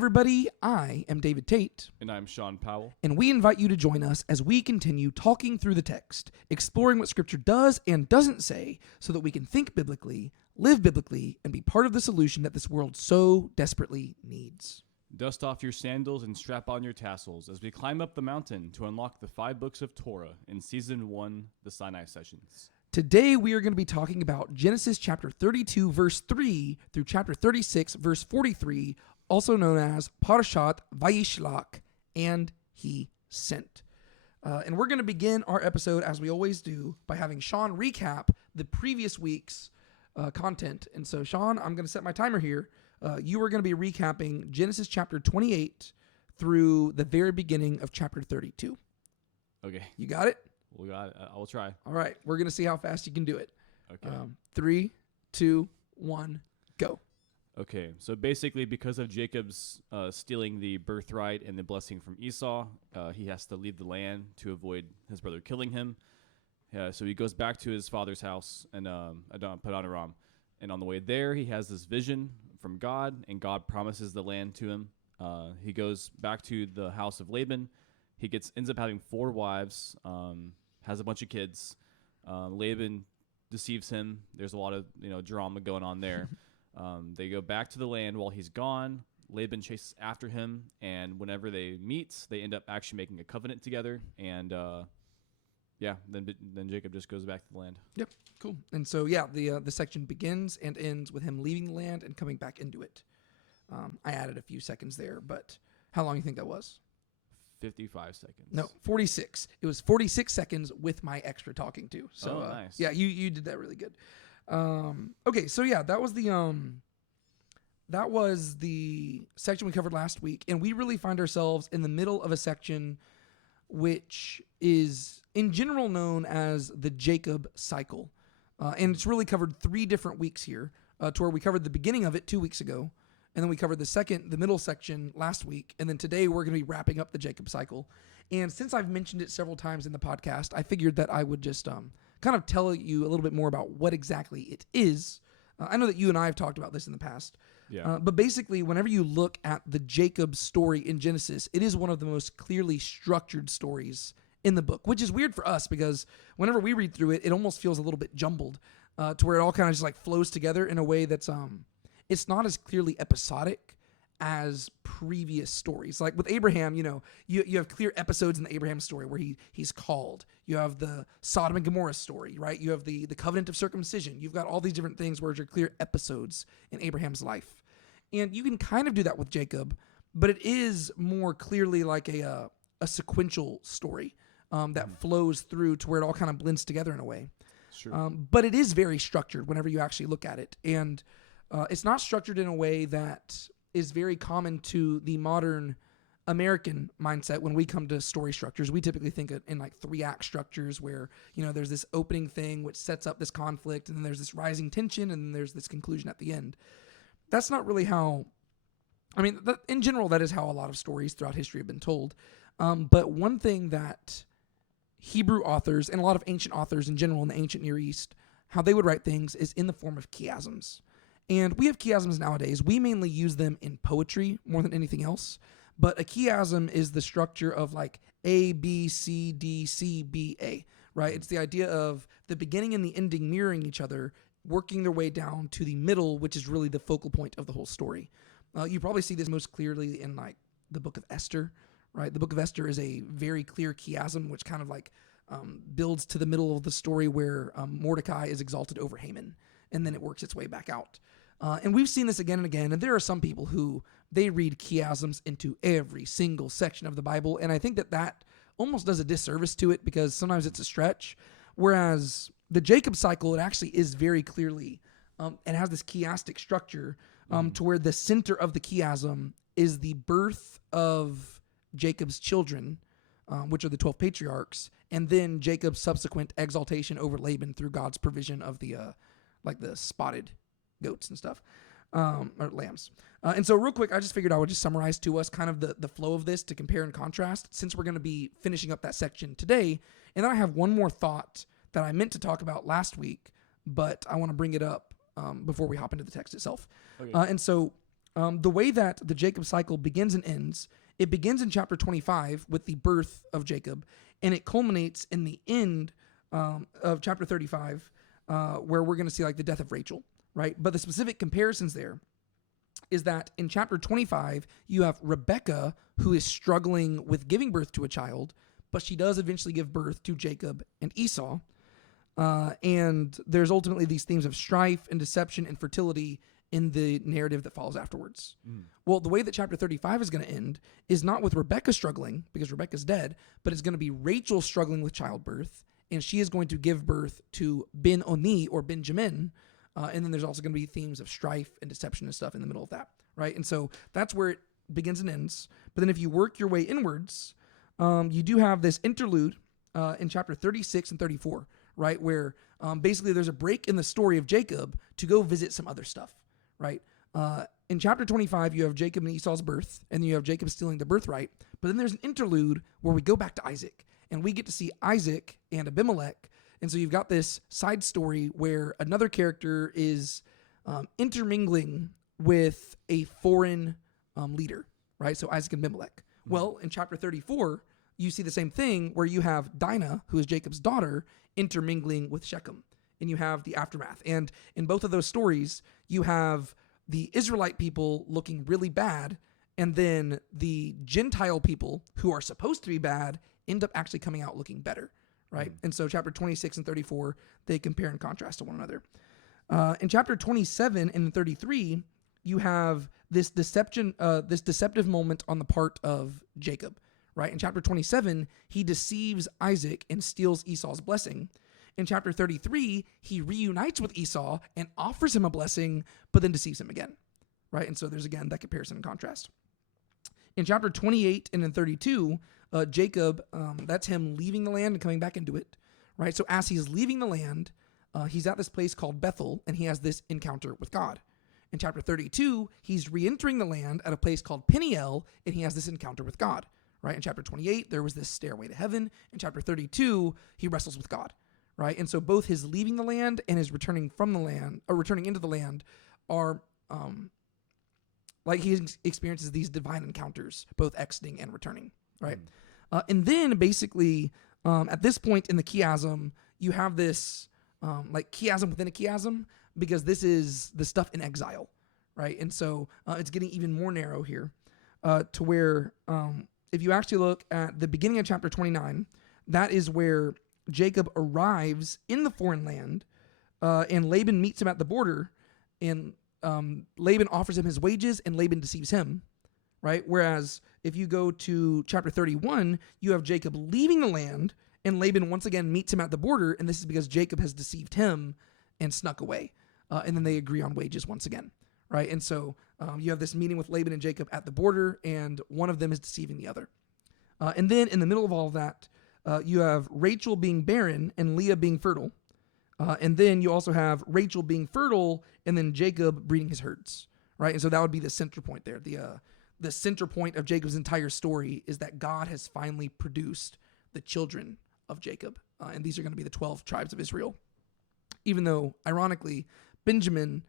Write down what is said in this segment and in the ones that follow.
everybody, I am David Tate. And I'm Sean Powell. And we invite you to join us as we continue talking through the text, exploring what Scripture does and doesn't say so that we can think biblically, live biblically, and be part of the solution that this world so desperately needs. Dust off your sandals and strap on your tassels as we climb up the mountain to unlock the 5 books of Torah in Season 1, the Sinai Sessions. Today we are going to be talking about Genesis chapter 32, verse 3 through chapter 36, verse 43, also known as Parashah Vayishlach, and he sent. And we're going to begin our episode, as we always do, by having Sean recap the previous week's content. And so, Sean, I'm going to set my timer here. You are going to be recapping Genesis chapter 28 through the very beginning of chapter 32. Okay. You got it? We got it. I will try. All right. We're going to see how fast you can do it. Okay. 3, 2, 1, go. Okay. So basically, because of Jacob's stealing the birthright and the blessing from Esau, he has to leave the land to avoid his brother killing him. So he goes back to his father's house and Padanaram. And on the way there, he has this vision from God, and God promises the land to him. He goes back to the house of Laban. He ends up having 4 wives, has a bunch of kids. Laban deceives him. There's a lot of drama going on there. They go back to the land while he's gone. Laban chases after him, and whenever they meet, they end up actually making a covenant together. And then Jacob just goes back to the land. Yep, cool. And so, the section begins and ends with him leaving the land and coming back into it. I added a few seconds there, but how long do you think that was? 55 seconds. No, 46. It was 46 seconds with my extra talking too. So, nice. Yeah, you did that really good. Okay, so that was the section we covered last week, and we really find ourselves in the middle of a section which is in general known as the Jacob cycle. And it's really covered 3 different weeks here, to where we covered the beginning of it 2 weeks ago, and then we covered the middle section last week, and then today we're going to be wrapping up the Jacob cycle. And since I've mentioned it several times in the podcast, I figured that I would just kind of tell you a little bit more about what exactly it is. I know that you and I have talked about this in the past. Yeah. But basically, whenever you look at the Jacob story in Genesis, it is one of the most clearly structured stories in the book, which is weird for us because whenever we read through it, it almost feels a little bit jumbled, to where it all kind of just like flows together in a way that's it's not as clearly episodic as previous stories. Like with Abraham, you have clear episodes in the Abraham story where he's called. You have the Sodom and Gomorrah story, right? You have the covenant of circumcision. You've got all these different things where there are clear episodes in Abraham's life. And you can kind of do that with Jacob, but it is more clearly like a sequential story that flows through to where it all kind of blends together in a way. Sure. But it is very structured whenever you actually look at it. And it's not structured in a way that is very common to the modern American mindset when we come to story structures. We typically think in like 3-act structures where, there's this opening thing which sets up this conflict, and then there's this rising tension, and then there's this conclusion at the end. That's not really how, in general, that is how a lot of stories throughout history have been told. But one thing that Hebrew authors and a lot of ancient authors in general in the ancient Near East, how they would write things is in the form of chiasms. And we have chiasms nowadays. We mainly use them in poetry more than anything else. But a chiasm is the structure of like A, B, C, D, C, B, A, right? It's the idea of the beginning and the ending mirroring each other, working their way down to the middle, which is really the focal point of the whole story. You probably see this most clearly in like the book of Esther, right? The book of Esther is a very clear chiasm, which kind of like builds to the middle of the story where Mordecai is exalted over Haman, and then it works its way back out. And we've seen this again and again, and there are some people who they read chiasms into every single section of the Bible, and I think that almost does a disservice to it because sometimes it's a stretch, whereas the Jacob cycle, it actually is very clearly, it has this chiastic structure to where the center of the chiasm is the birth of Jacob's children, which are the 12 patriarchs, and then Jacob's subsequent exaltation over Laban through God's provision of the spotted goats and stuff, or lambs. And so real quick, I just figured I would just summarize to us kind of the flow of this to compare and contrast, since we're going to be finishing up that section today. And then I have one more thought that I meant to talk about last week, but I want to bring it up before we hop into the text itself. Okay. And so The way that the Jacob cycle begins and ends, it begins in chapter 25 with the birth of Jacob, and it culminates in the end of chapter 35, where we're going to see like the death of Rachel, right? But the specific comparisons there is that in chapter 25, you have Rebekah, who is struggling with giving birth to a child, but she does eventually give birth to Jacob and Esau. And there's ultimately these themes of strife and deception and fertility in the narrative that follows afterwards. Well, the way that chapter 35 is going to end is not with Rebekah struggling, because Rebekah's dead, but it's going to be Rachel struggling with childbirth, and she is going to give birth to Ben-Oni, or Benjamin, and then there's also going to be themes of strife and deception and stuff in the middle of that, right? And so that's where it begins and ends. But then if you work your way inwards, you do have this interlude in chapter 36 and 34, right? Where basically there's a break in the story of Jacob to go visit some other stuff, right? In chapter 25, you have Jacob and Esau's birth, and then you have Jacob stealing the birthright. But then there's an interlude where we go back to Isaac, and we get to see Isaac and Abimelech. And so you've got this side story where another character is intermingling with a foreign leader, right? So Isaac and Abimelech. Well, in chapter 34, you see the same thing where you have Dinah, who is Jacob's daughter, intermingling with Shechem, and you have the aftermath. And in both of those stories, you have the Israelite people looking really bad, and then the Gentile people who are supposed to be bad end up actually coming out looking better, right? And so chapter 26 and 34, they compare and contrast to one another. In chapter 27 and 33, you have this deceptive moment on the part of Jacob, right? In chapter 27, he deceives Isaac and steals Esau's blessing. In chapter 33, he reunites with Esau and offers him a blessing, but then deceives him again, right? And so there's, again, that comparison and contrast. In chapter 28 and in 32, Jacob, that's him leaving the land and coming back into it, right? So as he's leaving the land, he's at this place called Bethel, and he has this encounter with God. In chapter 32, he's re-entering the land at a place called Peniel, and he has this encounter with God, right? In chapter 28, there was this stairway to heaven. In chapter 32, he wrestles with God, right? And so both his leaving the land and his returning from the land, or returning into the land, are like he experiences these divine encounters, both exiting and returning, right? And then basically, at this point in the chiasm, you have this like chiasm within a chiasm, because this is the stuff in exile, right? And so it's getting even more narrow here, to where if you actually look at the beginning of chapter 29, that is where Jacob arrives in the foreign land, and Laban meets him at the border, and Laban offers him his wages, and Laban deceives him, right? Whereas if you go to chapter 31, you have Jacob leaving the land, and Laban once again meets him at the border, and this is because Jacob has deceived him and snuck away. And then they agree on wages once again, right? And so you have this meeting with Laban and Jacob at the border, and one of them is deceiving the other. And then in the middle of all of that, you have Rachel being barren and Leah being fertile. And then you also have Rachel being fertile and then Jacob breeding his herds, right? And so that would be the center point there. The center point of Jacob's entire story is that God has finally produced the children of Jacob. And these are going to be the 12 tribes of Israel. Even though, ironically, Benjamin,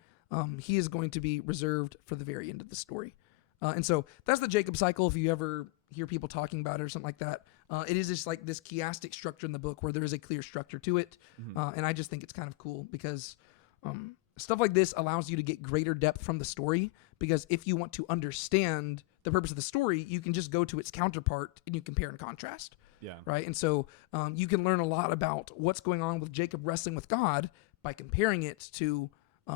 he is going to be reserved for the very end of the story. And so that's the Jacob cycle. If you ever hear people talking about it or something like that, it is just like this chiastic structure in the book where there is a clear structure to it. And I just think it's kind of cool because stuff like this allows you to get greater depth from the story, because if you want to understand the purpose of the story, you can just go to its counterpart and you compare and contrast. Yeah. Right. And so you can learn a lot about what's going on with Jacob wrestling with God by comparing it to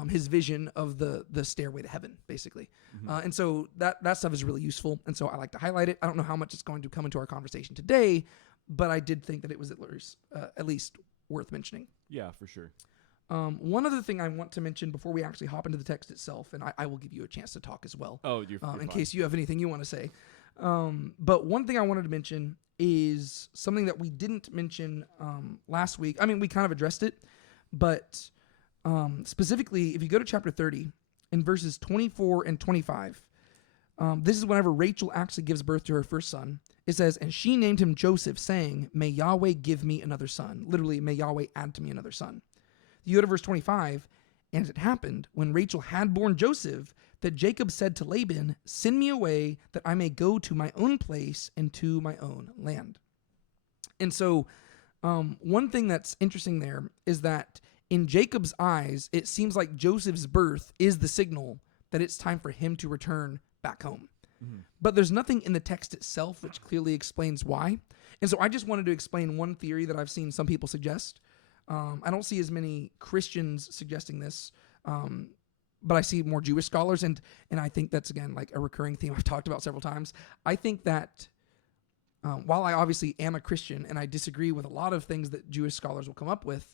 his vision of the stairway to heaven, basically. And so that stuff is really useful. And so I like to highlight it. I don't know how much it's going to come into our conversation today, but I did think that it was at least worth mentioning. Yeah, for sure. One other thing I want to mention before we actually hop into the text itself, and I will give you a chance to talk as well. Oh, you're in fine. case you have anything you want to say. But one thing I wanted to mention is something that we didn't mention last week. I mean, we kind of addressed it, but specifically, if you go to chapter 30, in verses 24 and 25, this is whenever Rachel actually gives birth to her first son. It says, "And she named him Joseph, saying, 'May Yahweh give me another son.'" Literally, "May Yahweh add to me another son." You go to verse 25, And it happened, when Rachel had borne Joseph, that Jacob said to Laban, "Send me away, that I may go to my own place and to my own land." And so one thing that's interesting there is that in Jacob's eyes, it seems like Joseph's birth is the signal that it's time for him to return back home. Mm-hmm. But there's nothing in the text itself which clearly explains why. And so I just wanted to explain one theory that I've seen some people suggest. I don't see as many Christians suggesting this, but I see more Jewish scholars, and I think that's, again, like a recurring theme I've talked about several times. I think that while I obviously am a Christian and I disagree with a lot of things that Jewish scholars will come up with,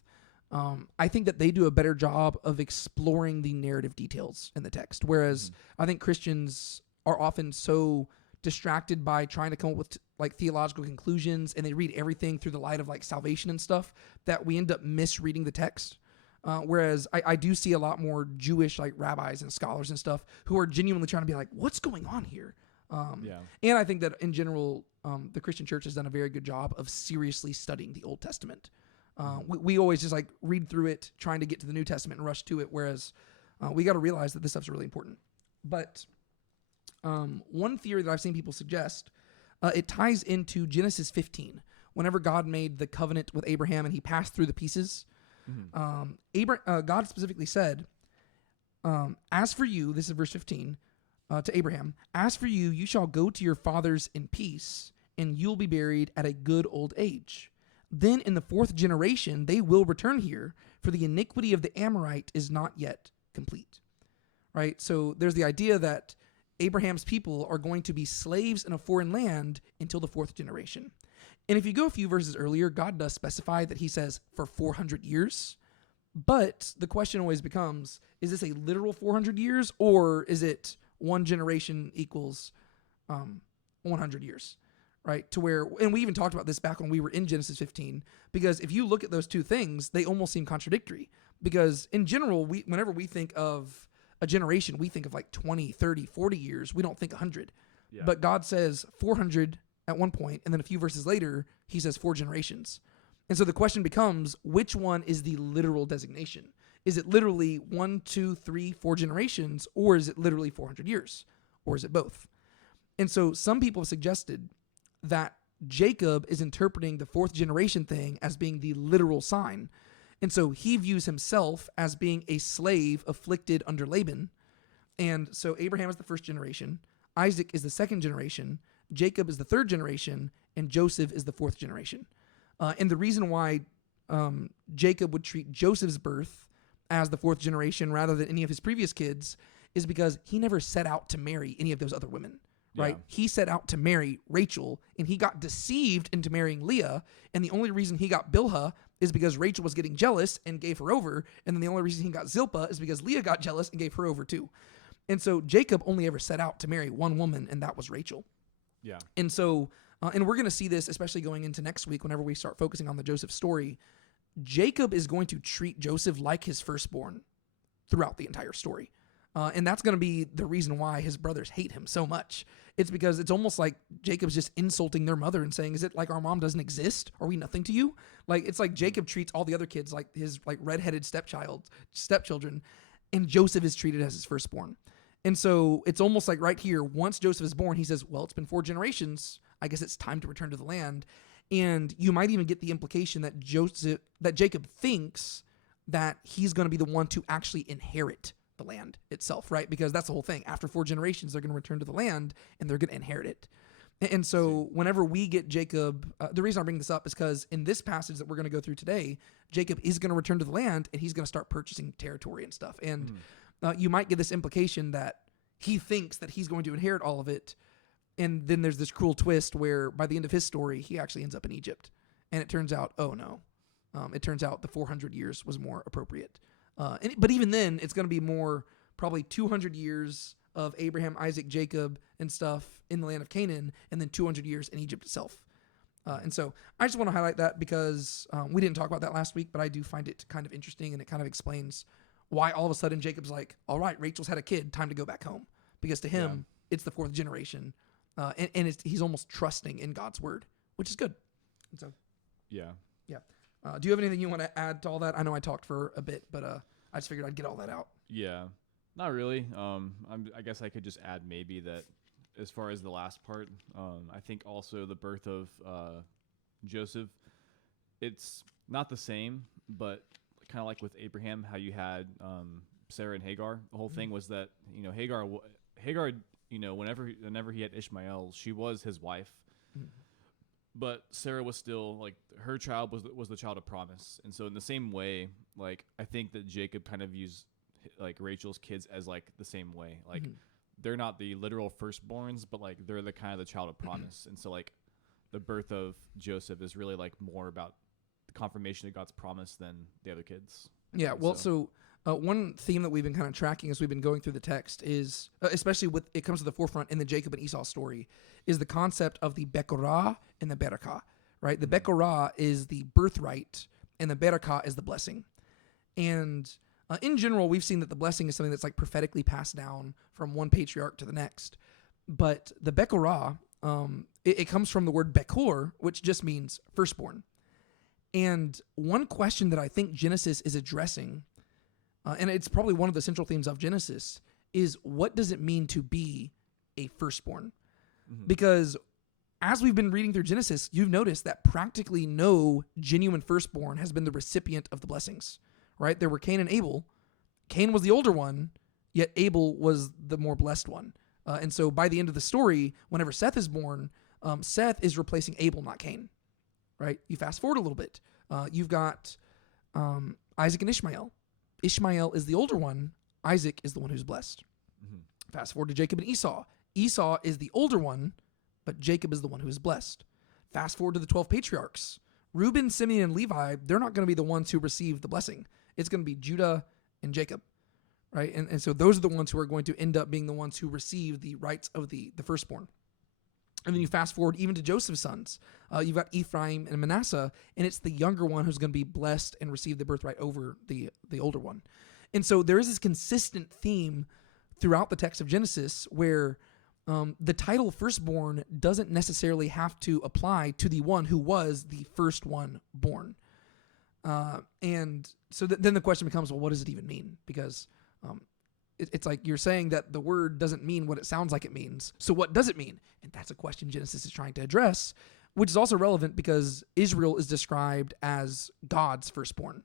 I think that they do a better job of exploring the narrative details in the text, whereas I think Christians are often so distracted by trying to come up with like theological conclusions, and they read everything through the light of like salvation and stuff, that we end up misreading the text. Whereas I do see a lot more Jewish like rabbis and scholars and stuff who are genuinely trying to be like, what's going on here? And I think that in general, the Christian church has done a very good job of seriously studying the Old Testament. We always just like read through it, trying to get to the New Testament and rush to it, whereas we got to realize that this stuff's really important. But one theory that I've seen people suggest, it ties into Genesis 15. Whenever God made the covenant with Abraham and he passed through the pieces, God specifically said, "As for you," this is verse 15, to Abraham, "As for you, you shall go to your fathers in peace, and you'll be buried at a good old age. Then in the 4th generation, they will return here, for the iniquity of the Amorite is not yet complete." Right? So there's the idea that Abraham's people are going to be slaves in a foreign land until the 4th generation. And if you go a few verses earlier, God does specify that he says for 400 years. But the question always becomes, is this a literal 400 years, or is it one generation equals 100 years? Right? To where, and we even talked about this back when we were in Genesis 15, because if you look at those two things, they almost seem contradictory. Because in general, whenever we think of a generation, we think of like 20, 30, 40 years. We don't think 100. Yeah. But God says 400 at one point, and then a few verses later, he says 4 generations. And so the question becomes, which one is the literal designation? Is it literally 1, 2, 3, 4 generations, or is it literally 400 years? Or is it both? And so some people have suggested that Jacob is interpreting the 4th generation thing as being the literal sign. And so he views himself as being a slave afflicted under Laban. And so Abraham is the 1st generation, Isaac is the 2nd generation, Jacob is the 3rd generation, and Joseph is the 4th generation. And the reason why Jacob would treat Joseph's birth as the 4th generation rather than any of his previous kids is because he never set out to marry any of those other women. Right? Yeah. He set out to marry Rachel, and he got deceived into marrying Leah, and the only reason he got Bilhah is because Rachel was getting jealous and gave her over, and then the only reason he got Zilpah is because Leah got jealous and gave her over too. And so Jacob only ever set out to marry one woman, and that was Rachel. Yeah. And so, and we're going to see this, especially going into next week, whenever we start focusing on the Joseph story, Jacob is going to treat Joseph like his firstborn throughout the entire story. And that's going to be the reason why his brothers hate him so much. It's because it's almost like Jacob's just insulting their mother and saying, is it like our mom doesn't exist? Are we nothing to you? Like, it's like Jacob treats all the other kids like his like redheaded stepchildren, and Joseph is treated as his firstborn. And so it's almost like right here, once Joseph is born, he says, well, it's been 4 generations. I guess it's time to return to the land. And you might even get the implication that Jacob thinks that he's going to be the one to actually inherit the land itself, right? Because that's the whole thing. After 4 generations, they're going to return to the land and they're going to inherit it. And so whenever we get Jacob, the reason I bring this up is because in this passage that we're going to go through today, Jacob is going to return to the land and he's going to start purchasing territory and stuff. And you might get this implication that he thinks that he's going to inherit all of it. And then there's this cruel twist where by the end of his story, he actually ends up in Egypt. And it turns out, oh no. It turns out the 400 years was more appropriate. But even then, it's going to be more probably 200 years of Abraham, Isaac, Jacob, and stuff in the land of Canaan, and then 200 years in Egypt itself. And so I just want to highlight that because we didn't talk about that last week, but I do find it kind of interesting, and it kind of explains why all of a sudden Jacob's like, all right, Rachel's had a kid, time to go back home. Because to him, it's the 4th generation, and he's almost trusting in God's word, which is good. And so, yeah. Do you have anything you want to add to all that? I know I talked for a bit, but I just figured I'd get all that out. Yeah, not really. I guess I could just add maybe that as far as the last part, I think also the birth of Joseph, it's not the same, but kind of like with Abraham, how you had Sarah and Hagar. The whole thing was that Hagar, whenever he had Ishmael, she was his wife, but Sarah was still like her child was the child of promise, and so in the same way, like I think that Jacob kind of used like Rachel's kids as like the same way, like they're not the literal firstborns, but like they're the kind of the child of promise, and so like the birth of Joseph is really like more about the confirmation of God's promise than the other kids. Yeah, well, so one theme that we've been kind of tracking as we've been going through the text is, especially with it comes to the forefront in the Jacob and Esau story, is the concept of the Bekorah and the Berakah, right? The Bekorah is the birthright, and the Berakah is the blessing. And in general, we've seen that the blessing is something that's like prophetically passed down from one patriarch to the next. But the Bekorah, it comes from the word Bekor, which just means firstborn. And one question that I think Genesis is addressing, and it's probably one of the central themes of Genesis, is what does it mean to be a firstborn? Because as we've been reading through Genesis, you've noticed that practically no genuine firstborn has been the recipient of the blessings, right? There were Cain and Abel. Cain was the older one, yet Abel was the more blessed one. And so by the end of the story, whenever Seth is born, Seth is replacing Abel, not Cain, right? You fast forward a little bit. You've got Isaac and Ishmael. Ishmael is the older one. Isaac is the one who's blessed. Fast forward to Jacob and Esau. Esau is the older one, but Jacob is the one who is blessed. Fast forward to the 12 patriarchs. Reuben, Simeon, and Levi, they're not going to be the ones who receive the blessing. It's going to be Judah and Jacob, right? And so those are the ones who are going to end up being the ones who receive the rights of the firstborn. And then you fast forward even to Joseph's sons. You've got Ephraim and Manasseh, and it's the younger one who's going to be blessed and receive the birthright over the older one. And so there is this consistent theme throughout the text of Genesis where the title firstborn doesn't necessarily have to apply to the one who was the first one born. And so then the question becomes, well, what does it even mean? Because it's like you're saying that the word doesn't mean what it sounds like it means. So what does it mean? And that's a question Genesis is trying to address, which is also relevant because Israel is described as God's firstborn.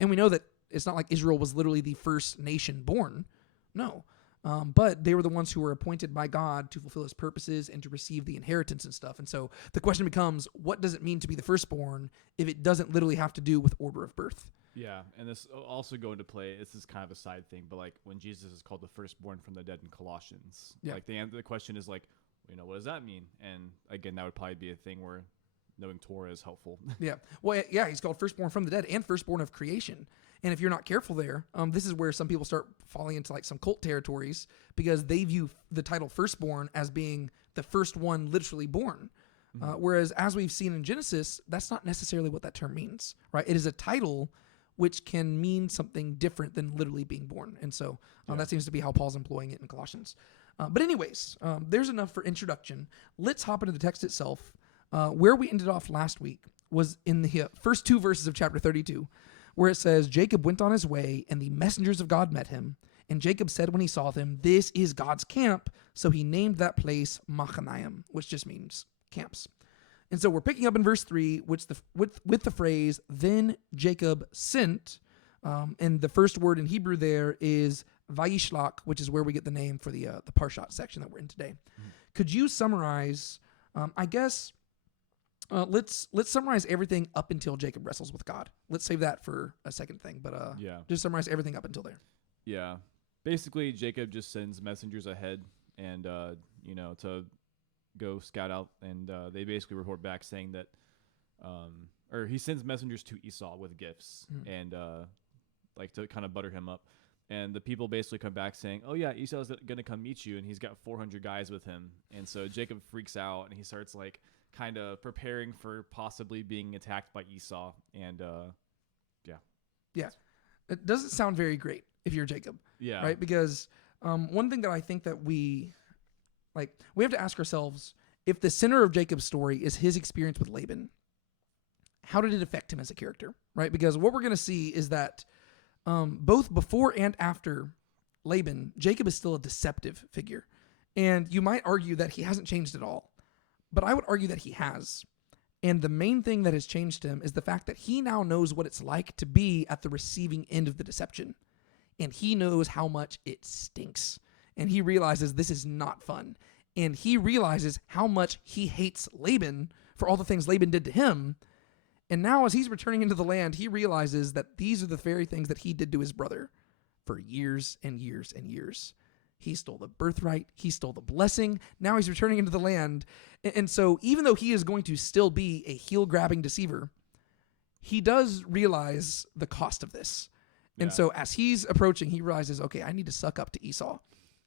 And we know that it's not like Israel was literally the first nation born. No. But they were the ones who were appointed by God to fulfill his purposes and to receive the inheritance and stuff. And so the question becomes, what does it mean to be the firstborn if it doesn't literally have to do with order of birth? Yeah, and this also go into play. This is kind of a side thing, but like when Jesus is called the firstborn from the dead in Colossians, like the question is like, what does that mean? And again, that would probably be a thing where knowing Torah is helpful. Yeah. Well, yeah, he's called firstborn from the dead and firstborn of creation. And if you're not careful there, this is where some people start falling into like some cult territories because they view the title firstborn as being the first one literally born. Whereas as we've seen in Genesis, that's not necessarily what that term means, right? It is a title which can mean something different than literally being born. And so that seems to be how Paul's employing it in Colossians. But anyways, there's enough for introduction. Let's hop into the text itself. Where we ended off last week was in the first two verses of chapter 32, where it says, Jacob went on his way, and the messengers of God met him. And Jacob said when he saw them, this is God's camp. So he named that place Machanaim, which just means camps. And so we're picking up in verse 3, which with the phrase, then Jacob sent. And the first word in Hebrew there is Vayishlach, which is where we get the name for the Parashah section that we're in today. Could you summarize, let's summarize everything up until Jacob wrestles with God. Let's save that for a second thing, but just summarize everything up until there. Yeah. Basically, Jacob just sends messengers ahead and, to go scout out, and they basically report back saying that, or he sends messengers to Esau with gifts and like to kind of butter him up. And the people basically come back saying, oh yeah, Esau's going to come meet you, and he's got 400 guys with him. And so Jacob freaks out, and he starts like kind of preparing for possibly being attacked by Esau. And yeah, it doesn't sound very great if you're Jacob. Yeah. Right? Because one thing that I think that we have to ask ourselves, if the center of Jacob's story is his experience with Laban, how did it affect him as a character? Right? Because what we're going to see is that both before and after Laban, Jacob is still a deceptive figure. And you might argue that he hasn't changed at all. But I would argue that he has. And the main thing that has changed him is the fact that he now knows what it's like to be at the receiving end of the deception. And he knows how much it stinks. And he realizes this is not fun. And he realizes how much he hates Laban for all the things Laban did to him. And now as he's returning into the land, he realizes that these are the very things that he did to his brother for years and years and years. He stole the birthright. He stole the blessing. Now he's returning into the land. And so even though he is going to still be a heel-grabbing deceiver, he does realize the cost of this. Yeah. And so as he's approaching, he realizes, okay, I need to suck up to Esau.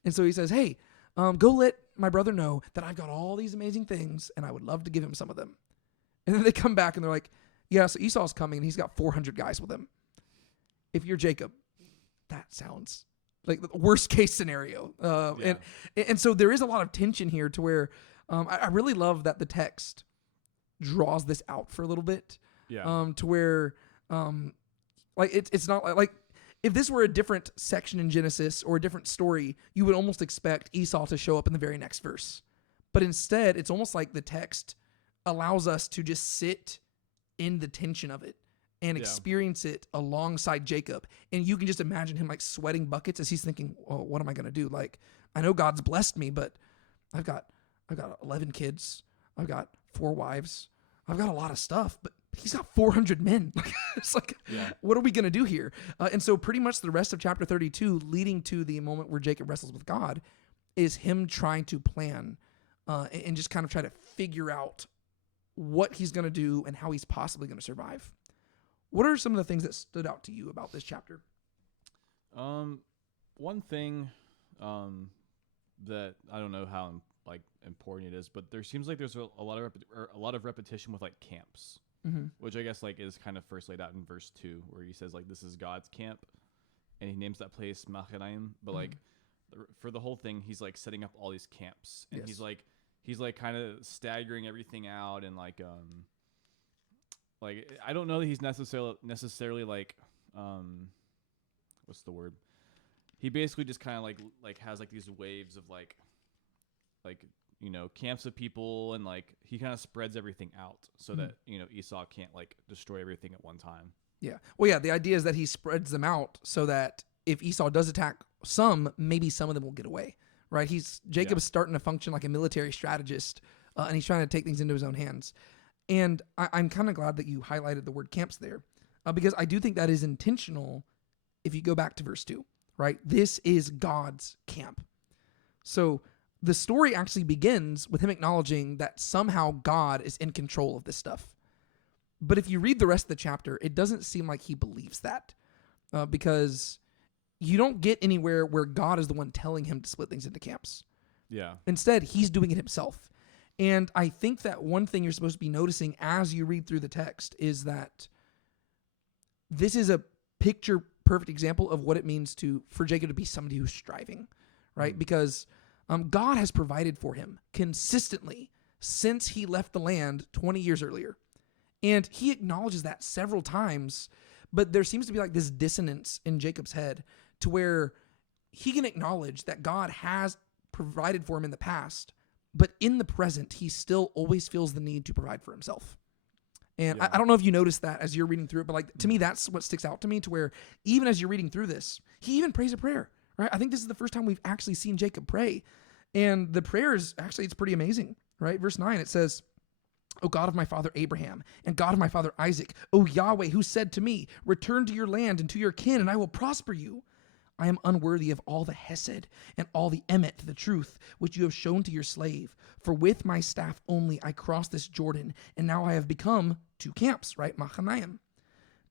And so he says, hey, go let my brother know that I've got all these amazing things and I would love to give him some of them. And then they come back and they're like, yeah, so Esau's coming and he's got 400 guys with him. If you're Jacob, that sounds like the worst case scenario. And so there is a lot of tension here to where I really love that the text draws this out for a little bit. Yeah. To where like it's not like if this were a different section in Genesis or a different story, you would almost expect Esau to show up in the very next verse. But instead, it's almost like the text allows us to just sit in the tension of it and experience it alongside Jacob. And you can just imagine him like sweating buckets as he's thinking, oh, what am I going to do? Like, I know God's blessed me, but I've got 11 kids. I've got 4 wives. I've got a lot of stuff, but he's got 400 men. It's like, what are we going to do here? And so pretty much the rest of chapter 32 leading to the moment where Jacob wrestles with God is him trying to plan and just kind of try to figure out what he's going to do and how he's possibly going to survive. What are some of the things that stood out to you about this chapter? One thing that I don't know how important it is, but there seems like there's a lot of repetition with like camps, which I guess like is kind of first laid out in verse 2, where he says like this is God's camp, and he names that place Machanaim. But like for the whole thing, he's like setting up all these camps, and he's like kind of staggering everything out, and like I don't know that he's necessarily like what's the word? He basically just kind of like has like these waves of like you know, camps of people, and like he kind of spreads everything out so that, you know, Esau can't like destroy everything at one time. Yeah. Well, yeah, the idea is that he spreads them out so that if Esau does attack some, maybe some of them will get away, right? Jacob is starting to function like a military strategist, and he's trying to take things into his own hands. And I'm kind of glad that you highlighted the word camps there, because I do think that is intentional if you go back to verse 2, right? This is God's camp. So the story actually begins with him acknowledging that somehow God is in control of this stuff. But if you read the rest of the chapter, it doesn't seem like he believes that, because you don't get anywhere where God is the one telling him to split things into camps. Yeah. Instead, he's doing it himself. And I think that one thing you're supposed to be noticing as you read through the text is that this is a picture-perfect example of what it means for Jacob to be somebody who's striving, right? Because God has provided for him consistently since he left the land 20 years earlier. And he acknowledges that several times, but there seems to be like this dissonance in Jacob's head to where he can acknowledge that God has provided for him in the past, but in the present, he still always feels the need to provide for himself. And I don't know if you noticed that as you're reading through it, but like to me, that's what sticks out to me, to where even as you're reading through this, he even prays a prayer, right? I think this is the first time we've actually seen Jacob pray. And the prayer is actually, it's pretty amazing, right? Verse 9, it says, O God of my father Abraham, and God of my father Isaac, O Yahweh, who said to me, return to your land and to your kin, and I will prosper you. I am unworthy of all the hesed and all the emet, the truth, which you have shown to your slave. For with my staff only I crossed this Jordan, and now I have become 2 camps, right? Machanaim.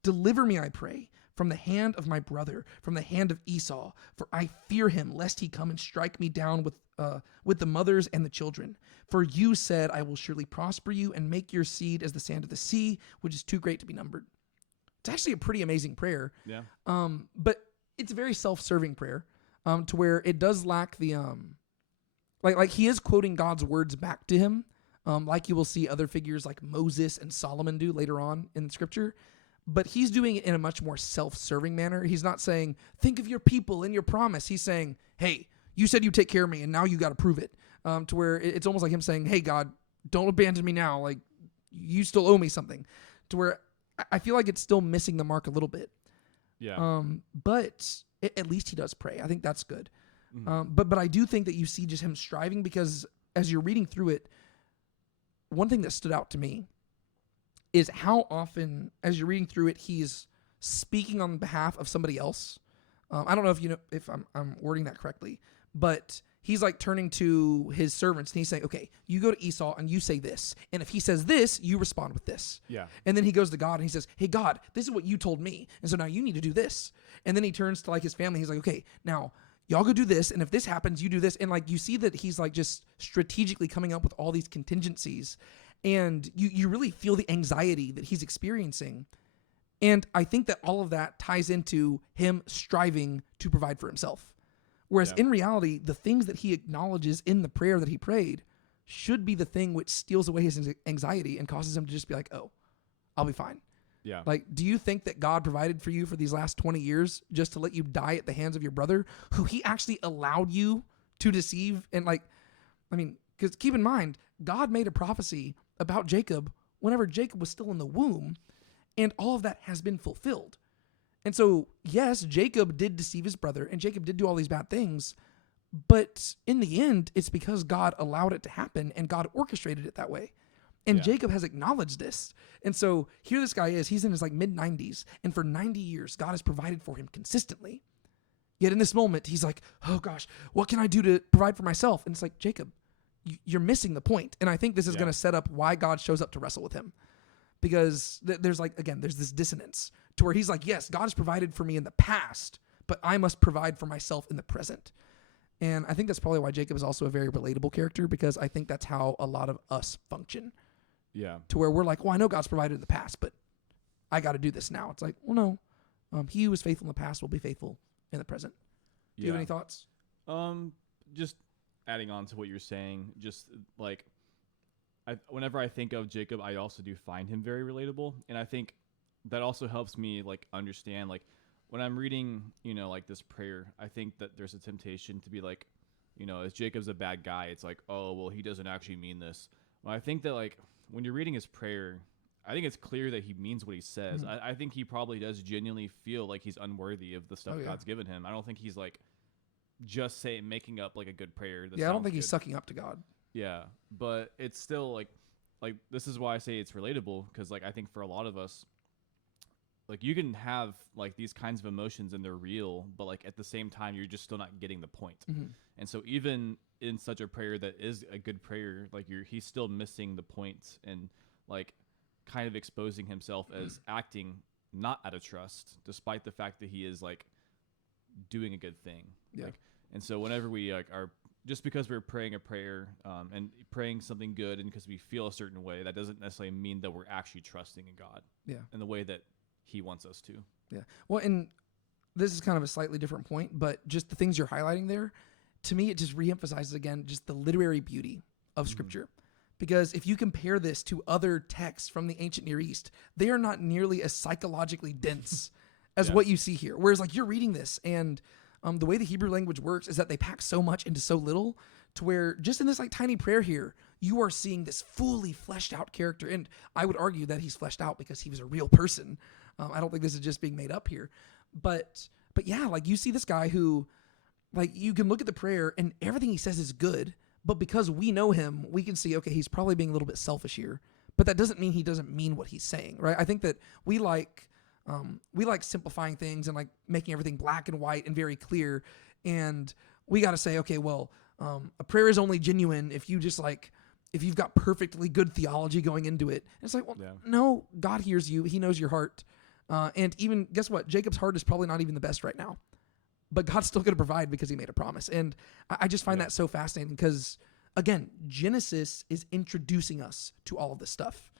Deliver me, I pray, from the hand of my brother, from the hand of Esau, for I fear him, lest he come and strike me down with the mothers and the children. For you said, I will surely prosper you and make your seed as the sand of the sea, which is too great to be numbered. It's actually a pretty amazing prayer. Yeah. But it's a very self-serving prayer, to where it does lack the like he is quoting God's words back to him, like you will see other figures like Moses and Solomon do later on in Scripture. but he's doing it in a much more self-serving manner. He's not saying, think of your people and your promise. He's saying, hey, you said you take care of me, and now you got to prove it. To where it's almost like him saying, hey, God, don't abandon me now. Like, you still owe me something. To where I feel like it's still missing the mark a little bit. Yeah. But at least he does pray. I think that's good. Mm-hmm. But I do think that you see just him striving, because as you're reading through it, one thing that stood out to me is how often, as you're reading through it, he's speaking on behalf of somebody else. I don't know if you know if I'm wording that correctly, but he's like turning to his servants and he's saying, okay, you go to Esau and you say this. And if he says this, you respond with this. Yeah. And then he goes to God and he says, hey, God, this is what you told me. And so now you need to do this. And then he turns to like his family. He's like, okay, now y'all go do this. And if this happens, you do this. And like, you see that he's like just strategically coming up with all these contingencies. And you really feel the anxiety that he's experiencing. And I think that all of that ties into him striving to provide for himself. Whereas in reality, the things that he acknowledges in the prayer that he prayed should be the thing which steals away his anxiety and causes him to just be like, oh, I'll be fine. Yeah. Like, do you think that God provided for you for these last 20 years just to let you die at the hands of your brother, who he actually allowed you to deceive? And like, I mean, because keep in mind, God made a prophecy about Jacob whenever Jacob was still in the womb, and all of that has been fulfilled. And so, yes, Jacob did deceive his brother, and Jacob did do all these bad things, but in the end, it's because God allowed it to happen, and God orchestrated it that way. And Jacob has acknowledged this. And so here this guy is, he's in his like mid-90s, and for 90 years, God has provided for him consistently. Yet in this moment, he's like, oh gosh, what can I do to provide for myself? And it's like, Jacob, you're missing the point. And I think this is going to set up why God shows up to wrestle with him. Because there's like, again, there's this dissonance to where he's like, yes, God has provided for me in the past, but I must provide for myself in the present. And I think that's probably why Jacob is also a very relatable character, because I think that's how a lot of us function. Yeah. To where we're like, well, I know God's provided in the past, but I got to do this now. It's like, well, no. He who was faithful in the past will be faithful in the present. Do you have any thoughts? Just adding on to what you're saying, just like, whenever I think of Jacob, I also do find him very relatable. And I think that also helps me like understand, like when I'm reading, like this prayer, I think that there's a temptation to be like, as Jacob's a bad guy, it's like, oh, well, he doesn't actually mean this. Well, I think that like when you're reading his prayer, I think it's clear that he means what he says. Mm-hmm. I think he probably does genuinely feel like he's unworthy of the stuff God's given him. I don't think he's like just making up like a good prayer. I don't think he's sucking up to God. Yeah, but it's still like this is why I say it's relatable, because like I think for a lot of us, like you can have like these kinds of emotions and they're real, but like at the same time you're just still not getting the point. Mm-hmm. And so even in such a prayer that is a good prayer, like he's still missing the point and like kind of exposing himself as acting not out of trust, despite the fact that he is like doing a good thing. Yeah. Like, and so whenever we like are, just because we're praying a prayer and praying something good and because we feel a certain way, that doesn't necessarily mean that we're actually trusting in God. Yeah. In the way that he wants us to. Yeah. Well, and this is kind of a slightly different point, but just the things you're highlighting there, to me, it just reemphasizes again just the literary beauty of Scripture. Because if you compare this to other texts from the ancient Near East, they are not nearly as psychologically dense as what you see here. Whereas like you're reading this and the way the Hebrew language works is that they pack so much into so little, to where just in this like tiny prayer here, you are seeing this fully fleshed out character. And I would argue that he's fleshed out because he was a real person. I don't think this is just being made up here. But yeah, like you see this guy who, like you can look at the prayer and everything he says is good, but because we know him, we can see, okay, he's probably being a little bit selfish here. But that doesn't mean he doesn't mean what he's saying, right? I think that we like simplifying things and like making everything black and white and very clear. And we got to say, okay, well, a prayer is only genuine if you've got perfectly good theology going into it. And it's like, well, no, God hears you. He knows your heart. And even, guess what? Jacob's heart is probably not even the best right now. But God's still going to provide because he made a promise. And I just find that so fascinating because, again, Genesis is introducing us to all of this stuff.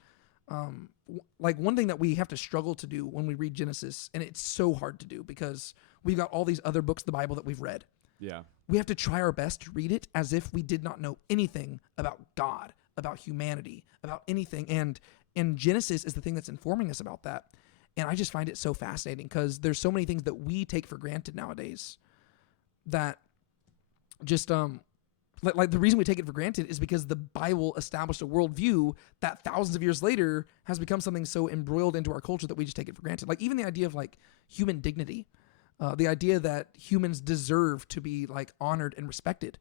Like one thing that we have to struggle to do when we read Genesis, and it's so hard to do because we've got all these other books of the Bible that we've read. Yeah. We have to try our best to read it as if we did not know anything about God, about humanity, about anything. And Genesis is the thing that's informing us about that. And I just find it so fascinating because there's so many things that we take for granted nowadays that just like the reason we take it for granted is because the Bible established a worldview that thousands of years later has become something so embroiled into our culture that we just take it for granted. Like even the idea of like human dignity, the idea that humans deserve to be like honored and respected.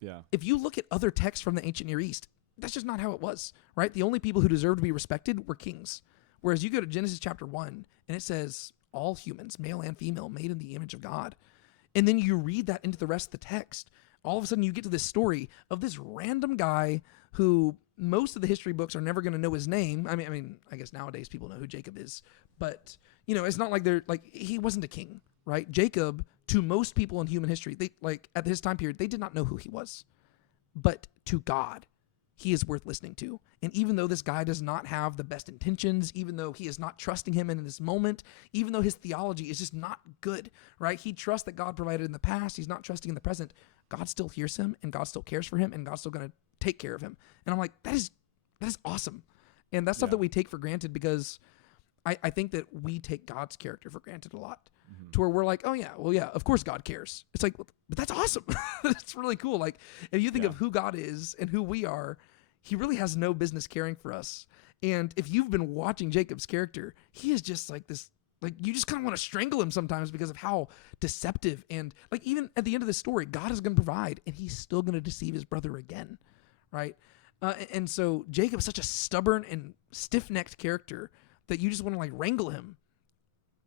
Yeah. If you look at other texts from the ancient Near East, that's just not how it was, right? The only people who deserved to be respected were kings. Whereas you go to Genesis chapter 1 and it says all humans, male and female, made in the image of God. And then you read that into the rest of the text. All of a sudden you get to this story of this random guy who most of the history books are never going to know his name. I mean, I guess nowadays people know who Jacob is, but you know, it's not like he wasn't a king, right? Jacob, to most people in human history, they like at his time period, they did not know who he was, but to God, he is worth listening to. And even though this guy does not have the best intentions, even though he is not trusting him in this moment, even though his theology is just not good, right? He trusts that God provided in the past. He's not trusting in the present. God still hears him and God still cares for him and God's still going to take care of him. And I'm like, that is awesome. And that's stuff that we take for granted because I think that we take God's character for granted a lot to where we're like, oh yeah, well, yeah, of course God cares. It's like, but that's awesome. That's really cool. Like if you think of who God is and who we are, he really has no business caring for us. And if you've been watching Jacob's character, he is just like this, like you just kind of want to strangle him sometimes because of how deceptive and like even at the end of the story, God is going to provide and he's still going to deceive his brother again. Right. And so Jacob is such a stubborn and stiff-necked character that you just want to like wrangle him,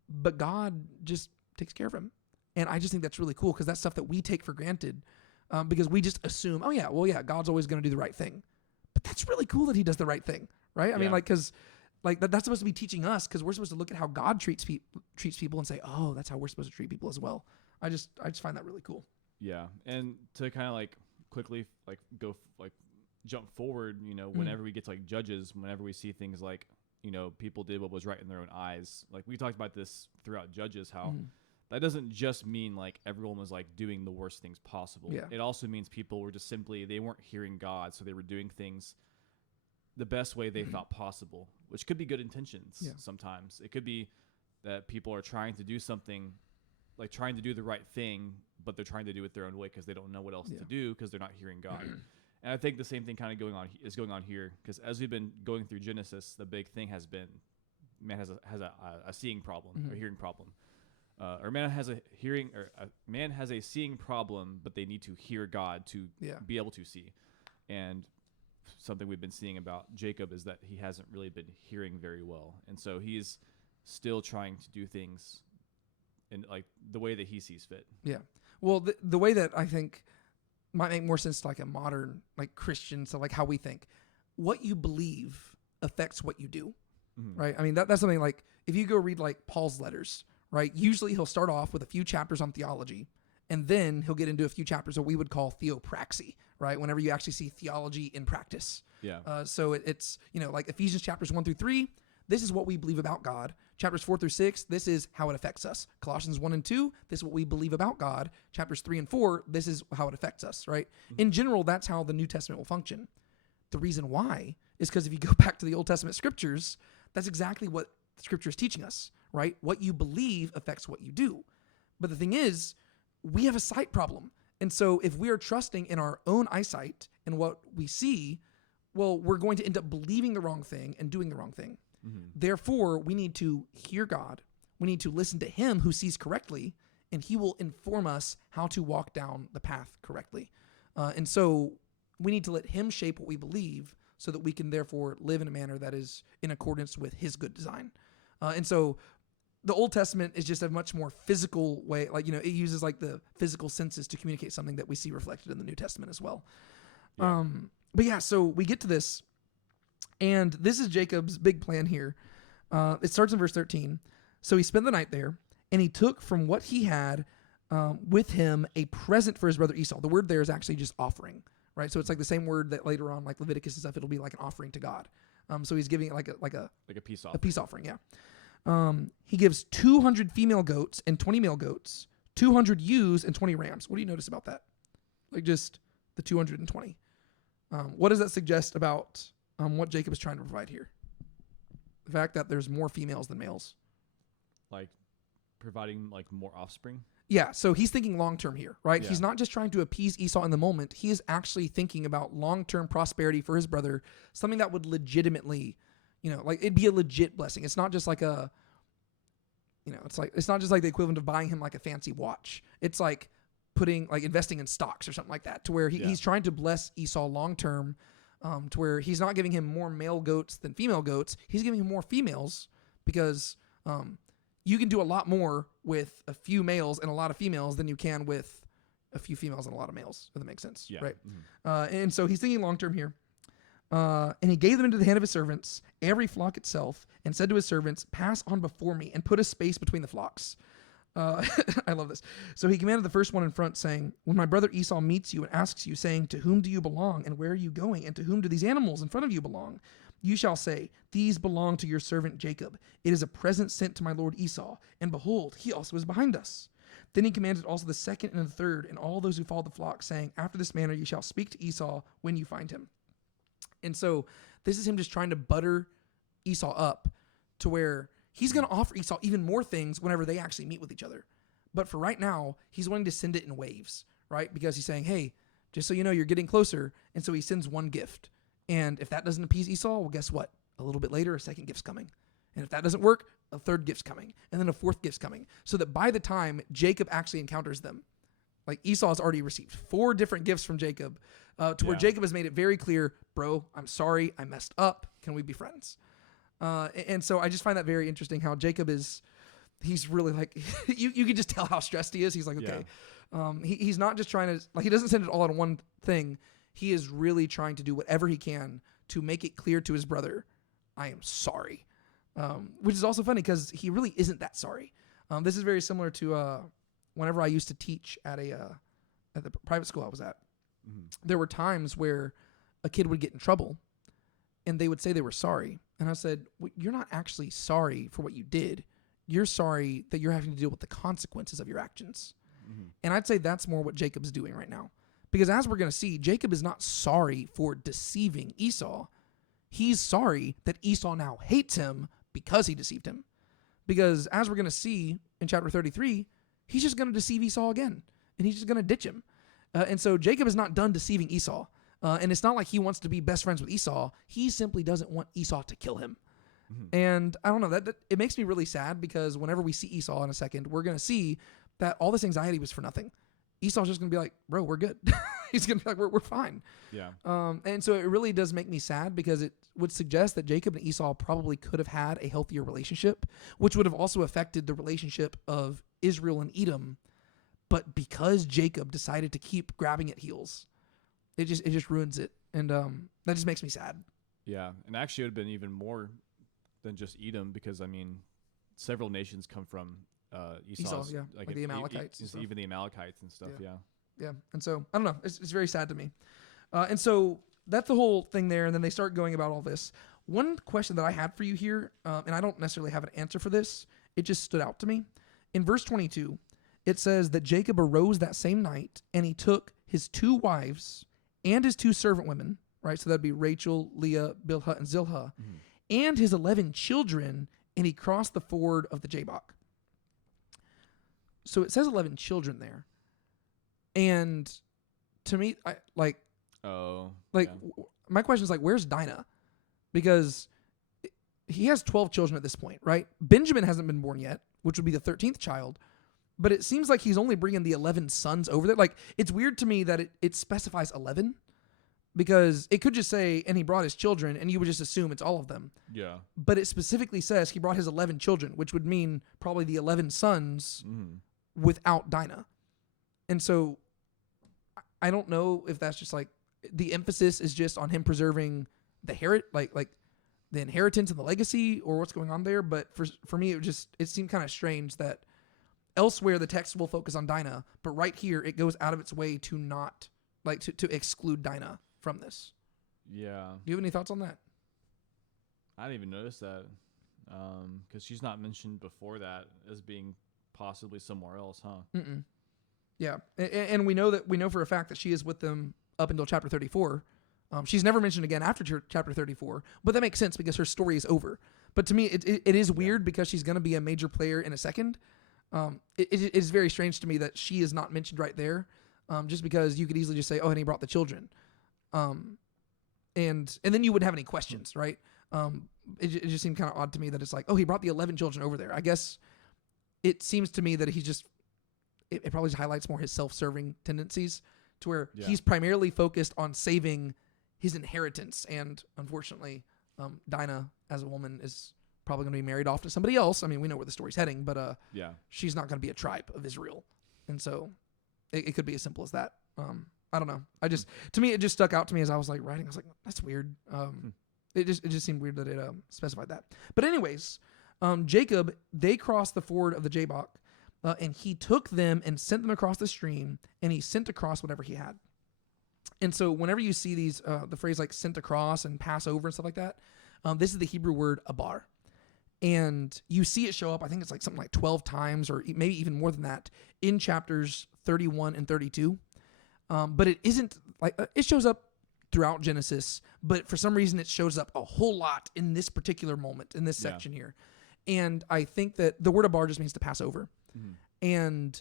but God just takes care of him. And I just think that's really cool because that's stuff that we take for granted because we just assume, oh yeah, well, yeah, God's always going to do the right thing. But that's really cool that he does the right thing, right? I mean, like, because like that's supposed to be teaching us because we're supposed to look at how God treats people and say, oh, that's how we're supposed to treat people as well. I just find that really cool. Yeah, and to kind of like quickly like go like jump forward, you know, whenever we get to like Judges, whenever we see things like, you know, people did what was right in their own eyes. Like we talked about this throughout Judges, how that doesn't just mean like everyone was like doing the worst things possible. Yeah. It also means people were just simply, they weren't hearing God. So they were doing things the best way they thought possible, which could be good intentions. Yeah. Sometimes it could be that people are trying to do something, like trying to do the right thing, but they're trying to do it their own way because they don't know what else to do because they're not hearing God. And I think the same thing kind of going on here because as we've been going through Genesis, the big thing has been man has a seeing problem or hearing problem. Or man has a seeing problem, but they need to hear God to be able to see. And something we've been seeing about Jacob is that he hasn't really been hearing very well, and so he's still trying to do things in like the way that he sees fit. Yeah. Well, the way that I think might make more sense to like a modern like Christian, so like how we think, what you believe affects what you do, right? I mean that's something like if you go read like Paul's letters. Right. Usually he'll start off with a few chapters on theology, and then he'll get into a few chapters that we would call theopraxy, right? Whenever you actually see theology in practice. Yeah. So it's, you know, like Ephesians chapters 1-3, this is what we believe about God. Chapters 4-6, this is how it affects us. Colossians 1 and 2, this is what we believe about God. Chapters 3 and 4, this is how it affects us, right? In general, that's how the New Testament will function. The reason why is because if you go back to the Old Testament scriptures, that's exactly what Scripture is teaching us, right? What you believe affects what you do. But the thing is, we have a sight problem. And so if we are trusting in our own eyesight and what we see, well, we're going to end up believing the wrong thing and doing the wrong thing. Therefore, we need to hear God. We need to listen to him who sees correctly, and he will inform us how to walk down the path correctly. And so we need to let him shape what we believe so that we can therefore live in a manner that is in accordance with his good design. And so the Old Testament is just a much more physical way. Like, you know, it uses like the physical senses to communicate something that we see reflected in the New Testament as well. Yeah. But yeah, so we get to this, and this is Jacob's big plan here. It starts in verse 13. So he spent the night there, and he took from what he had with him a present for his brother Esau. The word there is actually just offering, right? So it's like the same word that later on, like Leviticus and stuff, it'll be like an offering to God. So he's giving it like a peace offering. A peace offering, yeah. He gives 200 female goats and 20 male goats, 200 ewes and 20 rams. What do you notice about that? Like just the 220. What does that suggest about what Jacob is trying to provide here? The fact that there's more females than males. like providing like more offspring. Yeah, so he's thinking long-term here, right? Yeah. He's not just trying to appease Esau in the moment. He is actually thinking about long-term prosperity for his brother, something that would legitimately, like it'd be a legit blessing. It's not just like it's not just like the equivalent of buying him like a fancy watch. It's like investing in stocks or something like that, to where he's trying to bless Esau long-term, to where he's not giving him more male goats than female goats. He's giving him more females because, you can do a lot more with a few males and a lot of females than you can with a few females and a lot of males, if that makes sense. Yeah. Right. Mm-hmm. And so he's thinking long-term here. And he gave them into the hand of his servants, every flock itself, and said to his servants, pass on before me and put a space between the flocks. I love this. So he commanded the first one in front, saying, when my brother Esau meets you and asks you, saying, to whom do you belong and where are you going? And to whom do these animals in front of you belong? You shall say, these belong to your servant Jacob. It is a present sent to my lord Esau. And behold, he also is behind us. Then he commanded also the second and the third and all those who followed the flock, saying, after this manner you shall speak to Esau when you find him. And so this is him just trying to butter Esau up to where he's going to offer Esau even more things whenever they actually meet with each other. But for right now, he's wanting to send it in waves, right? Because he's saying, hey, just so you know, you're getting closer. And so he sends one gift. And if that doesn't appease Esau, well, guess what? A little bit later, a second gift's coming. And if that doesn't work, a third gift's coming. And then a fourth gift's coming. So that by the time Jacob actually encounters them, like Esau has already received 4 different gifts from Jacob, to where Jacob has made it very clear, bro, I'm sorry, I messed up. Can we be friends? And so I just find that very interesting how Jacob he's really like, you can just tell how stressed he is. He's like, okay. He's not just trying to, he doesn't send it all on one thing. He is really trying to do whatever he can to make it clear to his brother, I am sorry. Which is also funny because he really isn't that sorry. This is very similar to whenever I used to teach at the private school I was at. Mm-hmm. There were times where a kid would get in trouble and they would say they were sorry. And I said, well, you're not actually sorry for what you did. You're sorry that you're having to deal with the consequences of your actions. Mm-hmm. And I'd say that's more what Jacob's doing right now. Because as we're going to see, Jacob is not sorry for deceiving Esau. He's sorry that Esau now hates him because he deceived him. Because as we're going to see in chapter 33, he's just going to deceive Esau again. And he's just going to ditch him. And so Jacob is not done deceiving Esau. And it's not like he wants to be best friends with Esau. He simply doesn't want Esau to kill him. Mm-hmm. And I don't know, that it makes me really sad because whenever we see Esau in a second, we're going to see that all this anxiety was for nothing. Esau's just going to be like, bro, we're good. He's going to be like, we're fine. Yeah. And so it really does make me sad because it would suggest that Jacob and Esau probably could have had a healthier relationship, which would have also affected the relationship of Israel and Edom. But because Jacob decided to keep grabbing at heels, it just ruins it. And that just makes me sad. Yeah. And actually it would have been even more than just Edom because, I mean, several nations come from Esau's, yeah, like the Amalekites, even the Amalekites and stuff. Yeah. And so I don't know. It's very sad to me. And so that's the whole thing there. And then they start going about all this. One question that I had for you here, and I don't necessarily have an answer for this. It just stood out to me. In verse 22, it says that Jacob arose that same night and he took his 2 wives and his 2 servant women, right? So that'd be Rachel, Leah, Bilhah, and Zilhah, and his 11 children, and he crossed the ford of the Jabbok. So it says 11 children there. And to me, my question is like, where's Dinah? Because he has 12 children at this point, right? Benjamin hasn't been born yet, which would be the 13th child. But it seems like he's only bringing the 11 sons over there. Like, it's weird to me that it specifies 11 because it could just say, and he brought his children, and you would just assume it's all of them. Yeah. But it specifically says he brought his 11 children, which would mean probably the 11 sons without Dinah. And so I don't know if that's just like the emphasis is just on him preserving the the inheritance and the legacy or what's going on there. But for me, it seemed kind of strange that elsewhere the text will focus on Dinah, but right here it goes out of its way to not to exclude Dinah from this. Yeah. Do you have any thoughts on that? I didn't even notice that because she's not mentioned before that as being possibly somewhere else, huh? Mm-mm. Yeah, and we know for a fact that she is with them up until chapter 34. She's never mentioned again after chapter 34, but that makes sense because her story is over. But to me, it is weird because she's going to be a major player in a second. It is very strange to me that she is not mentioned right there, just because you could easily just say, oh, and he brought the children. And then you wouldn't have any questions, right? It just seemed kind of odd to me that it's like, oh, he brought the 11 children over there. I guess it seems to me that he's just, it probably just highlights more his self-serving tendencies to where he's primarily focused on saving his inheritance. And unfortunately, Dinah, as a woman, is probably going to be married off to somebody else. I mean, we know where the story's heading, but she's not going to be a tribe of Israel. And so it could be as simple as that. I don't know. To me, it just stuck out to me as I was like writing. I was like, that's weird. It just seemed weird that it specified that. But anyways, Jacob, they crossed the ford of the Jabbok, and he took them and sent them across the stream, and he sent across whatever he had. And so whenever you see these, the phrase like sent across and pass over and stuff like that, this is the Hebrew word abar. And you see it show up, I think it's like something like 12 times or maybe even more than that in chapters 31 and 32. But it isn't like, it shows up throughout Genesis, but for some reason it shows up a whole lot in this particular moment, in this section here. And I think that the word abar just means to pass over. And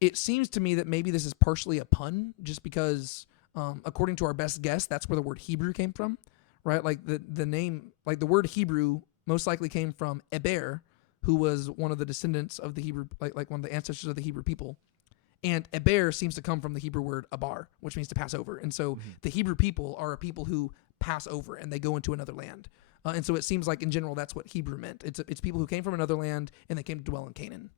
it seems to me that maybe this is partially a pun, just because, according to our best guess, that's where the word Hebrew came from, right? Like the name, like the word Hebrew most likely came from Eber, who was one of the descendants of the Hebrew, like one of the ancestors of the Hebrew people. And Eber seems to come from the Hebrew word abar, which means to pass over. And so the Hebrew people are a people who pass over and they go into another land. And so it seems like in general that's what Hebrew meant. It's people who came from another land and they came to dwell in Canaan.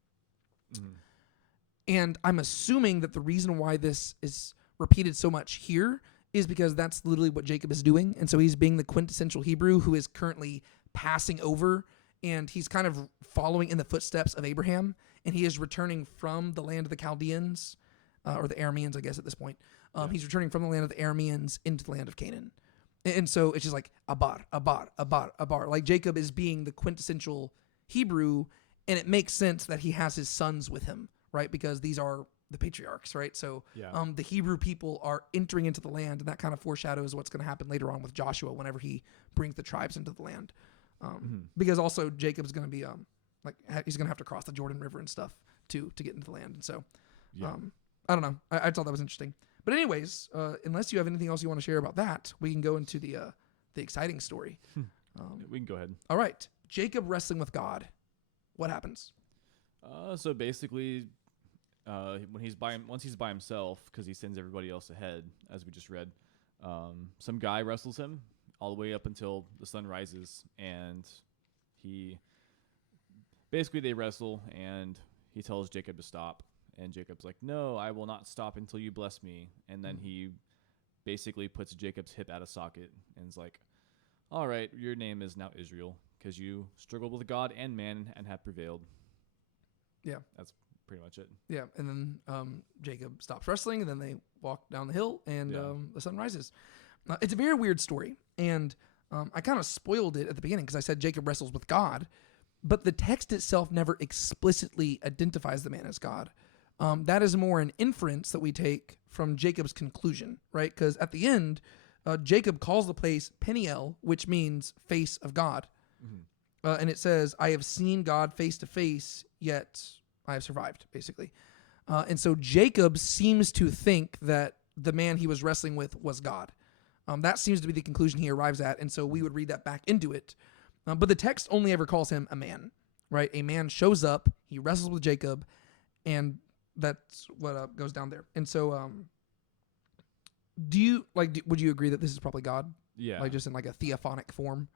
And I'm assuming that the reason why this is repeated so much here is because that's literally what Jacob is doing. And so he's being the quintessential Hebrew who is currently passing over, and he's kind of following in the footsteps of Abraham, and he is returning from the land of the Chaldeans, or the Arameans, I guess at this point. He's returning from the land of the Arameans into the land of Canaan. And so it's just like abar, abar, abar, abar. Like Jacob is being the quintessential Hebrew, and it makes sense that he has his sons with him, right? Because these are the patriarchs, right? So the Hebrew people are entering into the land, and that kind of foreshadows what's going to happen later on with Joshua whenever he brings the tribes into the land. Because also Jacob's going to be he's going to have to cross the Jordan River and stuff to get into the land. And so I don't know. I thought that was interesting. But anyways, unless you have anything else you want to share about that, we can go into the exciting story. We can go ahead. All right. Jacob wrestling with God. What happens? So basically, once he's by himself, because he sends everybody else ahead, as we just read, some guy wrestles him all the way up until the sun rises, and they wrestle, and he tells Jacob to stop, and Jacob's like, no, I will not stop until you bless me. And then he basically puts Jacob's hip out of socket and is like, all right, your name is now Israel, because you struggled with God and man and have prevailed. Yeah. That's pretty much it. Yeah, and then Jacob stops wrestling, and then they walk down the hill, and the sun rises. It's a very weird story, and I kind of spoiled it at the beginning because I said Jacob wrestles with God, but the text itself never explicitly identifies the man as God. That is more an inference that we take from Jacob's conclusion, right? Because at the end, Jacob calls the place Peniel, which means face of God. And it says, I have seen God face to face, yet I have survived, basically. And so Jacob seems to think that the man he was wrestling with was God. That seems to be the conclusion he arrives at, and so we would read that back into it. But the text only ever calls him a man, right? A man shows up, he wrestles with Jacob, and that's what goes down there. And so, would you agree that this is probably God? Yeah. Like just in like a theophonic form?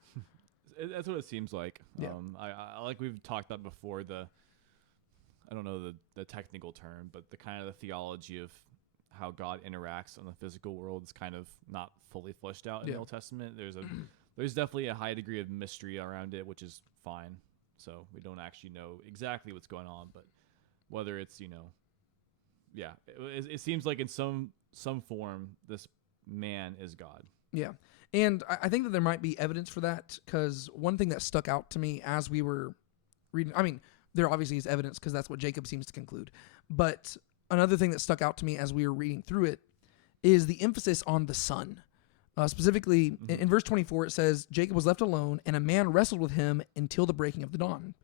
That's what it seems like. Yeah. I like we've talked about before, I don't know the technical term, but the kind of the theology of how God interacts on the physical world is kind of not fully fleshed out in the Old Testament. There's definitely a high degree of mystery around it, which is fine. So we don't actually know exactly what's going on, but whether it's, it seems like in some form this man is God. Yeah. And I think that there might be evidence for that, because one thing that stuck out to me as we were reading, I mean, there obviously is evidence because that's what Jacob seems to conclude. But another thing that stuck out to me as we were reading through it is the emphasis on the sun. Specifically, in verse 24, it says, Jacob was left alone, and a man wrestled with him until the breaking of the dawn.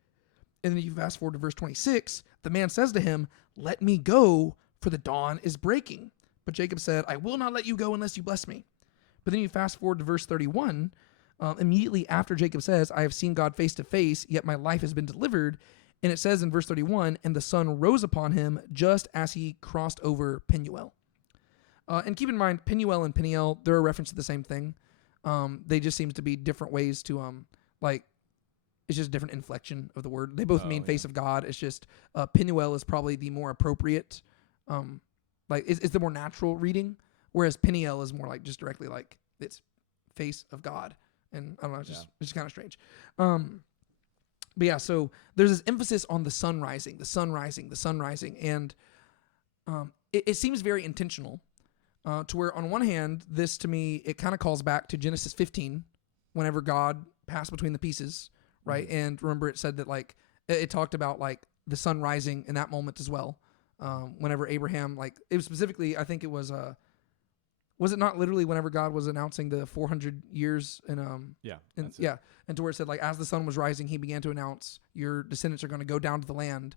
And then you fast forward to verse 26, the man says to him, let me go, for the dawn is breaking. But Jacob said, I will not let you go unless you bless me. But then you fast forward to verse 31, immediately after Jacob says, I have seen God face to face, yet my life has been delivered. And it says in verse 31, and the sun rose upon him just as he crossed over Penuel. And keep in mind, Penuel and Peniel, they're a reference to the same thing. They just seems to be different ways to, it's just different inflection of the word. They both mean face of God. It's just Penuel is probably the more appropriate, it's the more natural reading, whereas Peniel is more like just directly like it's face of God. And I don't know, it's just kind of strange. But yeah, so there's this emphasis on the sun rising, the sun rising, the sun rising. And it seems very intentional. To where on one hand, this to me, it kind of calls back to Genesis 15, whenever God passed between the pieces, right? Mm-hmm. And remember it said that like, it talked about like the sun rising in that moment as well. Whenever Abraham, like it was specifically, I think it was it not literally whenever God was announcing the 400 years and and to where it said like, as the sun was rising, he began to announce your descendants are going to go down to the land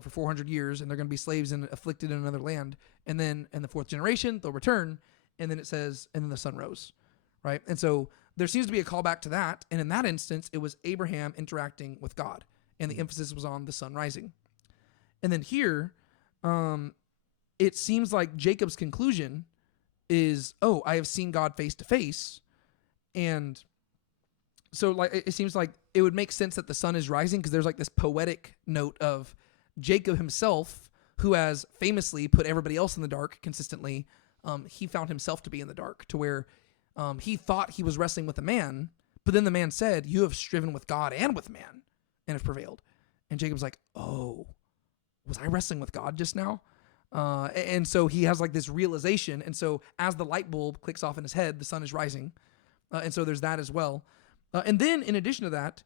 for 400 years, and they're going to be slaves and afflicted in another land. And then in the fourth generation, they'll return. And then it says, and then the sun rose, right? And so there seems to be a callback to that. And in that instance, it was Abraham interacting with God, and the emphasis was on the sun rising. And then here, it seems like Jacob's conclusion is, oh, I have seen God face to face. And so like it seems like it would make sense that the sun is rising, because there's like this poetic note of Jacob himself, who has famously put everybody else in the dark consistently, he found himself to be in the dark, to where he thought he was wrestling with a man, but then the man said, you have striven with God and with man and have prevailed. And Jacob's like, oh, was I wrestling with God just now? And so he has like this realization. And so as the light bulb clicks off in his head, the sun is rising. And so there's that as well. And then in addition to that,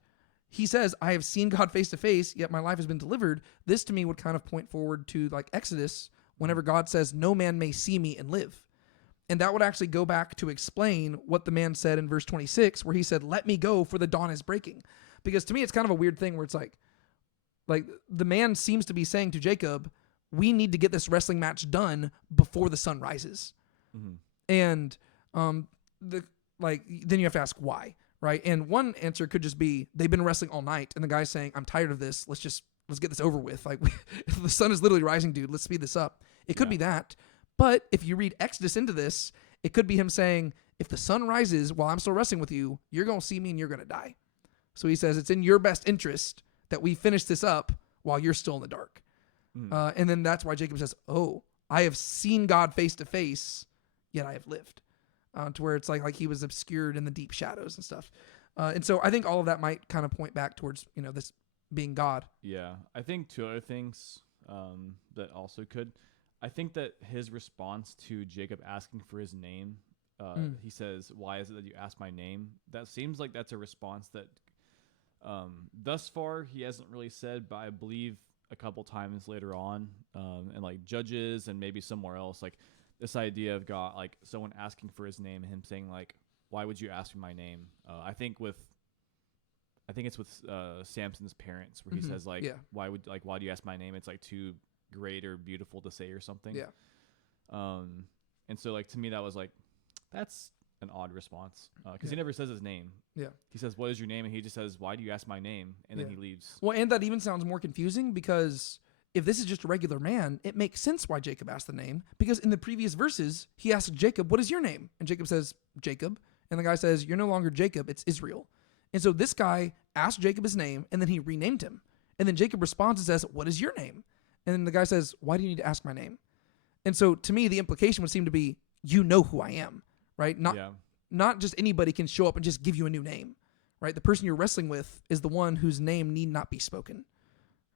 he says, I have seen God face to face, yet my life has been delivered. This to me would kind of point forward to like Exodus, whenever God says, no man may see me and live. And that would actually go back to explain what the man said in verse 26, where he said, let me go, for the dawn is breaking. Because to me, it's kind of a weird thing where it's like the man seems to be saying to Jacob, we need to get this wrestling match done before the sun rises. Mm-hmm. And then you have to ask why. Right. And one answer could just be they've been wrestling all night, and the guy's saying, I'm tired of this. Let's get this over with. Like, the sun is literally rising, dude. Let's speed this up. It could be that. But if you read Exodus into this, it could be him saying, if the sun rises while I'm still wrestling with you, you're going to see me and you're going to die. So he says, it's in your best interest that we finish this up while you're still in the dark. And then that's why Jacob says, oh, I have seen God face to face, yet I have lived. To where it's like he was obscured in the deep shadows and stuff. And so I think all of that might kind of point back towards, this being God. Yeah. I think two other things that also could. I think that his response to Jacob asking for his name, he says, why is it that you ask my name? That seems like that's a response that thus far he hasn't really said, but I believe a couple times later on and like Judges and maybe somewhere else, like this idea of God, like someone asking for his name and him saying like, why would you ask me my name? I think it's with Samson's parents, where he says like, why do you ask my name? It's like too great or beautiful to say or something. Yeah. And so like, to me, that was like, that's an odd response. Cause he never says his name. Yeah. He says, what is your name? And he just says, why do you ask my name? And then he leaves. Well, and that even sounds more confusing, because if this is just a regular man, it makes sense why Jacob asked the name, because in the previous verses, he asked Jacob, what is your name? And Jacob says, Jacob. And the guy says, you're no longer Jacob, it's Israel. And so this guy asked Jacob his name, and then he renamed him. And then Jacob responds and says, what is your name? And then the guy says, why do you need to ask my name? And so to me, the implication would seem to be, you know who I am, right? Not just anybody can show up and just give you a new name, right? The person you're wrestling with is the one whose name need not be spoken.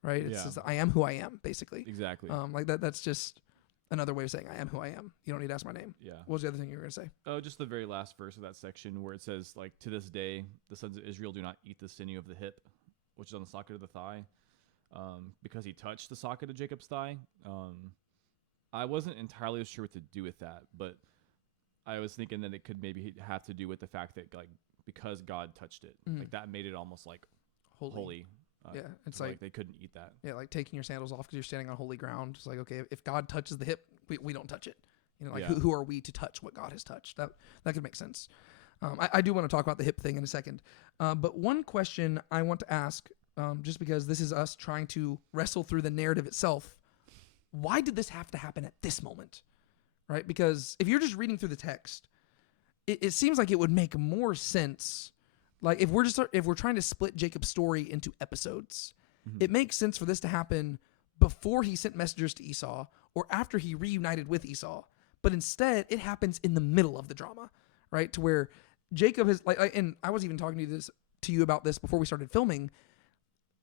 Right? It's just, I am who I am, basically. Exactly. Like that's just another way of saying I am who I am. You don't need to ask my name. Yeah. What was the other thing you were going to say? Oh, just the very last verse of that section where it says, like, to this day, the sons of Israel do not eat the sinew of the hip, which is on the socket of the thigh, because he touched the socket of Jacob's thigh. I wasn't entirely sure what to do with that, but I was thinking that it could maybe have to do with the fact that like because God touched it, like that made it almost like holy. Yeah, it's so, like they couldn't eat that. Yeah, like taking your sandals off because you're standing on holy ground. It's like, okay, if God touches the hip, we don't touch it. You know, like who are we to touch what God has touched? That could make sense. I do want to talk about the hip thing in a second. But one question I want to ask, just because this is us trying to wrestle through the narrative itself, why did this have to happen at this moment? Right? Because if you're just reading through the text, it seems like it would make more sense. Like if we're trying to split Jacob's story into episodes, it makes sense for this to happen before he sent messengers to Esau or after he reunited with Esau. But instead, it happens in the middle of the drama, right? To where Jacob has and I was even talking to you about this before we started filming.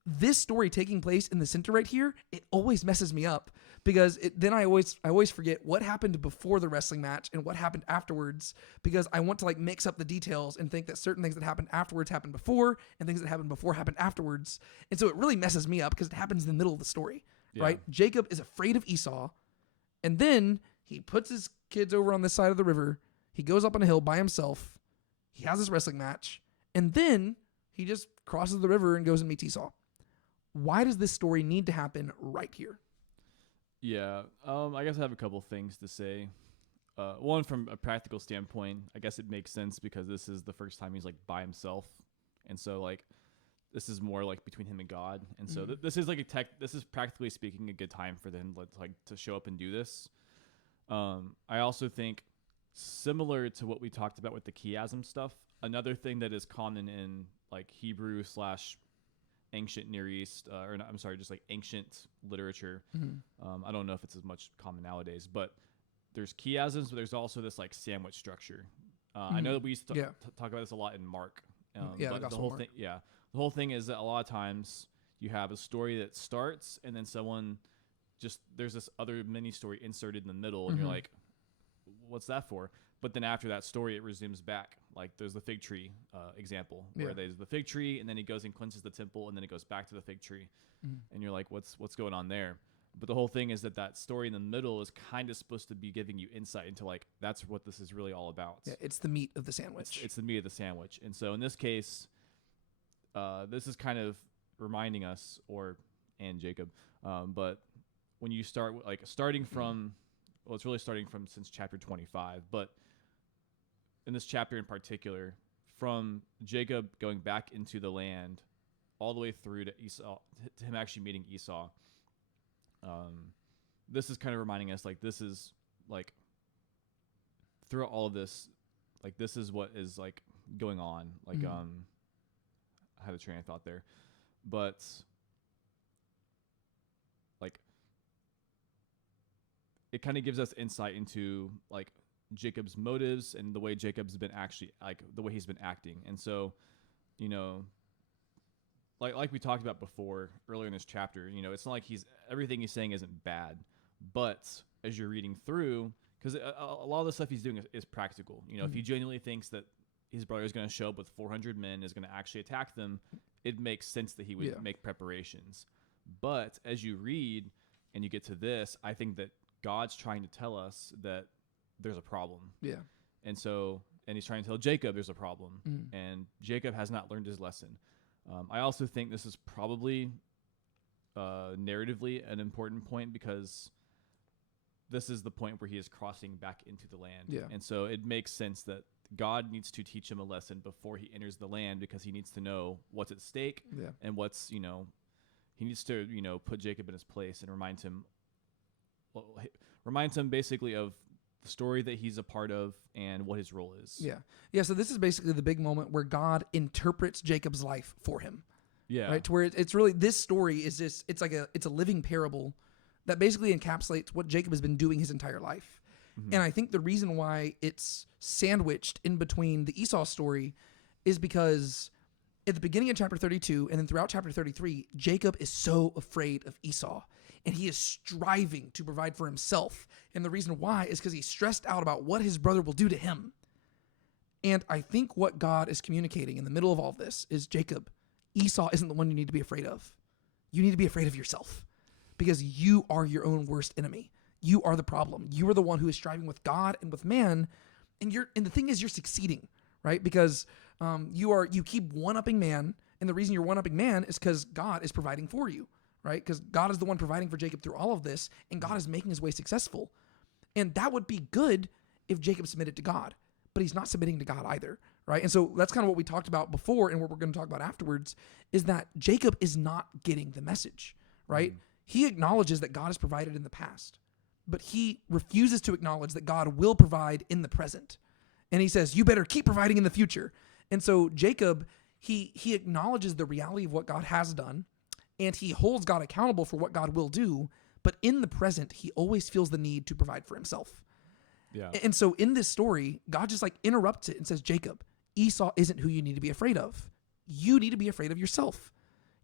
This story taking place in the center right here, it always messes me up because then I always forget what happened before the wrestling match and what happened afterwards because I want to like mix up the details and think that certain things that happened afterwards happened before and things that happened before happened afterwards. And so it really messes me up because it happens in the middle of the story, right? Jacob is afraid of Esau and then he puts his kids over on this side of the river. He goes up on a hill by himself. He has this wrestling match and then he just crosses the river and goes and meets Esau. Why does this story need to happen right here? Yeah, I guess I have a couple things to say. One, from a practical standpoint, I guess it makes sense because this is the first time he's like by himself, and so like this is more like between him and God, and so this is like this is practically speaking a good time for them to show up and do this. I also think similar to what we talked about with the chiasm stuff, another thing that is common in like Hebrew / ancient Near East, just like ancient literature. I don't know if it's as much common nowadays, but there's chiasms, but there's also this like sandwich structure. I know that we used to talk about this a lot in Mark. But the whole thing is that a lot of times you have a story that starts and then there's this other mini story inserted in the middle, and you're like, what's that for? But then after that story, it resumes back. Like there's the fig tree example where there's the fig tree and then he goes and cleanses the temple and then it goes back to the fig tree. And you're like, what's going on there? But the whole thing is that story in the middle is kind of supposed to be giving you insight into like, that's what this is really all about. Yeah, it's the meat of the sandwich. It's the meat of the sandwich. And so in this case, this is kind of reminding us and Jacob, but when you start starting from, well, it's really starting from since chapter 25, but in this chapter in particular, from Jacob going back into the land all the way through to Esau, to him actually meeting Esau, this is kind of reminding us like this is like throughout all of this, like this is what is like going on. Like I had a train of thought there, but like it kind of gives us insight into like Jacob's motives and the way Jacob's been actually like the way he's been acting. And so, you know, like we talked about before earlier in this chapter, you know, it's not like everything he's saying isn't bad, but as you're reading through, because a lot of the stuff he's doing is practical. You know, if he genuinely thinks that his brother is going to show up with 400 men, is going to actually attack them, it makes sense that he would make preparations. But as you read and you get to this, I think that God's trying to tell us that there's a problem. Yeah. And he's trying to tell Jacob there's a problem. And Jacob has not learned his lesson. I also think this is probably narratively an important point because this is the point where he is crossing back into the land. Yeah. And so it makes sense that God needs to teach him a lesson before he enters the land because he needs to know what's at stake and what's, you know, he needs to, you know, put Jacob in his place and reminds him basically of the story that he's a part of and what his role is. Yeah. Yeah. So this is basically the big moment where God interprets Jacob's life for him. Yeah. Right. To where it's really, this story is just, it's a living parable that basically encapsulates what Jacob has been doing his entire life. And I think the reason why it's sandwiched in between the Esau story is because at the beginning of chapter 32 and then throughout chapter 33, Jacob is so afraid of Esau and he is striving to provide for himself. And the reason why is because he's stressed out about what his brother will do to him. And I think what God is communicating in the middle of all of this is, Jacob, Esau isn't the one you need to be afraid of. You need to be afraid of yourself because you are your own worst enemy. You are the problem. You are the one who is striving with God and with man, and the thing is, you're succeeding, right? Because you keep one-upping man, and the reason you're one-upping man is because God is providing for you, right? Because God is the one providing for Jacob through all of this, and God is making his way successful. And that would be good if Jacob submitted to God, but he's not submitting to God either, right? And so that's kind of what we talked about before, and what we're going to talk about afterwards, is that Jacob is not getting the message, right? He acknowledges that God has provided in the past, but he refuses to acknowledge that God will provide in the present. And he says, you better keep providing in the future. And so Jacob, he acknowledges the reality of what God has done, and he holds God accountable for what God will do, but in the present, he always feels the need to provide for himself. Yeah. And so in this story, God just like interrupts it and says, Jacob, Esau isn't who you need to be afraid of. You need to be afraid of yourself.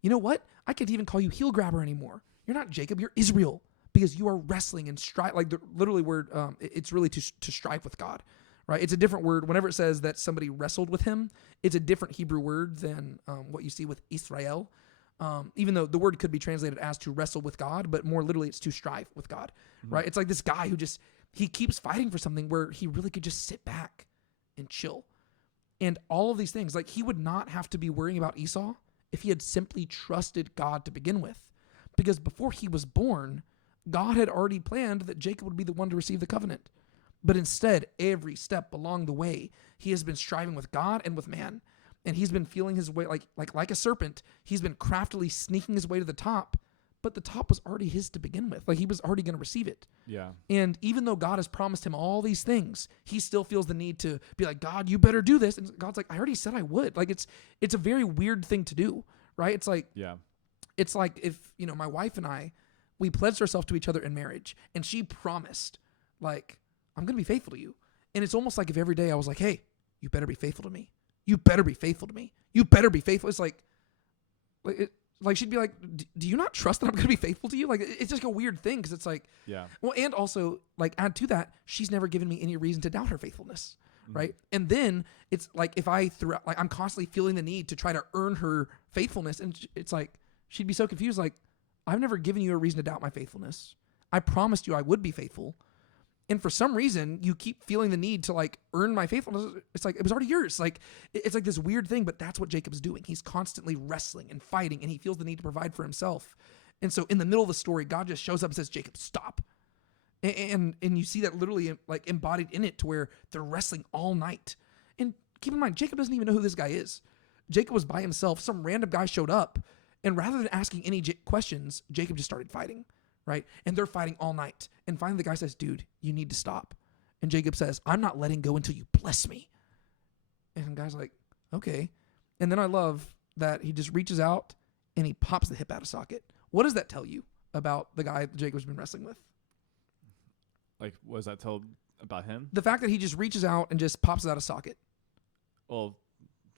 You know what? I can't even call you heel grabber anymore. You're not Jacob, you're Israel, because you are wrestling and strive. Like the literally word, it's really to strive with God, right? It's a different word. Whenever it says that somebody wrestled with him, it's a different Hebrew word than what you see with Israel. Even though the word could be translated as to wrestle with God, but more literally it's to strive with God, right? It's like this guy who he keeps fighting for something where he really could just sit back and chill. And all of these things, like he would not have to be worrying about Esau if he had simply trusted God to begin with. Because before he was born, God had already planned that Jacob would be the one to receive the covenant. But instead, every step along the way, he has been striving with God and with man. And he's been feeling his way like a serpent. He's been craftily sneaking his way to the top, but the top was already his to begin with. Like he was already going to receive it. Yeah. And even though God has promised him all these things, he still feels the need to be like, God, you better do this. And God's like, I already said I would. Like it's a very weird thing to do, right? It's like if, my wife and I, we pledged ourselves to each other in marriage, and she promised, like, I'm going to be faithful to you. And it's almost like if every day I was like, hey, you better be faithful to me. You better be faithful to me. You better be faithful. It's like she'd be like, do you not trust that I'm going to be faithful to you? Like, it's just a weird thing because it's like, yeah. Well, and also, like, add to that, she's never given me any reason to doubt her faithfulness, right? And then it's like if I'm constantly feeling the need to try to earn her faithfulness, and it's like she'd be so confused, like, I've never given you a reason to doubt my faithfulness. I promised you I would be faithful. And for some reason, you keep feeling the need to like earn my faithfulness. It's like, it was already yours. Like, it's like this weird thing, but that's what Jacob's doing. He's constantly wrestling and fighting, and he feels the need to provide for himself. And so in the middle of the story, God just shows up and says, Jacob, stop. And you see that literally like embodied in it to where they're wrestling all night. And keep in mind, Jacob doesn't even know who this guy is. Jacob was by himself. Some random guy showed up, and rather than asking any questions, Jacob just started fighting. Right? And they're fighting all night. And finally the guy says, dude, you need to stop. And Jacob says, I'm not letting go until you bless me. And the guy's like, okay. And then I love that he just reaches out and he pops the hip out of socket. What does that tell you about the guy that Jacob's been wrestling with? Like, what does that tell about him? The fact that he just reaches out and just pops it out of socket. Well,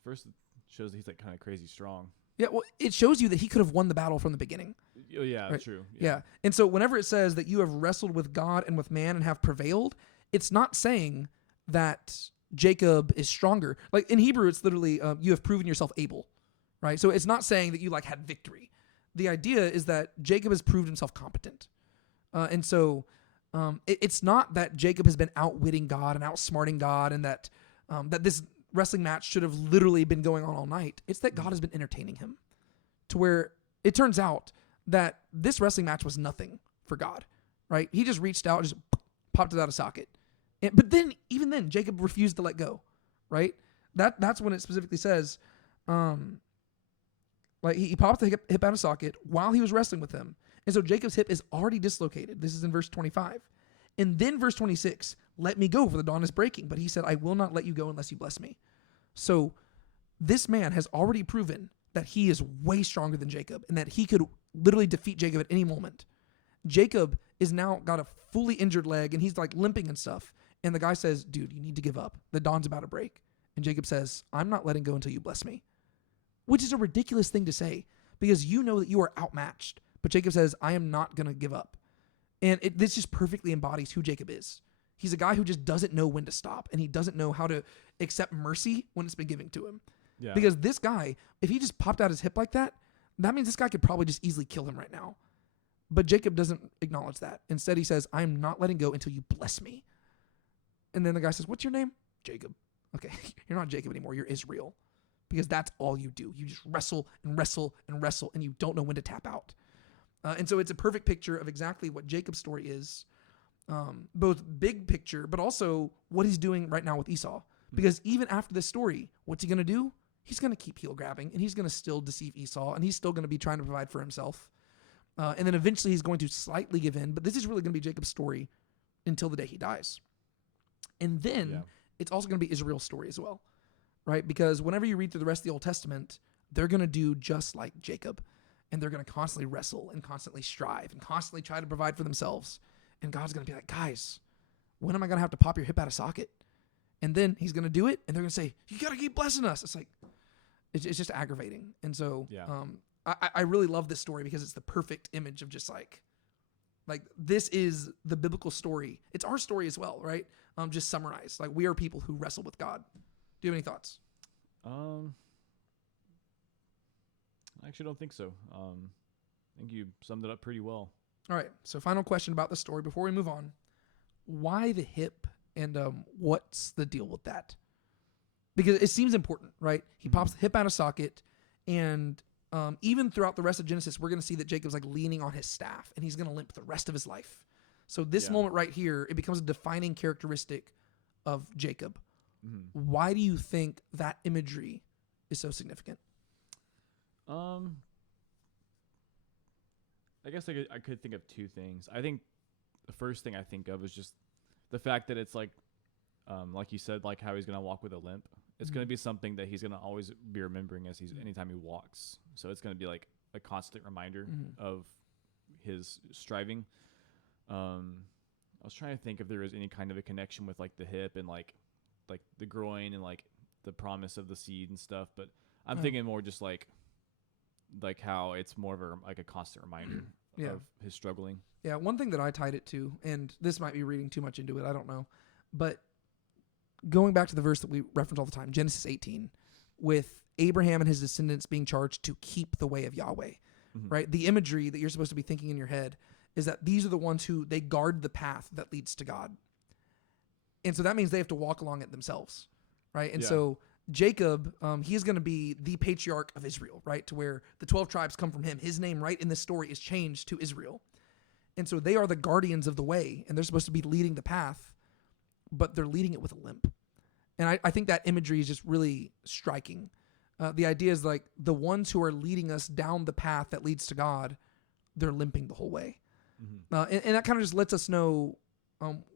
first it shows that he's like kind of crazy strong. Yeah, well, it shows you that he could have won the battle from the beginning. Oh, yeah, right? True. Yeah. And so whenever it says that you have wrestled with God and with man and have prevailed, it's not saying that Jacob is stronger. Like in Hebrew, it's literally you have proven yourself able, right? So it's not saying that you like had victory. The idea is that Jacob has proved himself competent. And so it's not that Jacob has been outwitting God and outsmarting God, and that this wrestling match should have literally been going on all night. It's that God has been entertaining him to where it turns out that this wrestling match was nothing for God, right? He just reached out and just popped it out of socket. But then, even then, Jacob refused to let go, right? That's when it specifically says, like he popped the hip out of socket while he was wrestling with him. And so Jacob's hip is already dislocated. This is in verse 25. And then verse 26, let me go for the dawn is breaking. But he said, I will not let you go unless you bless me. So this man has already proven that he is way stronger than Jacob and that he could literally defeat Jacob at any moment. Jacob is now got a fully injured leg and he's like limping and stuff. And the guy says, dude, you need to give up. The dawn's about to break. And Jacob says, I'm not letting go until you bless me. Which is a ridiculous thing to say because you know that you are outmatched. But Jacob says, I am not going to give up. And this just perfectly embodies who Jacob is. He's a guy who just doesn't know when to stop, and he doesn't know how to accept mercy when it's been given to him. Yeah. Because this guy, if he just popped out his hip like that, that means this guy could probably just easily kill him right now. But Jacob doesn't acknowledge that. Instead, he says, I am not letting go until you bless me. And then the guy says, what's your name? Jacob. Okay, you're not Jacob anymore. You're Israel. Because that's all you do. You just wrestle and wrestle and wrestle, and you don't know when to tap out. And so it's a perfect picture of exactly what Jacob's story is, both big picture, but also what he's doing right now with Esau. Because even after this story, what's he going to do? He's going to keep heel grabbing, and he's going to still deceive Esau, and he's still going to be trying to provide for himself. And then eventually he's going to slightly give in, but this is really going to be Jacob's story until the day he dies. And then it's also going to be Israel's story as well. Right? Because whenever you read through the rest of the Old Testament, they're going to do just like Jacob. And they're going to constantly wrestle and constantly strive and constantly try to provide for themselves. And God's going to be like, guys, when am I going to have to pop your hip out of socket? And then he's going to do it. And they're going to say, you got to keep blessing us. It's like, it's just aggravating. And so I really love this story because it's the perfect image of just like this is the biblical story. It's our story as well, right? Just summarized. Like we are people who wrestle with God. Do you have any thoughts? I actually don't think so. I think you summed it up pretty well. All right. So final question about the story before we move on. Why the hip and what's the deal with that? Because it seems important, right? He pops the hip out of socket and even throughout the rest of Genesis, we're going to see that Jacob's like leaning on his staff and he's going to limp the rest of his life. So this moment right here, it becomes a defining characteristic of Jacob. Why do you think that imagery is so significant? I guess I could think of two things. I think the first thing I think of is just the fact that it's like you said, like how he's going to walk with a limp. It's going to be something that he's going to always be remembering as anytime he walks. So it's going to be like a constant reminder of his striving. I was trying to think if there was any kind of a connection with like the hip and like the groin and like the promise of the seed and stuff, but I'm thinking more just like how it's more of a constant reminder of his struggling. Yeah, one thing that I tied it to, and this might be reading too much into it, I don't know, but going back to the verse that we reference all the time, Genesis 18, with Abraham and his descendants being charged to keep the way of Yahweh, right? The imagery that you're supposed to be thinking in your head is that these are the ones who they guard the path that leads to God. And so that means they have to walk along it themselves, right? And so Jacob, he is going to be the patriarch of Israel, right? To where the 12 tribes come from him. His name right in this story is changed to Israel. And so they are the guardians of the way, and they're supposed to be leading the path, but they're leading it with a limp. And I think that imagery is just really striking. The idea is like the ones who are leading us down the path that leads to God, they're limping the whole way. And that kind of just lets us know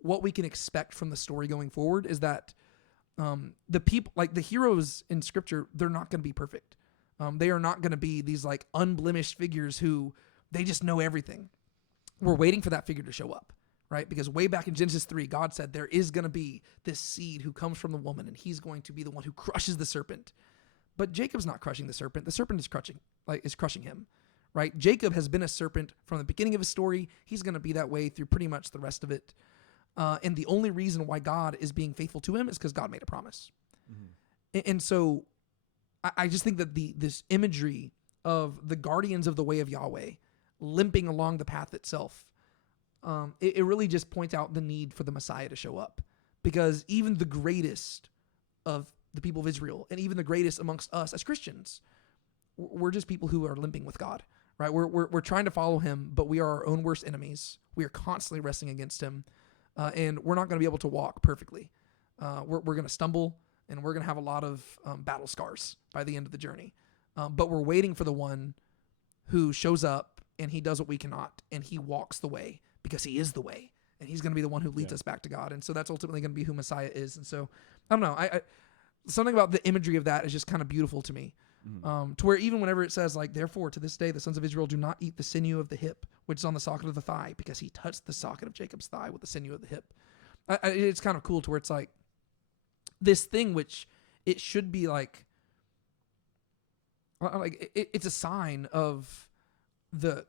what we can expect from the story going forward is that the people, like the heroes in Scripture, they're not going to be perfect. They are not going to be these like unblemished figures who they just know everything. We're waiting for that figure to show up, right? Because way back in Genesis 3, God said there is going to be this seed who comes from the woman, and he's going to be the one who crushes the serpent. But Jacob's not crushing the serpent. The serpent is crushing him, right? Jacob has been a serpent from the beginning of his story. He's going to be that way through pretty much the rest of it. And the only reason why God is being faithful to him is because God made a promise. And so I just think that this imagery of the guardians of the way of Yahweh limping along the path itself, it really just points out the need for the Messiah to show up. Because even the greatest of the people of Israel, and even the greatest amongst us as Christians, we're just people who are limping with God, right? We're trying to follow him, but we are our own worst enemies. We are constantly wrestling against him, and we're not going to be able to walk perfectly. We're going to stumble, and we're going to have a lot of battle scars by the end of the journey. But we're waiting for the one who shows up, and he does what we cannot, and he walks the way because he is the way, and he's going to be the one who leads us back to God. And so that's ultimately going to be who Messiah is. And so I don't know. I something about the imagery of that is just kind of beautiful to me. To where even whenever it says like, therefore to this day, the sons of Israel do not eat the sinew of the hip, which is on the socket of the thigh, because he touched the socket of Jacob's thigh with the sinew of the hip. It's kind of cool to where it's like this thing, which it should be like it's a sign of the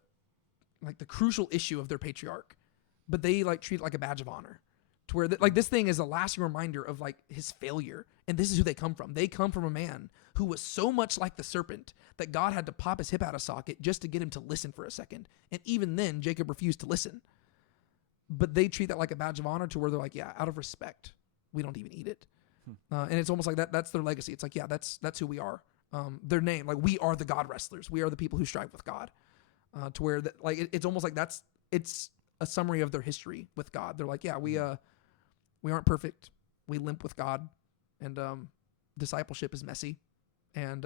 crucial issue of their patriarch, but they like treat it like a badge of honor. To where like this thing is a lasting reminder of like his failure, and this is who they come from. They come from a man who was so much like the serpent that God had to pop his hip out of socket just to get him to listen for a second. And even then, Jacob refused to listen. But they treat that like a badge of honor, to where they're like, yeah, out of respect, we don't even eat it. And it's almost like that's their legacy. It's like, yeah, that's who we are. Their name, like, we are the God wrestlers. We are the people who strive with God. To where that, like, it's almost like it's a summary of their history with God. They're like, yeah, we aren't perfect. We limp with God, and discipleship is messy. And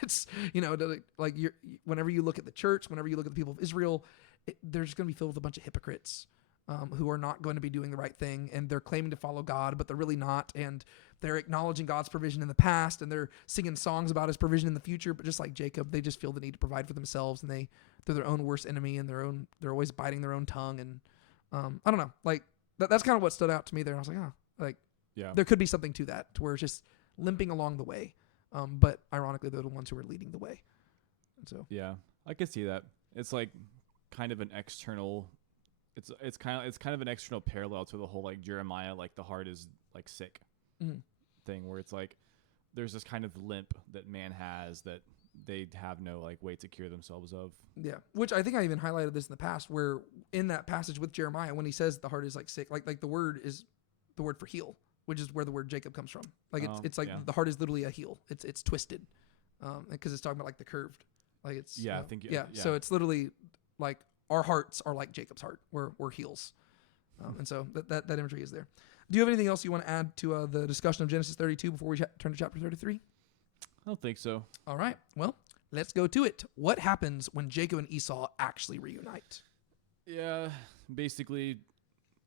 it's, like, whenever you look at the church, whenever you look at the people of Israel, they're just going to be filled with a bunch of hypocrites who are not going to be doing the right thing, and they're claiming to follow God, but they're really not, and they're acknowledging God's provision in the past, and they're singing songs about his provision in the future, but just like Jacob, they just feel the need to provide for themselves, and they're their own worst enemy, and they're always biting their own tongue, and I don't know, like, that's kind of what stood out to me there. I was like, oh, like, Yeah. there could be something to that, to where it's just limping along the way. But ironically, they're the ones who are leading the way. And so Yeah, I could see that. It's like kind of an external. It's kind of an external parallel to the whole, like, Jeremiah, like, the heart is, like, sick thing, where it's like there's this kind of limp that man has that they have no, like, way to cure themselves of. Yeah, which I think I even highlighted this in the past, where in that passage with Jeremiah, when he says the heart is, like, sick, like the word is the word for heel, which is where the word Jacob comes from. Like, it's like the heart is literally a heel. It's twisted, because it's talking about, like, the curved, like, it's Yeah, I think. yeah. So it's literally like our hearts are like Jacob's heart. We're heels, and so that imagery is there. Do you have anything else you want to add to the discussion of Genesis 32 before we turn to chapter 33? I don't think so. All right. Well, let's go to it. What happens when Jacob and Esau actually reunite? Yeah, basically,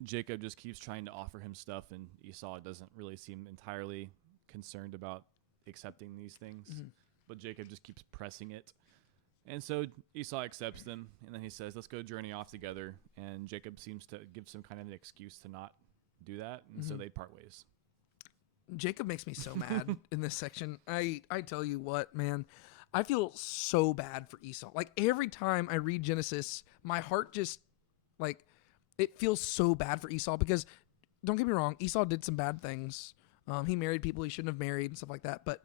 Jacob just keeps trying to offer him stuff, and Esau doesn't really seem entirely concerned about accepting these things. But Jacob just keeps pressing it. And so Esau accepts them, and then he says, let's go journey off together. And Jacob seems to give some kind of an excuse to not do that, and so they part ways. Jacob makes me so mad in this section. I tell you what, man, I feel so bad for Esau. Like, every time I read Genesis, my heart just, like, it feels so bad for Esau, because don't get me wrong, Esau did some bad things. He married people he shouldn't have married and stuff like that. But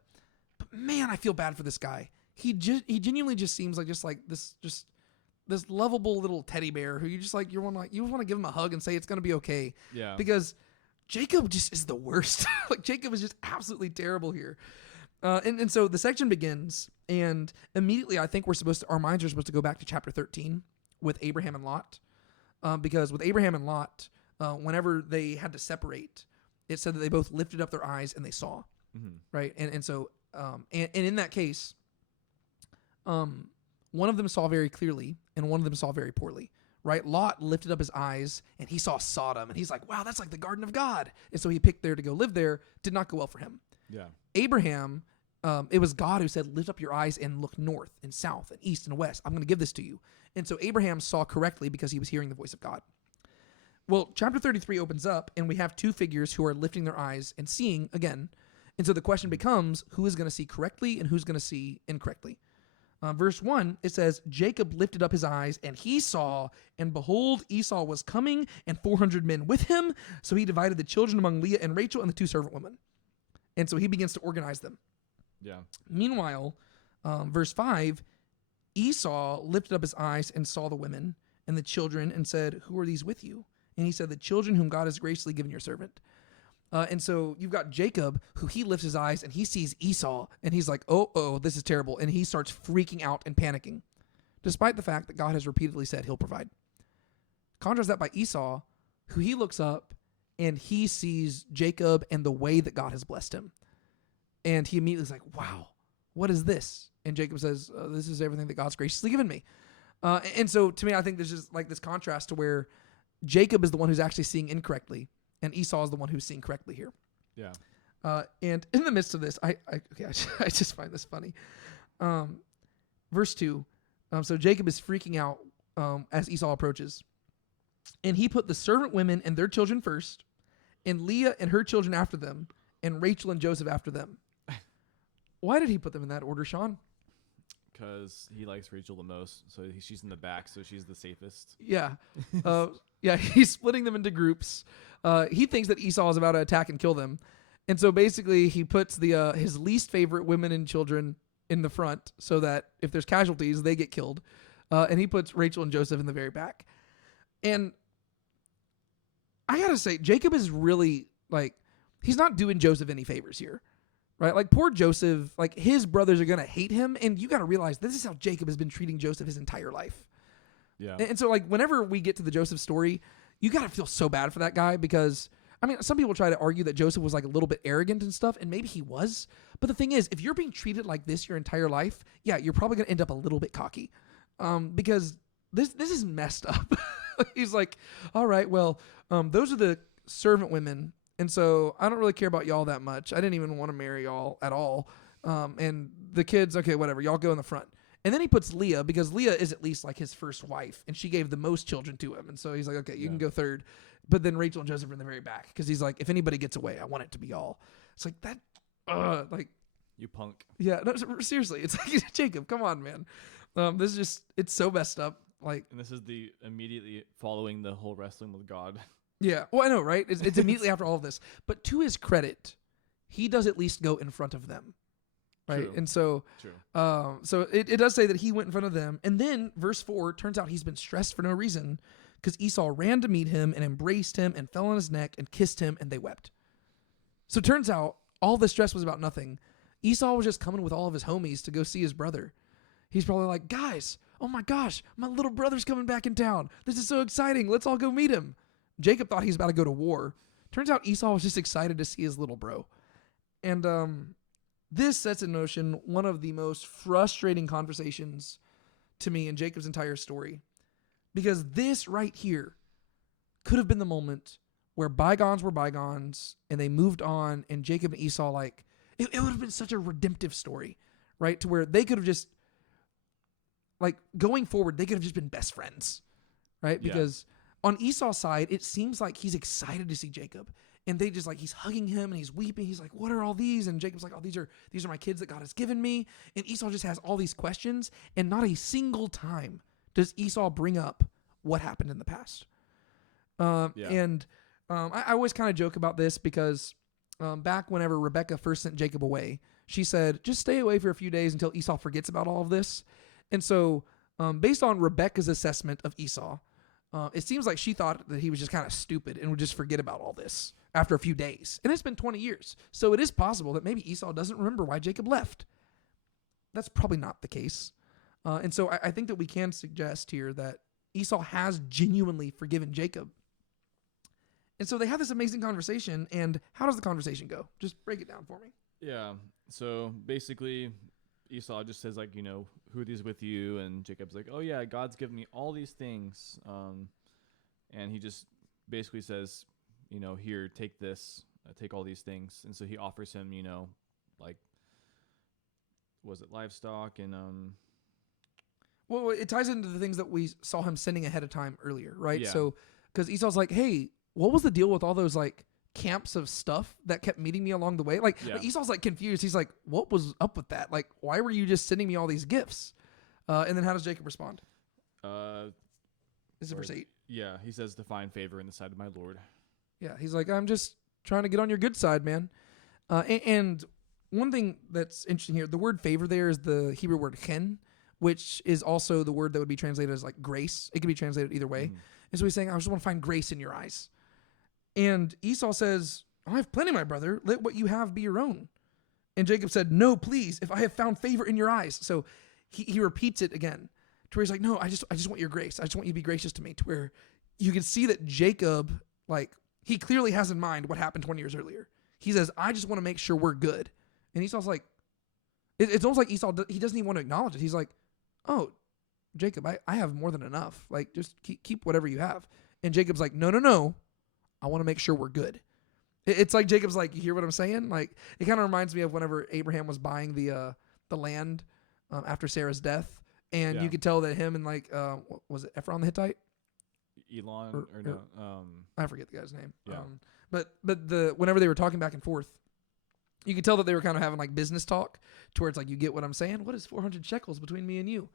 man, I feel bad for this guy. He genuinely just seems like this lovable little teddy bear who you want to give him a hug and say it's going to be okay. Yeah. Because Jacob just is the worst. Like, Jacob is just absolutely terrible here. And so the section begins, and immediately I think our minds are supposed to go back to chapter 13 with Abraham and Lot. Because with Abraham and Lot, whenever they had to separate, it said that they both lifted up their eyes and they saw, right? And so in that case, one of them saw very clearly and one of them saw very poorly, right? Lot lifted up his eyes and he saw Sodom, and he's like, wow, that's like the garden of God. And so he picked there to go live there. Did not go well for him. Yeah. Abraham, it was God who said, lift up your eyes and look north and south and east and west. I'm going to give this to you. And so Abraham saw correctly because he was hearing the voice of God. Well, chapter 33 opens up, and we have two figures who are lifting their eyes and seeing again. And so the question becomes, who is going to see correctly and who's going to see incorrectly? Verse 1, it says, Jacob lifted up his eyes, and he saw, and behold, Esau was coming, and 400 men with him. So he divided the children among Leah and Rachel and the two servant women. And so he begins to organize them. Yeah. Meanwhile, verse 5, Esau lifted up his eyes and saw the women and the children and said, who are these with you? And he said, the children whom God has graciously given your servant. And so you've got Jacob, who he lifts his eyes and he sees Esau, and he's like, oh, this is terrible. And he starts freaking out and panicking, despite the fact that God has repeatedly said he'll provide. Contrast that by Esau, who he looks up and he sees Jacob and the way that God has blessed him. And he immediately is like, wow, what is this? And Jacob says, this is everything that God's graciously given me. And so to me, I think there's just like this contrast to where Jacob is the one who's actually seeing incorrectly, and Esau is the one who's seeing correctly here. Yeah. And in the midst of this, I just find this funny. Verse 2, so Jacob is freaking out as Esau approaches. And he put the servant women and their children first, and Leah and her children after them, and Rachel and Joseph after them. Why did he put them in that order, Sean? Because he likes Rachel the most, so she's in the back, so she's the safest. Yeah. Yeah, he's splitting them into groups. He thinks that Esau is about to attack and kill them. And so basically he puts his least favorite women and children in the front so that if there's casualties, they get killed. And he puts Rachel and Joseph in the very back. And I got to say, Jacob is really, like, he's not doing Joseph any favors here, right? Like poor Joseph, like his brothers are going to hate him. And you got to realize this is how Jacob has been treating Joseph his entire life. Yeah. And so like whenever we get to the Joseph story, you got to feel so bad for that guy because, I mean, some people try to argue that Joseph was like a little bit arrogant and stuff, and maybe he was. But the thing is, if you're being treated like this your entire life, yeah, you're probably going to end up a little bit cocky because this is messed up. He's like, all right, well, those are the servant women, and so I don't really care about y'all that much. I didn't even want to marry y'all at all. And the kids, okay, whatever, y'all go in the front. And then he puts Leah, because Leah is at least like his first wife, and she gave the most children to him. And so he's like, okay, you can go third. But then Rachel and Joseph are in the very back, because he's like, if anybody gets away, I want it to be y'all. It's like that, like. You punk. Yeah, no, seriously. It's like, Jacob, come on, man. This is just, it's so messed up. Like, and this is the immediately following the whole wrestling with God. Yeah. Well, I know, right? It's immediately after all of this. But to his credit, he does at least go in front of them. Right. True. And so, so it does say that he went in front of them. And then verse 4, turns out he's been stressed for no reason because Esau ran to meet him and embraced him and fell on his neck and kissed him, and they wept. So it turns out all the stress was about nothing. Esau was just coming with all of his homies to go see his brother. He's probably like, guys, oh my gosh, my little brother's coming back in town. This is so exciting. Let's all go meet him. Jacob thought he was about to go to war. Turns out Esau was just excited to see his little bro. And this sets in motion one of the most frustrating conversations to me in Jacob's entire story. Because this right here could have been the moment where bygones were bygones and they moved on, and Jacob and Esau, like, it would have been such a redemptive story, right? To where they could have just, like, going forward, they could have just been best friends, right? Because on Esau's side, it seems like he's excited to see Jacob. And they just, like, he's hugging him and he's weeping. He's like, what are all these? And Jacob's like, oh, these are my kids that God has given me. And Esau just has all these questions. And not a single time does Esau bring up what happened in the past. And I always kind of joke about this because back whenever Rebekah first sent Jacob away, she said, just stay away for a few days until Esau forgets about all of this. And so based on Rebekah's assessment of Esau, it seems like she thought that he was just kind of stupid and would just forget about all this after a few days. And it's been 20 years. So it is possible that maybe Esau doesn't remember why Jacob left. That's probably not the case. And so I think that we can suggest here that Esau has genuinely forgiven Jacob. And so they have this amazing conversation. And how does the conversation go? Just break it down for me. Yeah. So basically, Esau just says, like, you know, who are these with you? And Jacob's like, oh, yeah, God's given me all these things. And he just basically says, you know, here, take this, take all these things. And so he offers him, you know, like, was it livestock? And well, it ties into the things that we saw him sending ahead of time earlier, right? Yeah. So because Esau's like, hey, what was the deal with all those, like, camps of stuff that kept meeting me along the way? Like, Esau's like confused. He's like, what was up with that? Like, why were you just sending me all these gifts? And then how does Jacob respond? This is verse 8. Yeah, he says to find favor in the sight of my Lord. Yeah, he's like, I'm just trying to get on your good side, man. And one thing that's interesting here, the word favor there is the Hebrew word chen, which is also the word that would be translated as, like, grace. It could be translated either way. And so he's saying, I just want to find grace in your eyes. And Esau says, I have plenty, my brother. Let what you have be your own. And Jacob said, no, please, if I have found favor in your eyes. So he repeats it again to where he's like, no, I just want your grace. I just want you to be gracious to me, to where you can see that Jacob, like, he clearly has in mind what happened 20 years earlier. He says, I just want to make sure we're good. And Esau's like, it's almost like Esau, he doesn't even want to acknowledge it. He's like, oh, Jacob, I have more than enough. Like, just keep whatever you have. And Jacob's like, no. I want to make sure we're good. It's like Jacob's like, you hear what I'm saying? Like, it kind of reminds me of whenever Abraham was buying the land after Sarah's death. And you could tell that him and, like, what was it, Ephron the Hittite? Elon or no? I forget the guy's name. Yeah. But whenever they were talking back and forth, you could tell that they were kind of having, like, business talk to where it's like, you get what I'm saying? What is 400 shekels between me and you?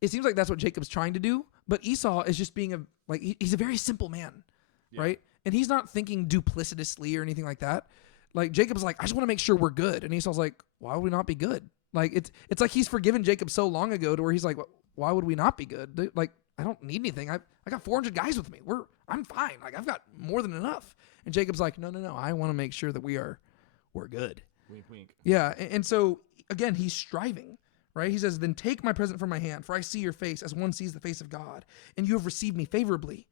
It seems like that's what Jacob's trying to do, but Esau is just being he's a very simple man, right? And he's not thinking duplicitously or anything like that. Like, Jacob's like, I just want to make sure we're good. And Esau's like, why would we not be good? Like, it's like he's forgiven Jacob so long ago to where he's like, why would we not be good? Like, I don't need anything. I got 400 guys with me. I'm fine. Like, I've got more than enough. And Jacob's like, no. I want to make sure that we're good. Wink, wink. Yeah. And so again, he's striving, right? He says, then take my present from my hand, for I see your face as one sees the face of God, and you have received me favorably.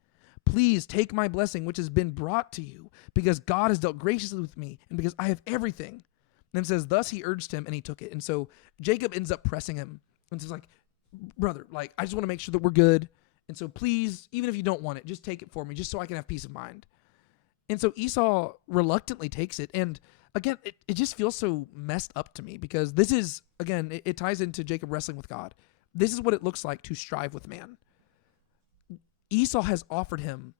Please take my blessing, which has been brought to you, because God has dealt graciously with me, and because I have everything. And then it says, thus he urged him, and he took it. And so Jacob ends up pressing him, and says, like, brother, like, I just want to make sure that we're good. And so please, even if you don't want it, just take it for me, just so I can have peace of mind. And so Esau reluctantly takes it. And again, it just feels so messed up to me, because this is, again, it ties into Jacob wrestling with God. This is what it looks like to strive with man. Esau has offered him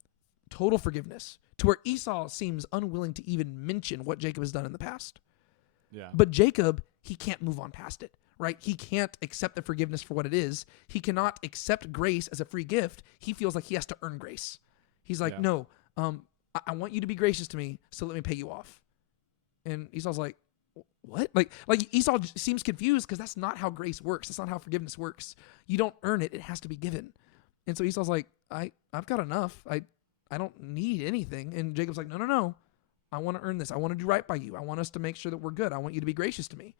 total forgiveness, to where Esau seems unwilling to even mention what Jacob has done in the past. Yeah. But Jacob, he can't move on past it, right? He can't accept the forgiveness for what it is. He cannot accept grace as a free gift. He feels like he has to earn grace. He's like, no, I want you to be gracious to me, so let me pay you off. And Esau's like, what? Like Esau seems confused, because that's not how grace works. That's not how forgiveness works. You don't earn it. It has to be given. And so Esau's like, I've got enough. I don't need anything. And Jacob's like, no. I want to earn this. I want to do right by you. I want us to make sure that we're good. I want you to be gracious to me.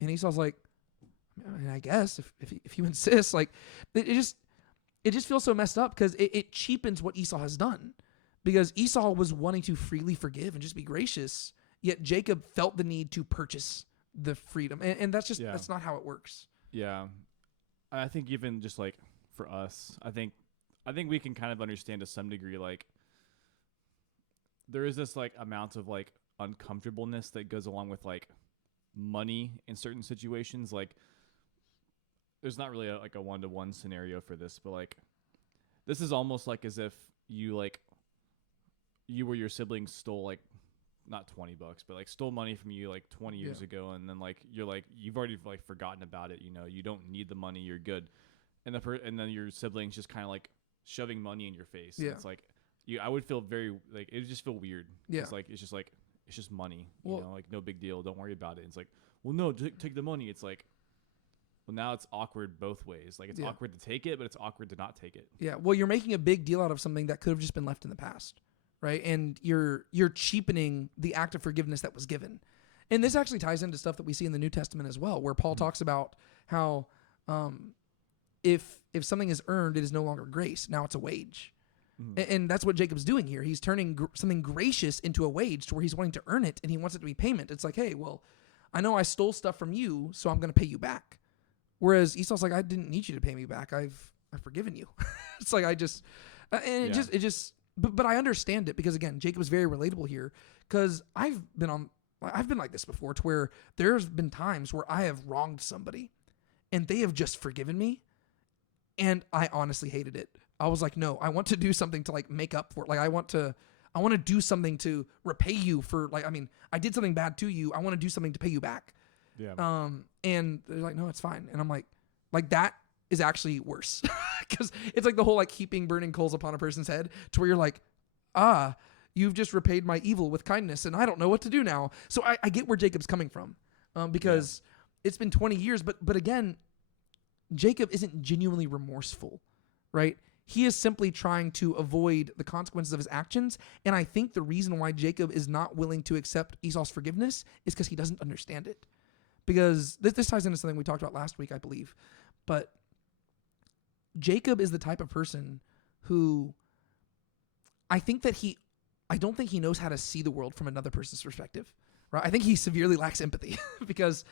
And Esau's like, I mean, I guess if you insist. Like, it just feels so messed up, because it cheapens what Esau has done. Because Esau was wanting to freely forgive and just be gracious, yet Jacob felt the need to purchase the freedom. And that's just, that's not how it works. Yeah. I think even just like for us, I think we can kind of understand to some degree, like, there is this like amount of like uncomfortableness that goes along with like money in certain situations. Like, there's not really a one-to-one scenario for this, but like, this is almost like as if you or your siblings stole like, not $20, but like stole money from you like 20 years ago, and then like you're like, you've already like forgotten about it. You know, you don't need the money. You're good. And then your siblings just kind of like shoving money in your face. Yeah. It's like, I would feel very like, it would just feel weird. Yeah. It's just money. Well, you know, like, no big deal. Don't worry about it. It's like, well, no, take the money. It's like, well, now it's awkward both ways. Like, it's awkward to take it, but it's awkward to not take it. Yeah. Well, you're making a big deal out of something that could have just been left in the past, right? And you're cheapening the act of forgiveness that was given. And this actually ties into stuff that we see in the New Testament as well, where Paul talks about how if something is earned, it is no longer grace. Now it's a wage. And that's what Jacob's doing here. He's turning something gracious into a wage, to where he's wanting to earn it, and he wants it to be payment. It's like, hey, well, I know I stole stuff from you, so I'm going to pay you back. Whereas Esau's like, I didn't need you to pay me back. I've forgiven you. It's like, but I understand it, because again, Jacob is very relatable here, because I've been like this before, to where there's been times where I have wronged somebody and they have just forgiven me, and I honestly hated it. I was like, no, I want to do something to like make up for it. Like, I want to do something to repay you for, like, I mean, I did something bad to you. I want to do something to pay you back. Yeah. And they're like, no, it's fine. And I'm like that is actually worse, because it's like the whole like heaping burning coals upon a person's head, to where you're like, you've just repaid my evil with kindness, and I don't know what to do now. So I get where Jacob's coming from, because it's been 20 years, but again, Jacob isn't genuinely remorseful, right? He is simply trying to avoid the consequences of his actions. And I think the reason why Jacob is not willing to accept Esau's forgiveness is because he doesn't understand it. Because this ties into something we talked about last week, I believe. But Jacob is the type of person who I don't think he knows how to see the world from another person's perspective, right? I think he severely lacks empathy, because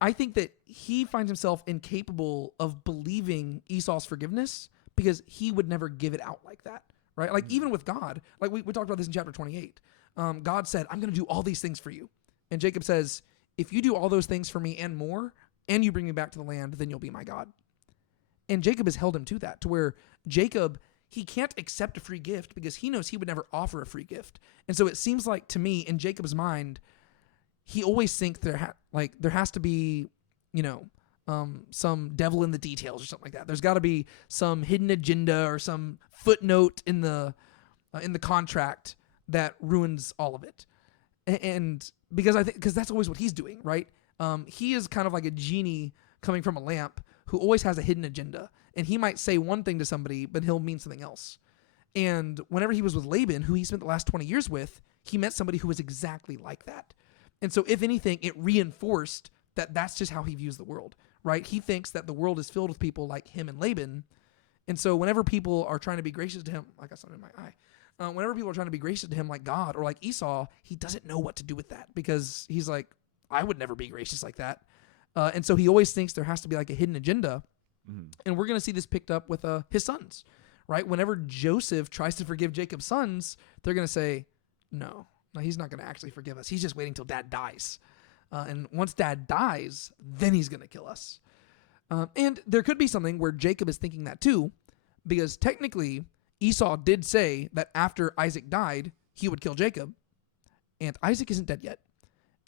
I think that he finds himself incapable of believing Esau's forgiveness, because he would never give it out like that, right? Like, even with God, like we talked about this in chapter 28. God said, I'm going to do all these things for you. And Jacob says, if you do all those things for me and more, and you bring me back to the land, then you'll be my God. And Jacob has held him to that, to where Jacob, he can't accept a free gift because he knows he would never offer a free gift. And so it seems like, to me, in Jacob's mind, he always thinks there has to be, some devil in the details or something like that. There's got to be some hidden agenda or some footnote in the contract that ruins all of it. And because that's always what he's doing, right? He is kind of like a genie coming from a lamp who always has a hidden agenda. and he might say one thing to somebody, but he'll mean something else. And whenever he was with Laban, who he spent the last 20 years with, he met somebody who was exactly like that. And so if anything, it reinforced that that's just how he views the world, right? He thinks that the world is filled with people like him and Laban. And so whenever people are trying to be gracious to him, I got something in my eye. Whenever people are trying to be gracious to him like God or like Esau, he doesn't know what to do with that because he's like, I would never be gracious like that. And so he always thinks there has to be like a hidden agenda. Mm-hmm. And we're going to see this picked up with his sons, right? Whenever Joseph tries to forgive Jacob's sons, they're going to say, no, he's not going to actually forgive us. He's just waiting till dad dies. And once dad dies, then he's going to kill us. And there could be something where Jacob is thinking that too, because technically Esau did say that after Isaac died, he would kill Jacob, and Isaac isn't dead yet.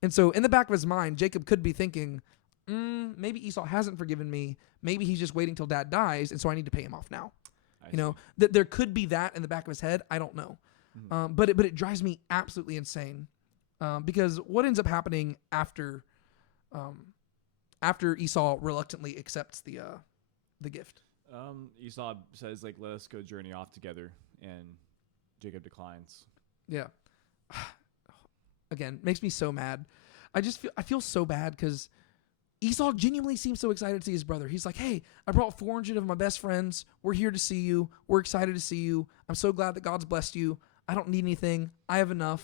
And so in the back of his mind, Jacob could be thinking, maybe Esau hasn't forgiven me. Maybe he's just waiting till dad dies, and so I need to pay him off now. There could be that in the back of his head. I don't know. Mm-hmm. But it drives me absolutely insane because what ends up happening after Esau reluctantly accepts the gift? Esau says, like, let us go journey off together, and Jacob declines. Yeah. Again, makes me so mad. I feel so bad because Esau genuinely seems so excited to see his brother. He's like, hey, I brought 400 of my best friends. We're here to see you. We're excited to see you. I'm so glad that God's blessed you. I don't need anything. I have enough.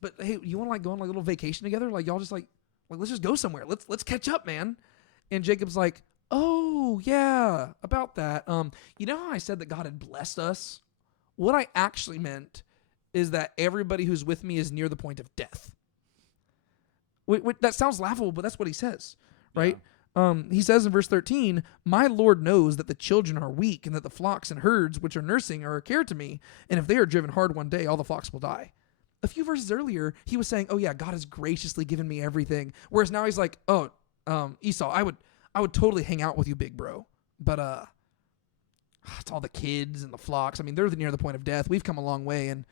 But hey, you want to like go on like a little vacation together? Like y'all just like let's just go somewhere. Let's catch up, man. And Jacob's like, oh yeah, about that. You know how I said that God had blessed us? What I actually meant is that everybody who's with me is near the point of death. That sounds laughable, but that's what he says, right? Yeah. He says in verse 13, my Lord knows that the children are weak and that the flocks and herds which are nursing are a care to me. And if they are driven hard one day, all the flocks will die. A few verses earlier, he was saying, oh yeah, God has graciously given me everything. Whereas now he's like, oh, Esau, I would totally hang out with you, big bro. But it's all the kids and the flocks. I mean, they're near the point of death. We've come a long way. And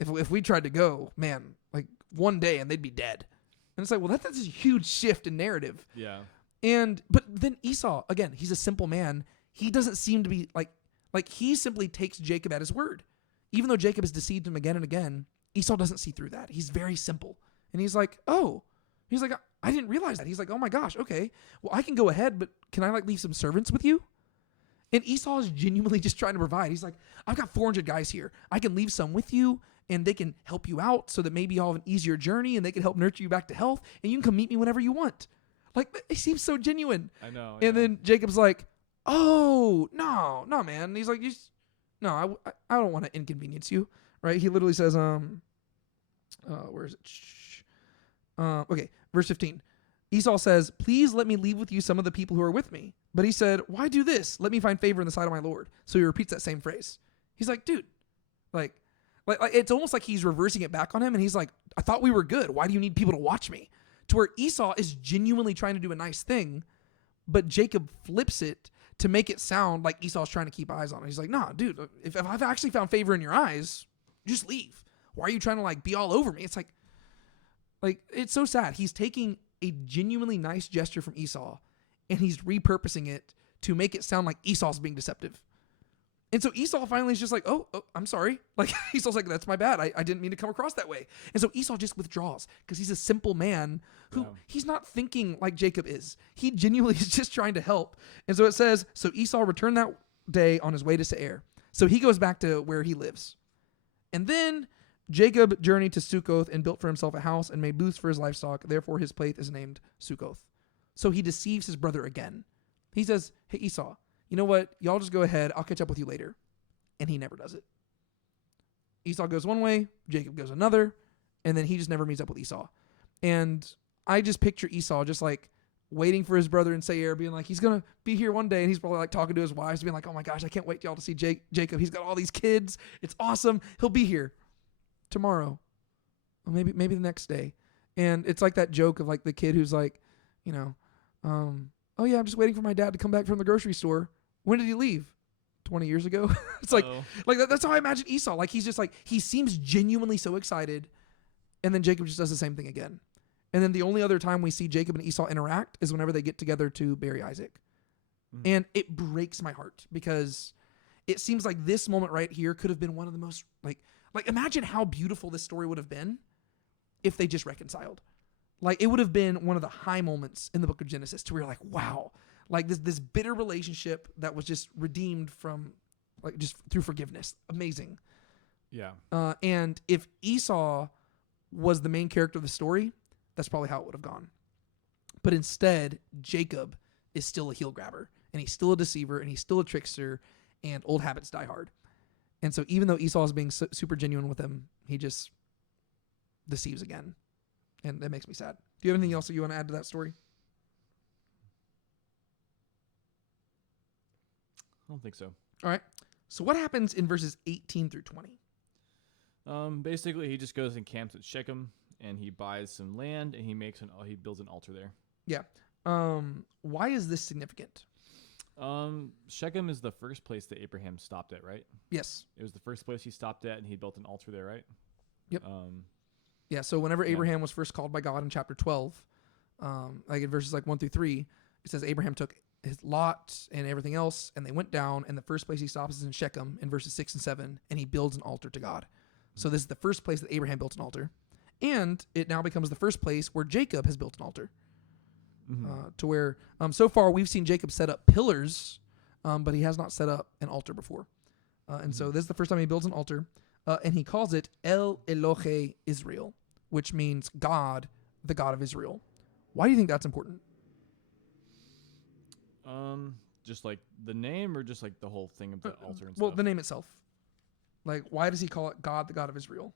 if we tried to go, man, like one day and they'd be dead. And it's like, well, that's a huge shift in narrative. Yeah. But then Esau, again, he's a simple man. He doesn't seem to be like he simply takes Jacob at his word. Even though Jacob has deceived him again and again, Esau doesn't see through that. He's very simple. And he's like, oh, he's like, I didn't realize that. He's like, oh my gosh, okay. Well, I can go ahead, but can I like leave some servants with you? And Esau is genuinely just trying to provide. He's like, I've got 400 guys here. I can leave some with you and they can help you out so that maybe you'll have an easier journey and they can help nurture you back to health and you can come meet me whenever you want. Like, it seems so genuine. I know. And then Jacob's like, oh, no, man. And he's like, no, I don't want to inconvenience you, right? He literally says, where is it? Okay, verse 15. Esau says, please let me leave with you some of the people who are with me. But he said, why do this? Let me find favor in the sight of my Lord. So he repeats that same phrase. He's like, dude, like it's almost like he's reversing it back on him. And he's like, I thought we were good. Why do you need people to watch me? To where Esau is genuinely trying to do a nice thing, but Jacob flips it to make it sound like Esau's trying to keep eyes on it. He's like, nah, dude, if I've actually found favor in your eyes, just leave. Why are you trying to like be all over me? It's like it's so sad. He's taking a genuinely nice gesture from Esau and he's repurposing it to make it sound like Esau's being deceptive. And so Esau finally is just like, oh, I'm sorry. Like Esau's like, that's my bad. I didn't mean to come across that way. And so Esau just withdraws because he's a simple man who he's not thinking like Jacob is. He genuinely is just trying to help. And so it says, so Esau returned that day on his way to Seir. So he goes back to where he lives. And then Jacob journeyed to Succoth and built for himself a house and made booths for his livestock. Therefore his place is named Succoth. So he deceives his brother again. He says, hey, Esau, you know what? Y'all just go ahead. I'll catch up with you later. And he never does it. Esau goes one way, Jacob goes another, and then he just never meets up with Esau. And I just picture Esau just like waiting for his brother in Seir, being like, he's going to be here one day, and he's probably like talking to his wives, being like, oh my gosh, I can't wait y'all to see Jacob. He's got all these kids. It's awesome. He'll be here tomorrow. Or maybe the next day. And it's like that joke of like the kid who's like, you know, oh yeah, I'm just waiting for my dad to come back from the grocery store. When did he leave? 20 years ago? It's like that's how I imagine Esau. Like he's just like, he seems genuinely so excited. And then Jacob just does the same thing again. And then the only other time we see Jacob and Esau interact is whenever they get together to bury Isaac. And it breaks my heart because it seems like this moment right here could have been one of the most like imagine how beautiful this story would have been if they just reconciled. Like, it would have been one of the high moments in the book of Genesis to where you're like, wow, like this bitter relationship that was just redeemed from like just through forgiveness. Amazing. Yeah. And if Esau was the main character of the story, that's probably how it would have gone. But instead, Jacob is still a heel grabber, and he's still a deceiver, and he's still a trickster, and old habits die hard. And so even though Esau is being super genuine with him, he just deceives again. And that makes me sad. Do you have anything else that you want to add to that story? I don't think so. All right. So what happens in verses 18 through 20? Basically, he just goes and camps at Shechem, and he buys some land, and he builds an altar there. Yeah. Why is this significant? Shechem is the first place that Abraham stopped at, right? Yes. It was the first place he stopped at, and he built an altar there, right? Yep. Yeah, so whenever Abraham was first called by God in chapter 12, like in verses like 1 through 3, it says Abraham took his Lot and everything else, and they went down, and the first place he stops is in Shechem in verses 6 and 7, and he builds an altar to God. So this is the first place that Abraham built an altar. And it now becomes the first place where Jacob has built an altar. To where, so far, we've seen Jacob set up pillars, but he has not set up an altar before. And so this is the first time he builds an altar, and he calls it El Elohe Israel, which means God, the God of Israel. Why do you think that's important? Just like the name, or just like the whole thing of the altar and well, stuff? the name itself. Like, why does he call it God, the God of Israel?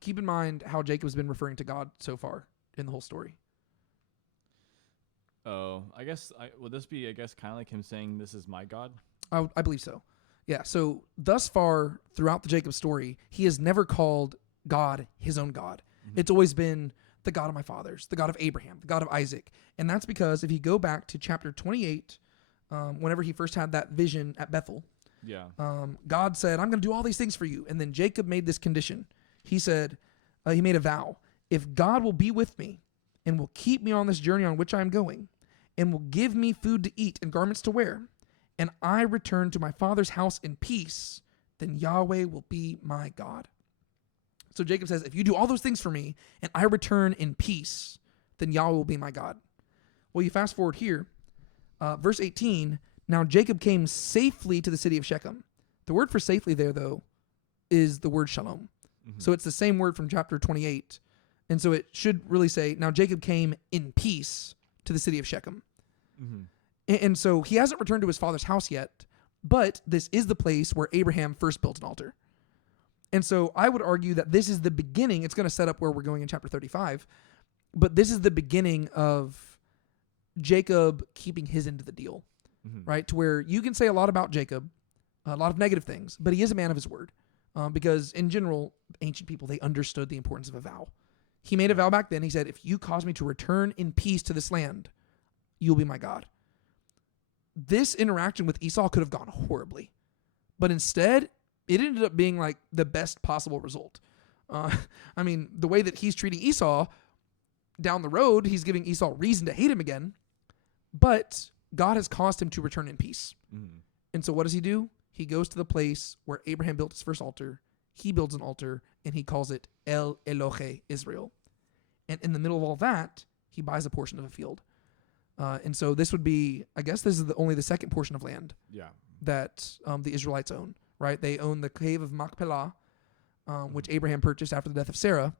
Keep in mind how Jacob's been referring to God so far in the whole story. Oh, I guess, would this be, kind of like him saying, this is my God? I believe so. Yeah, so thus far throughout the Jacob story, he has never called God his own God. It's always been the God of my fathers, the God of Abraham, the God of Isaac. And that's because if you go back to chapter 28, whenever he first had that vision at Bethel, God said, I'm going to do all these things for you. And then Jacob made this condition. He said, he made a vow. If God will be with me and will keep me on this journey on which I am going, and will give me food to eat and garments to wear, and I return to my father's house in peace, then Yahweh will be my God. So Jacob says, if you do all those things for me, and I return in peace, then Yahweh will be my God. Well, you fast forward here, verse 18, now Jacob came safely to the city of Shechem. The word for safely there, though, is the word shalom. So it's the same word from chapter 28. And so it should really say, now Jacob came in peace to the city of Shechem. And so he hasn't returned to his father's house yet, but this is the place where Abraham first built an altar. And so I would argue that this is the beginning. It's going to set up where we're going in chapter 35, but this is the beginning of Jacob keeping his end of the deal, right? To where you can say a lot about Jacob, a lot of negative things, but he is a man of his word. Because in general, ancient people, they understood the importance of a vow. He made a vow back then. He said, if you cause me to return in peace to this land, you'll be my God. This interaction with Esau could have gone horribly, but instead it ended up being like the best possible result. I mean, the way that he's treating Esau down the road, he's giving Esau reason to hate him again, but God has caused him to return in peace. And so what does he do? He goes to the place where Abraham built his first altar. He builds an altar, and he calls it El Elohe Israel. And in the middle of all that, he buys a portion of a field. And so this would be, I guess this is only the second portion of land that the Israelites own, right? They own the cave of Machpelah, which Abraham purchased after the death of Sarah.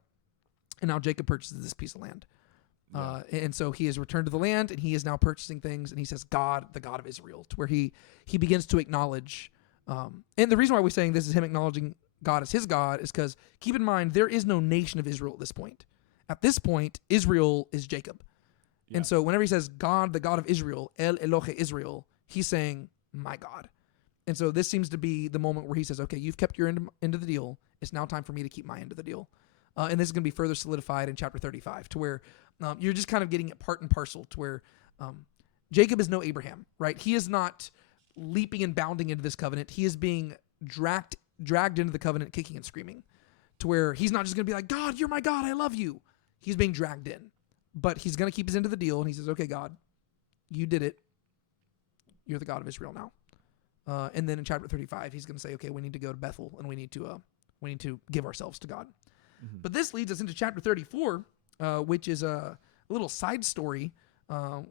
And now Jacob purchases this piece of land. And so he has returned to the land, and he is now purchasing things, and he says, God, the God of Israel, to where he begins to acknowledge. And the reason why we're saying this is him acknowledging God as his God is because, keep in mind, there is no nation of Israel at this point. At this point, Israel is Jacob. And so whenever he says God, the God of Israel, El Elohe Israel, he's saying, my God. And so this seems to be the moment where he says, okay, you've kept your end of the deal. It's now time for me to keep my end of the deal. And this is going to be further solidified in chapter 35, to where you're just kind of getting it part and parcel, to where Jacob is no Abraham, right? He is not leaping and bounding into this covenant. He is being dragged into the covenant, kicking and screaming, to where he's not just going to be like, God, you're my God, I love you. He's being dragged in, but he's going to keep his end of the deal. And he says, okay, God, you did it. You're the God of Israel now. And then in chapter 35, he's going to say, okay, we need to go to Bethel and we need to give ourselves to God. Mm-hmm. But this leads us into chapter 34, which is a little side story,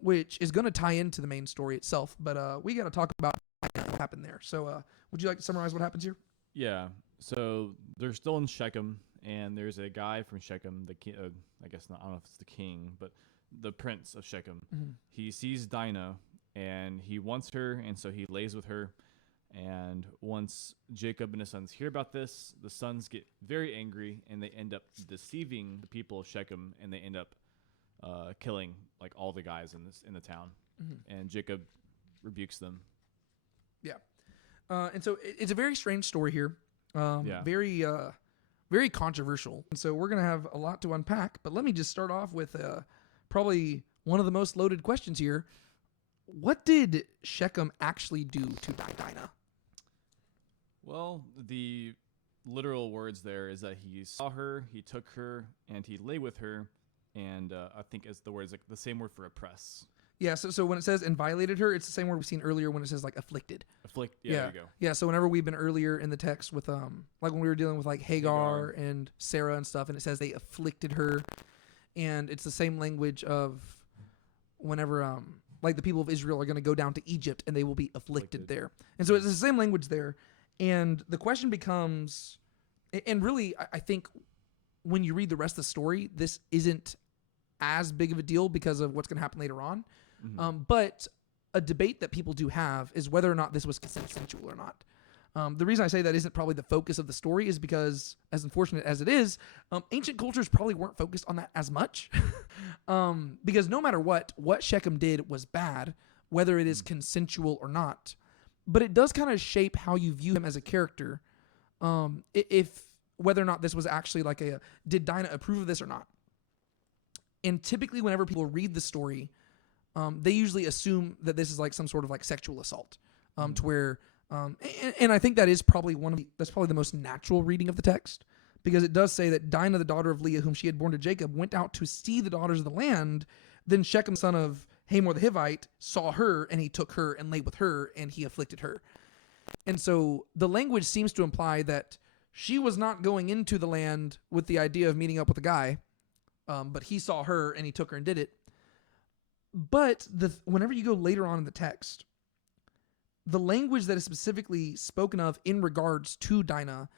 which is going to tie into the main story itself. But we got to talk about what happened there. So would you like to summarize what happens here? Yeah. So they're still in Shechem, and there's a guy from Shechem, I guess not, I don't know if it's the king, but the prince of Shechem. Mm-hmm. He sees Dinah, and he wants her, and so he lays with her. And once Jacob and his sons hear about this, the sons get very angry, and they end up deceiving the people of Shechem, and they end up killing like all the guys in the town. Mm-hmm. And Jacob rebukes them. Yeah. And so it's a very strange story here. Very, very controversial. And so we're going to have a lot to unpack, but let me just start off with probably one of the most loaded questions here. What did Shechem actually do to Dinah? Well, the literal words there is that he saw her, he took her, and he lay with her. And I think it's the words like the same word for oppress. Yeah, so when it says and violated her, it's the same word we've seen earlier when it says like afflicted. Yeah, there you go. Yeah, so whenever we've been earlier in the text with like when we were dealing with like Hagar and Sarah and stuff, and it says they afflicted her, and it's the same language of whenever like the people of Israel are going to go down to Egypt and they will be afflicted there. And so it's the same language there. And the question becomes, and really I think when you read the rest of the story, this isn't as big of a deal because of what's going to happen later on. Mm-hmm. But a debate that people do have is whether or not this was consensual or not. The reason I say that isn't probably the focus of the story is because, as unfortunate as it is, ancient cultures probably weren't focused on that as much. Because no matter what Shechem did was bad, whether it is consensual or not. But it does kind of shape how you view him as a character. If whether or not this was actually like did Dinah approve of this or not? And typically whenever people read the story, they usually assume that this is like some sort of like sexual assault, to where, and I think that is probably that's probably the most natural reading of the text, because it does say that Dinah, the daughter of Leah, whom she had born to Jacob, went out to see the daughters of the land. Then Shechem, son of Hamor the Hivite, saw her, and he took her and lay with her, and he afflicted her. And so the language seems to imply that she was not going into the land with the idea of meeting up with a guy, but he saw her and he took her and did it. But whenever you go later on in the text, the language that is specifically spoken of in regards to Dinah,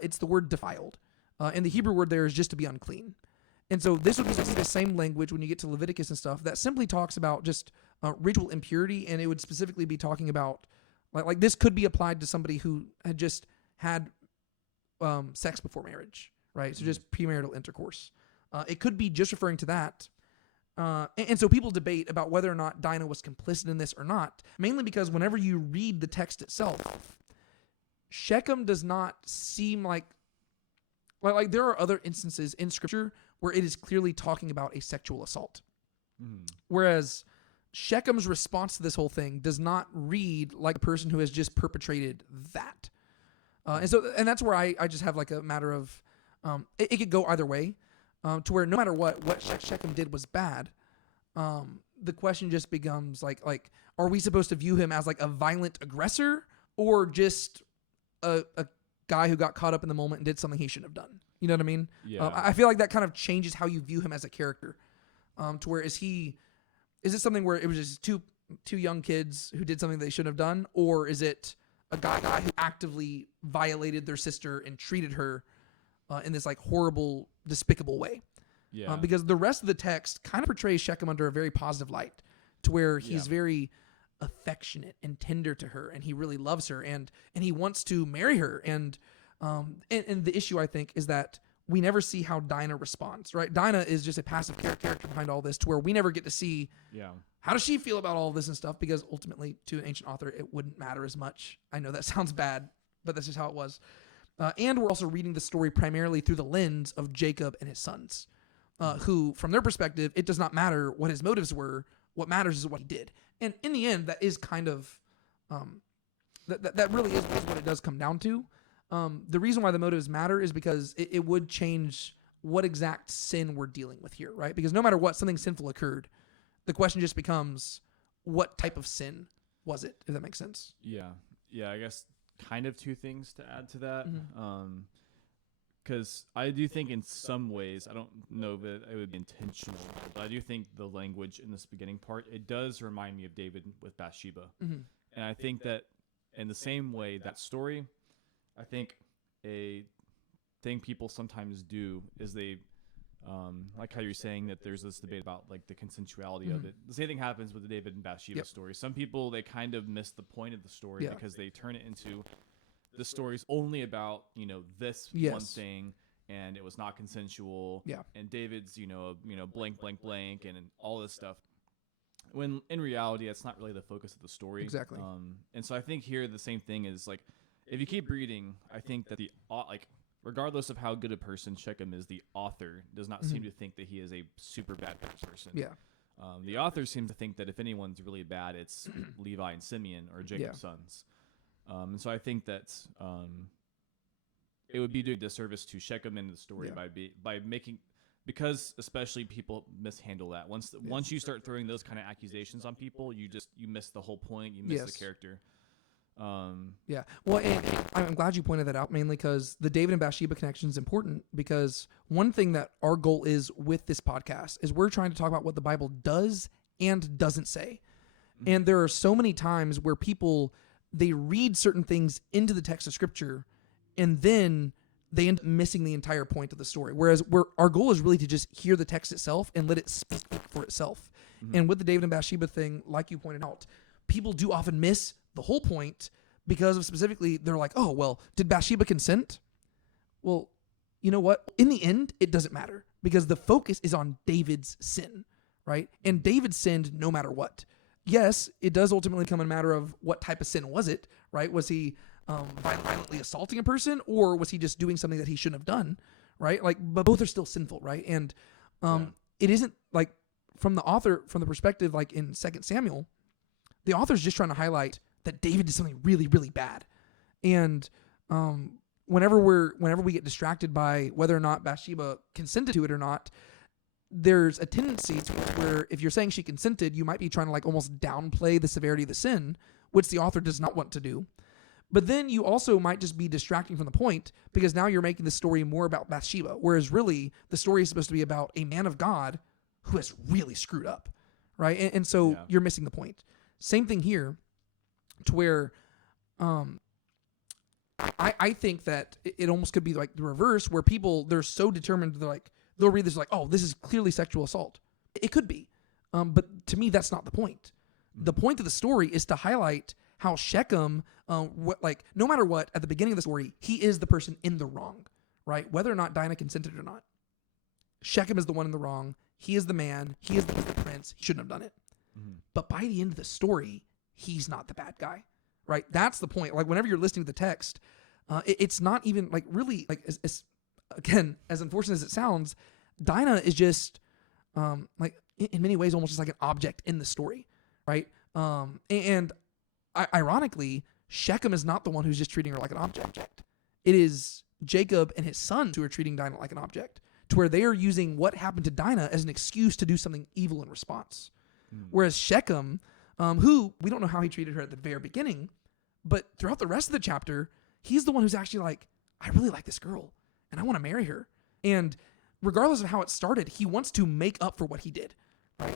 it's the word defiled. And the Hebrew word there is just to be unclean. And so this would be the same language when you get to Leviticus and stuff that simply talks about just ritual impurity, and it would specifically be talking about, like this could be applied to somebody who had just had sex before marriage, right? So just premarital intercourse. It could be just referring to that. And so people debate about whether or not Dinah was complicit in this or not, mainly because whenever you read the text itself, Shechem does not seem like there are other instances in Scripture where it is clearly talking about a sexual assault. Whereas Shechem's response to this whole thing does not read like a person who has just perpetrated that. And that's where I just have like a matter of, it could go either way. To where no matter what Shechem did was bad, the question just becomes like, are we supposed to view him as like a violent aggressor or just a guy who got caught up in the moment and did something he shouldn't have done? You know what I mean? Yeah. I feel like that kind of changes how you view him as a character. To where is it something where it was just two young kids who did something they shouldn't have done, or is it a guy who actively violated their sister and treated her in this like horrible, despicable way? Yeah. Because the rest of the text kind of portrays Shechem under a very positive light, to where he's very affectionate and tender to her, and he really loves her, and he wants to marry her. And the issue, I think, is that we never see how Dinah responds, right? Dinah is just a passive character behind all this, to where we never get to see how does she feel about all of this and stuff, because ultimately, to an ancient author, it wouldn't matter as much. I know that sounds bad, but that's just how it was. And we're also reading the story primarily through the lens of Jacob and his sons, who, from their perspective, it does not matter what his motives were. What matters is what he did. And in the end, that is kind of, that really is what it does come down to. The reason why the motives matter is because it would change what exact sin we're dealing with here, right? Because no matter what, something sinful occurred. The question just becomes, what type of sin was it, if that makes sense. Yeah. I guess kind of two things to add to that. Because I do think in some ways, I don't know that it would be intentional, but I do think the language in this beginning part, it does remind me of David with Bathsheba. And I think that in the same way, that story, I think a thing people sometimes do is they, like how you're saying that there's this debate about like the consensuality of it. The same thing happens with the David and Bathsheba story. Some people, they kind of miss the point of the story because they turn it into the story's only about, this one thing, and it was not consensual. And David's, blank, blank, blank, and all this stuff. When in reality, that's not really the focus of the story. Exactly. And so I think here the same thing is like, if you keep reading, I think that regardless of how good a person Shechem is, the author does not seem to think that he is a super bad person. The author seems to think that if anyone's really bad, it's Levi and Simeon or Jacob's sons. And so I think that it would be doing disservice to Shechem in the story by making, because especially people mishandle that. Once you start throwing those kind of accusations on people, you miss the whole point. You miss the character. Well, and I'm glad you pointed that out, mainly because the David and Bathsheba connection is important, because one thing that our goal is with this podcast is we're trying to talk about what the Bible does and doesn't say. And there are so many times where people, they read certain things into the text of Scripture and then they end up missing the entire point of the story. Whereas our goal is really to just hear the text itself and let it speak for itself. And with the David and Bathsheba thing, like you pointed out, people do often miss the whole point because of specifically, they're like, oh, well, did Bathsheba consent? Well, you know what? In the end, it doesn't matter because the focus is on David's sin, right? And David sinned no matter what. Yes, it does ultimately come in a matter of what type of sin was it, right? Was he violently assaulting a person, or was he just doing something that he shouldn't have done, right? Like, but both are still sinful, right? And it isn't like from the perspective, like in 2 Samuel, the author's just trying to highlight that David did something really, really bad. And whenever we get distracted by whether or not Bathsheba consented to it or not, there's a tendency to where if you're saying she consented, you might be trying to like almost downplay the severity of the sin, which the author does not want to do. But then you also might just be distracting from the point because now you're making the story more about Bathsheba, whereas really the story is supposed to be about a man of God who has really screwed up, right? And so you're missing the point. Same thing here, to where I think that it almost could be like the reverse, where people, they're so determined, they'll read this like, oh, this is clearly sexual assault. It could be. But to me, that's not the point. The point of the story is to highlight how Shechem, no matter what, at the beginning of the story, he is the person in the wrong, right? Whether or not Dinah consented or not. Shechem is the one in the wrong. He is the man. He is the prince. He shouldn't have done it. But by the end of the story, he's not the bad guy, right? That's the point. Like whenever you're listening to the text, it's not even like really like again, as unfortunate as it sounds, Dinah is just like in many ways almost just like an object in the story, right? And ironically, Shechem is not the one who's just treating her like an object. It is Jacob and his sons who are treating Dinah like an object, to where they are using what happened to Dinah as an excuse to do something evil in response. Whereas Shechem, who we don't know how he treated her at the very beginning, but throughout the rest of the chapter, he's the one who's actually like, I really like this girl and I want to marry her. And regardless of how it started, he wants to make up for what he did.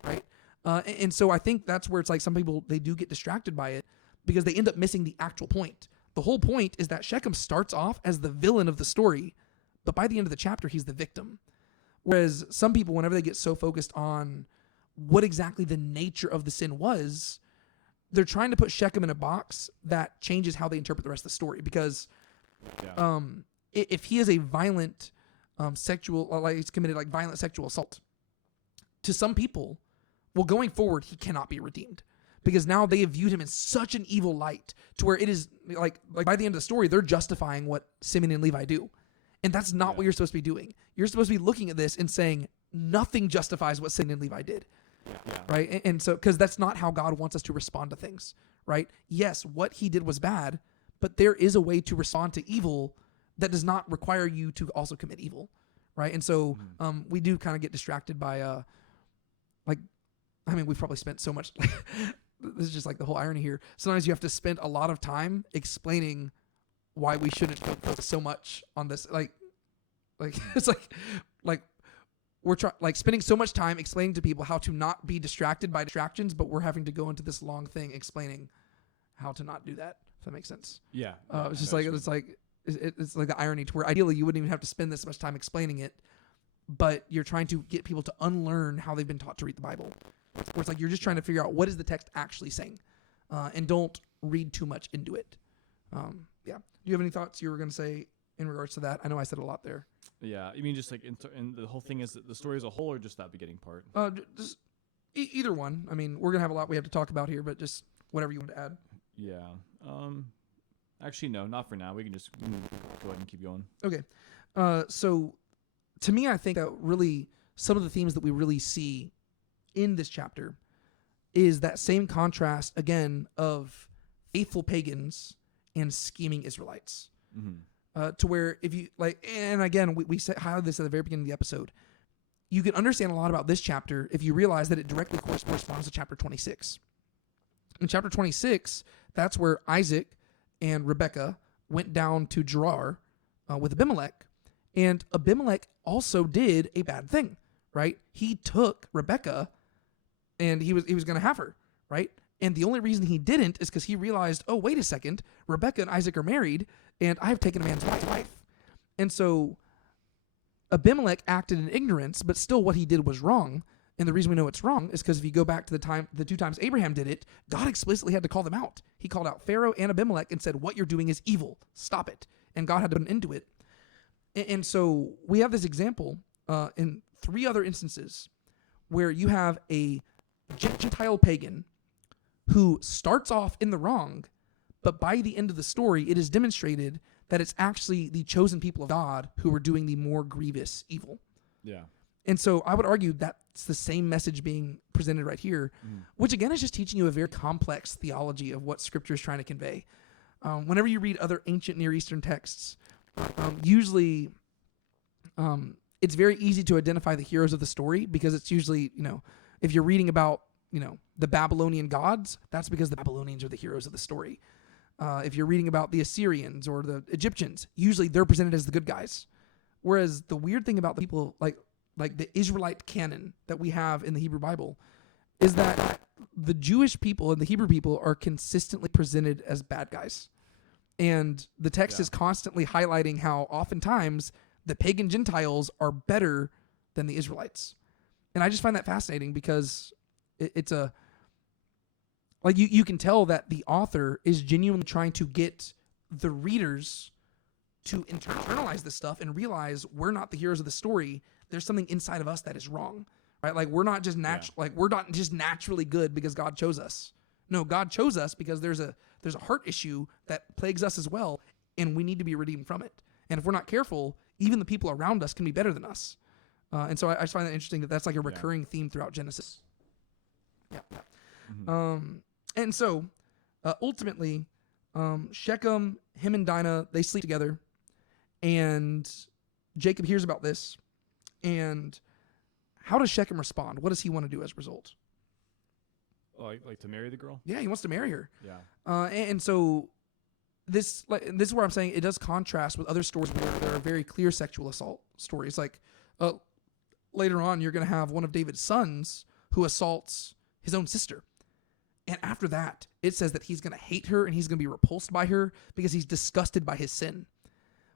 Right. And so I think that's where it's like some people, they do get distracted by it because they end up missing the actual point. The whole point is that Shechem starts off as the villain of the story, but by the end of the chapter, he's the victim. Whereas some people, whenever they get so focused on what exactly the nature of the sin was, they're trying to put Shechem in a box that changes how they interpret the rest of the story. Because if he is a violent he's committed like violent sexual assault, to some people, well, going forward, he cannot be redeemed. Because now they have viewed him in such an evil light to where it is like by the end of the story, they're justifying what Simeon and Levi do. And that's not what you're supposed to be doing. You're supposed to be looking at this and saying nothing justifies what Simeon and Levi did. Right. And so, because that's not how God wants us to respond to things, right? Yes, what he did was bad, but there is a way to respond to evil that does not require you to also commit evil. Right. And so we do kind of get distracted by, we've probably spent so much this is just like the whole irony here. Sometimes you have to spend a lot of time explaining why we shouldn't focus so much on this. Like it's like we're spending so much time explaining to people how to not be distracted by distractions, but we're having to go into this long thing explaining how to not do that. If that makes sense. Yeah. It's just like it's like the irony to where ideally you wouldn't even have to spend this much time explaining it, but you're trying to get people to unlearn how they've been taught to read the Bible. Where it's like you're just trying to figure out what is the text actually saying, and don't read too much into it. Yeah. Do you have any thoughts you were going to say in regards to that? I know I said a lot there. Yeah. You mean just like and the whole thing is that the story as a whole, or just that beginning part? Just either one. I mean, we're gonna have a lot we have to talk about here, but just whatever you want to add. Yeah. Actually, no, not for now. We can just go ahead and keep going. Okay. So to me, I think that really some of the themes that we really see in this chapter is that same contrast again of faithful pagans and scheming Israelites. Mm-hmm. To where if you like, and again, we highlighted this at the very beginning of the episode, you can understand a lot about this chapter if you realize that it directly corresponds to chapter 26. In chapter 26, that's where Isaac and Rebekah went down to Gerar with Abimelech, and Abimelech also did a bad thing, right? He took Rebekah, and he was going to have her, right? And the only reason he didn't is because he realized, oh, wait a second, Rebekah and Isaac are married, and I have taken a man's wife. And so Abimelech acted in ignorance, but still what he did was wrong. And the reason we know it's wrong is because if you go back to the 2 times Abraham did it, God explicitly had to call them out. He called out Pharaoh and Abimelech and said, what you're doing is evil. Stop it. And God had to put an end to it. And so we have this example in 3 other instances where you have a Gentile pagan who starts off in the wrong, but by the end of the story, it is demonstrated that it's actually the chosen people of God who are doing the more grievous evil. Yeah. And so I would argue that's the same message being presented right here, which again is just teaching you a very complex theology of what Scripture is trying to convey. Whenever you read other ancient Near Eastern texts, usually it's very easy to identify the heroes of the story because it's usually, if you're reading about, the Babylonian gods, that's because the Babylonians are the heroes of the story. If you're reading about the Assyrians or the Egyptians, usually they're presented as the good guys. Whereas the weird thing about the people like the Israelite canon that we have in the Hebrew Bible is that the Jewish people and the Hebrew people are consistently presented as bad guys. And the text is constantly highlighting how oftentimes the pagan Gentiles are better than the Israelites. And I just find that fascinating because it's a... Like you can tell that the author is genuinely trying to get the readers to internalize this stuff and realize we're not the heroes of the story. There's something inside of us that is wrong, right? Like we're not just we're not just naturally good because God chose us. No, God chose us because there's a heart issue that plagues us as well, and we need to be redeemed from it. And if we're not careful, even the people around us can be better than us. And so I just find that interesting that that's like a recurring theme throughout Genesis. Yeah. Mm-hmm. And so, ultimately, Shechem, him and Dinah, they sleep together, and Jacob hears about this, and how does Shechem respond? What does he want to do as a result? Like to marry the girl? Yeah, he wants to marry her. Yeah. And so, this is where I'm saying it does contrast with other stories where there are very clear sexual assault stories. Like, later on, you're going to have one of David's sons who assaults his own sister. And after that, it says that he's going to hate her and he's going to be repulsed by her because he's disgusted by his sin.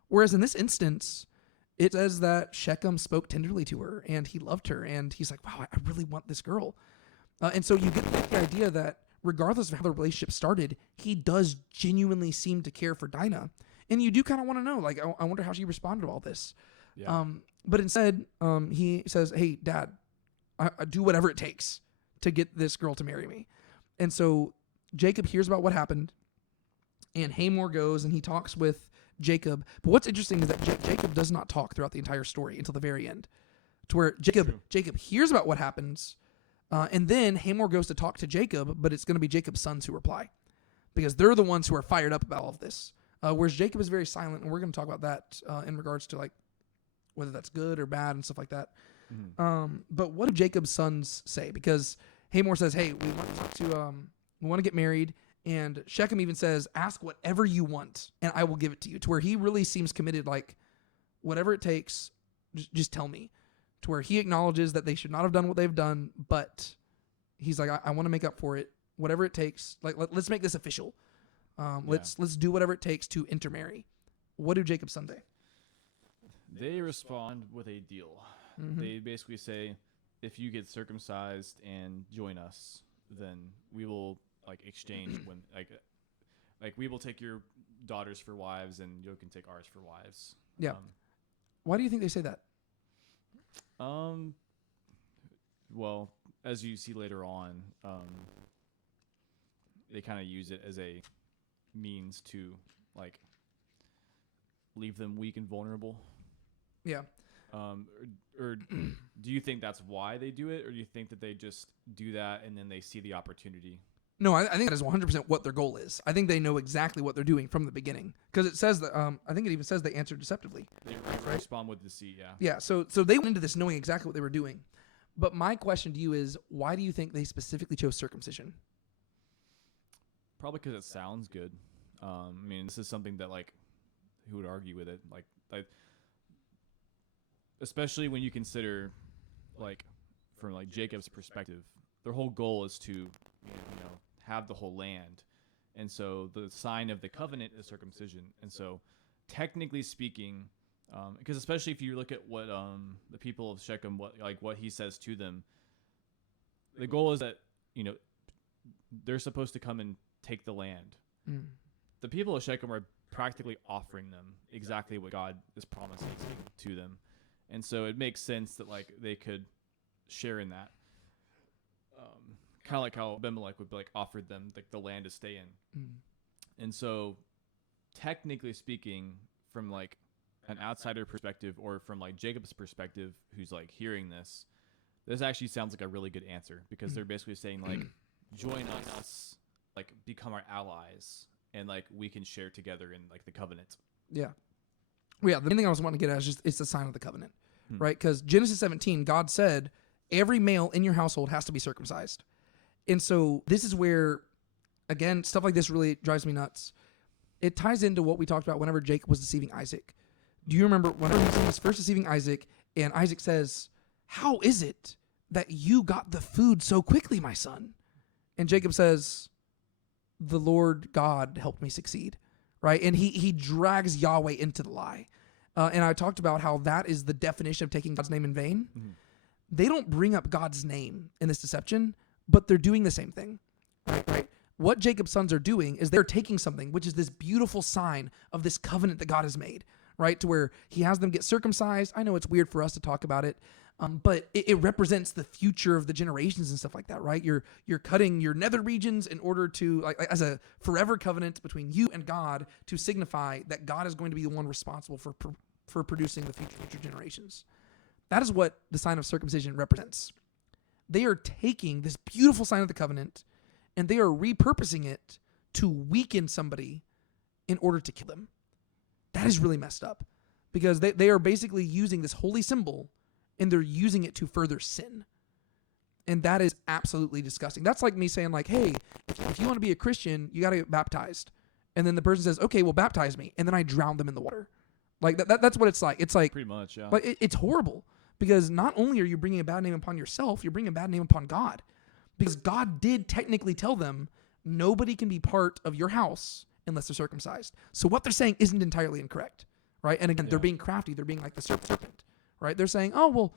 Whereas in this instance, it says that Shechem spoke tenderly to her and he loved her. And he's like, wow, I really want this girl. And so you get the idea that regardless of how the relationship started, he does genuinely seem to care for Dinah. And you do kind of want to know, like, I wonder how she responded to all this. Yeah. But instead, he says, hey, Dad, I do whatever it takes to get this girl to marry me. And so Jacob hears about what happened, and Hamor goes and he talks with Jacob. But what's interesting is that Jacob does not talk throughout the entire story until the very end, to where Jacob hears about what happens, and then Hamor goes to talk to Jacob, but it's going to be Jacob's sons who reply, because they're the ones who are fired up about all of this. Whereas Jacob is very silent, and we're going to talk about that in regards to like whether that's good or bad and stuff like that. Mm-hmm. But what do Jacob's sons say? Because Hamor says, hey, we want to talk to We want to get married. And Shechem even says, ask whatever you want, and I will give it to you. To where he really seems committed, like, whatever it takes, just tell me. To where he acknowledges that they should not have done what they've done, but he's like, I want to make up for it. Whatever it takes. Like, let's make this official. Let's do whatever it takes to intermarry. What do Jacob's sons say? They respond with a deal. Mm-hmm. They basically say, if you get circumcised and join us, then we will exchange when like we will take your daughters for wives and you can take ours for wives. Yeah. Why do you think they say that? Well, as you see later on, they kind of use it as a means to leave them weak and vulnerable. Yeah. Or do you think that's why they do it, or do you think that they just do that and then they see the opportunity? No, I think that is 100% what their goal is. I think they know exactly what they're doing from the beginning, because it says that. I think it even says they answered deceptively. They respond with deceit. Yeah. Yeah. So they went into this knowing exactly what they were doing. But my question to you is, why do you think they specifically chose circumcision? Probably because it sounds good. I mean, this is something that who would argue with it? Especially when you consider, from Jacob's perspective, their whole goal is to, have the whole land, and so the sign of the covenant is circumcision. And so, technically speaking, because especially if you look at what the people of Shechem, what he says to them, the goal is that they're supposed to come and take the land. Mm. The people of Shechem are practically offering them exactly what God is promising to them. And so it makes sense that they could share in that. Kind of like how Abimelech would offered them the land to stay in. Mm. And so technically speaking, from an outsider perspective, or from Jacob's perspective, who's hearing this actually sounds like a really good answer, because they're basically saying join us, become our allies, and we can share together in the covenant. Yeah. Well, yeah, the main thing I was wanting to get at is it's the sign of the covenant, right? Because Genesis 17, God said, every male in your household has to be circumcised. And so this is where, again, stuff like this really drives me nuts. It ties into what we talked about whenever Jacob was deceiving Isaac. Do you remember whenever he was first deceiving Isaac, and Isaac says, how is it that you got the food so quickly, my son? And Jacob says, the Lord God helped me succeed, right? And he drags Yahweh into the lie. And I talked about how that is the definition of taking God's name in vain. Mm-hmm. They don't bring up God's name in this deception, but they're doing the same thing, right? What Jacob's sons are doing is they're taking something, which is this beautiful sign of this covenant that God has made, right? To where he has them get circumcised. I know it's weird for us to talk about it, but it represents the future of the generations and stuff like that, right? You're cutting your nether regions in order to, as a forever covenant between you and God, to signify that God is going to be the one responsible for producing the future generations. That is what the sign of circumcision represents. They are taking this beautiful sign of the covenant and they are repurposing it to weaken somebody in order to kill them. That is really messed up, because they are basically using this holy symbol and they're using it to further sin. And that is absolutely disgusting. That's like me saying hey, if you want to be a Christian, you got to get baptized. And then the person says, okay, well, baptize me. And then I drown them in the water. That's what it's like. It's pretty much, yeah. It's horrible. Because not only are you bringing a bad name upon yourself, you're bringing a bad name upon God. Because God did technically tell them, nobody can be part of your house unless they're circumcised. So what they're saying isn't entirely incorrect, right? And again, they're being crafty. They're being like the serpent, right? They're saying, oh, well,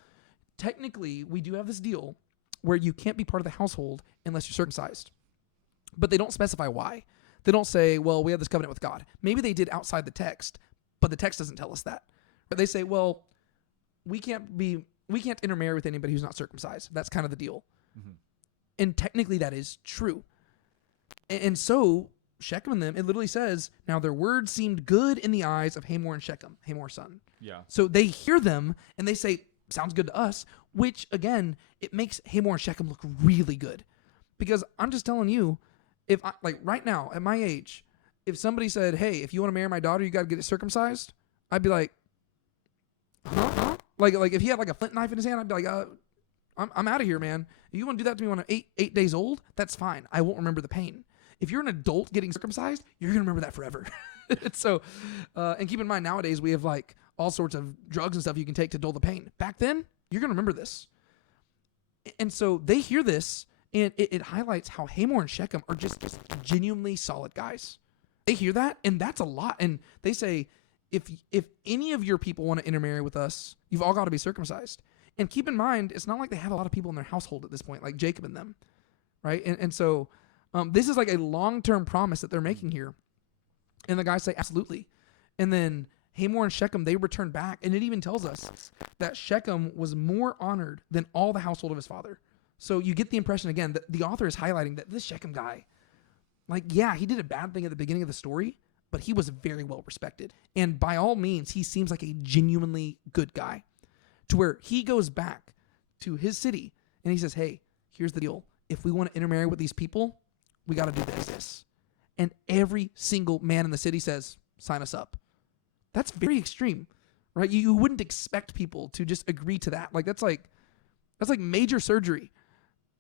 technically we do have this deal where you can't be part of the household unless you're circumcised. But they don't specify why. They don't say, well, we have this covenant with God. Maybe they did outside the text, but the text doesn't tell us that. But they say, well, we can't intermarry with anybody who's not circumcised. That's kind of the deal. Mm-hmm. And technically that is true. And so Shechem and them, it literally says, now their words seemed good in the eyes of Hamor and Shechem, Hamor's son. Yeah. So they hear them and they say, sounds good to us, which again, it makes Hamor and Shechem look really good. Because I'm just telling you, if I, right now at my age, if somebody said, hey, if you want to marry my daughter, you got to get it circumcised, I'd be like, huh? Like if he had a flint knife in his hand, I'd be like, I'm out of here, man. If you want to do that to me when I'm 8 days old, that's fine. I won't remember the pain. If you're an adult getting circumcised, you're going to remember that forever. So, and keep in mind, nowadays we have like all sorts of drugs and stuff you can take to dull the pain. Back then, you're going to remember this. And so they hear this, and it highlights how Hamor and Shechem are just genuinely solid guys. They hear that, and that's a lot. And they say, if any of your people want to intermarry with us, you've all got to be circumcised. And keep in mind, it's not like they have a lot of people in their household at this point, like Jacob and them, right? And so this is like a long-term promise that they're making here. And the guys say, absolutely. And then Hamor and Shechem, they return back. And it even tells us that Shechem was more honored than all the household of his father. So you get the impression, again, that the author is highlighting that this Shechem guy, like, yeah, he did a bad thing at the beginning of the story, but he was very well respected. And by all means, he seems like a genuinely good guy. To where he goes back to his city and he says, hey, here's the deal. If we want to intermarry with these people, we got to do this. And every single man in the city says, sign us up. That's very extreme, right? You wouldn't expect people to just agree to that. Like that's like major surgery,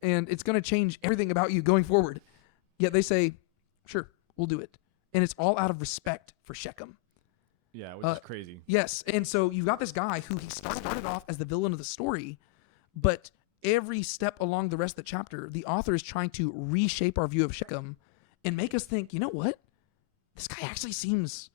and it's going to change everything about you going forward. Yet they say, sure, we'll do it. And it's all out of respect for Shechem. Yeah, which is crazy. Yes, and so you've got this guy who he started off as the villain of the story, but every step along the rest of the chapter, the author is trying to reshape our view of Shechem and make us think, you know what? This guy actually seems,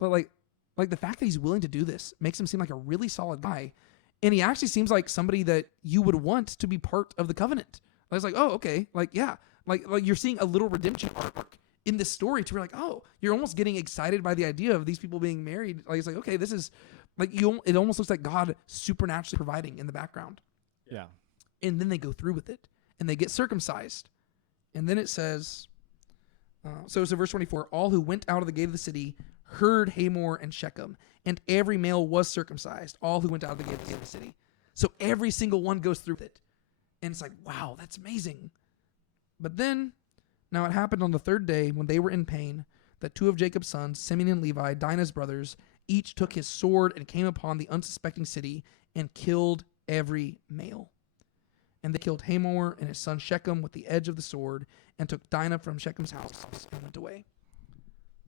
but like the fact that he's willing to do this makes him seem like a really solid guy, and he actually seems like somebody that you would want to be part of the covenant. Like, it's like, oh, okay, like yeah, like you're seeing a little redemption arc in this story to where like, oh, you're almost getting excited by the idea of these people being married. Like it's like, okay, this is like it almost looks like God supernaturally providing in the background. Yeah. And then they go through with it and they get circumcised. And then it says, so verse 24, all who went out of the gate of the city heard Hamor and Shechem, and every male was circumcised, all who went out of the gate of the city. So every single one goes through it. And it's like, wow, that's amazing. But then, now it happened on the third day when they were in pain, that two of Jacob's sons, Simeon and Levi, Dinah's brothers, each took his sword and came upon the unsuspecting city and killed every male. And they killed Hamor and his son Shechem with the edge of the sword and took Dinah from Shechem's house and went away.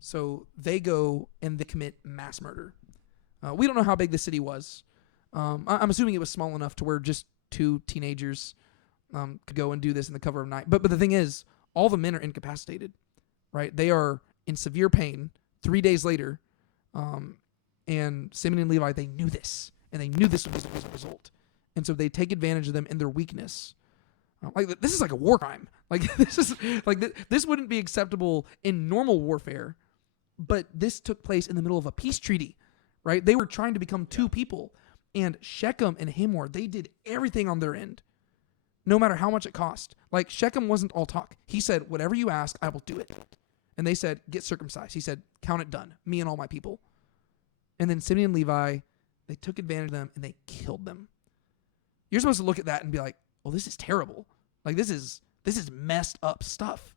So they go and they commit mass murder. We don't know how big the city was. I'm assuming it was small enough to where just two teenagers could go and do this in the cover of night. But the thing is, all the men are incapacitated, right? They are in severe pain 3 days later. And Simeon and Levi, they knew this. And they knew this was the result. And so they take advantage of them in their weakness. Like this is like a war crime. Like this is like this wouldn't be acceptable in normal warfare. But this took place in the middle of a peace treaty, right? They were trying to become two people. And Shechem and Hamor, they did everything on their end, no matter how much it cost. Like Shechem wasn't all talk. He said, whatever you ask, I will do it. And they said, get circumcised. He said, count it done, me and all my people. And then Simeon and Levi, they took advantage of them and they killed them. You're supposed to look at that and be like, oh, this is terrible. Like this is messed up stuff.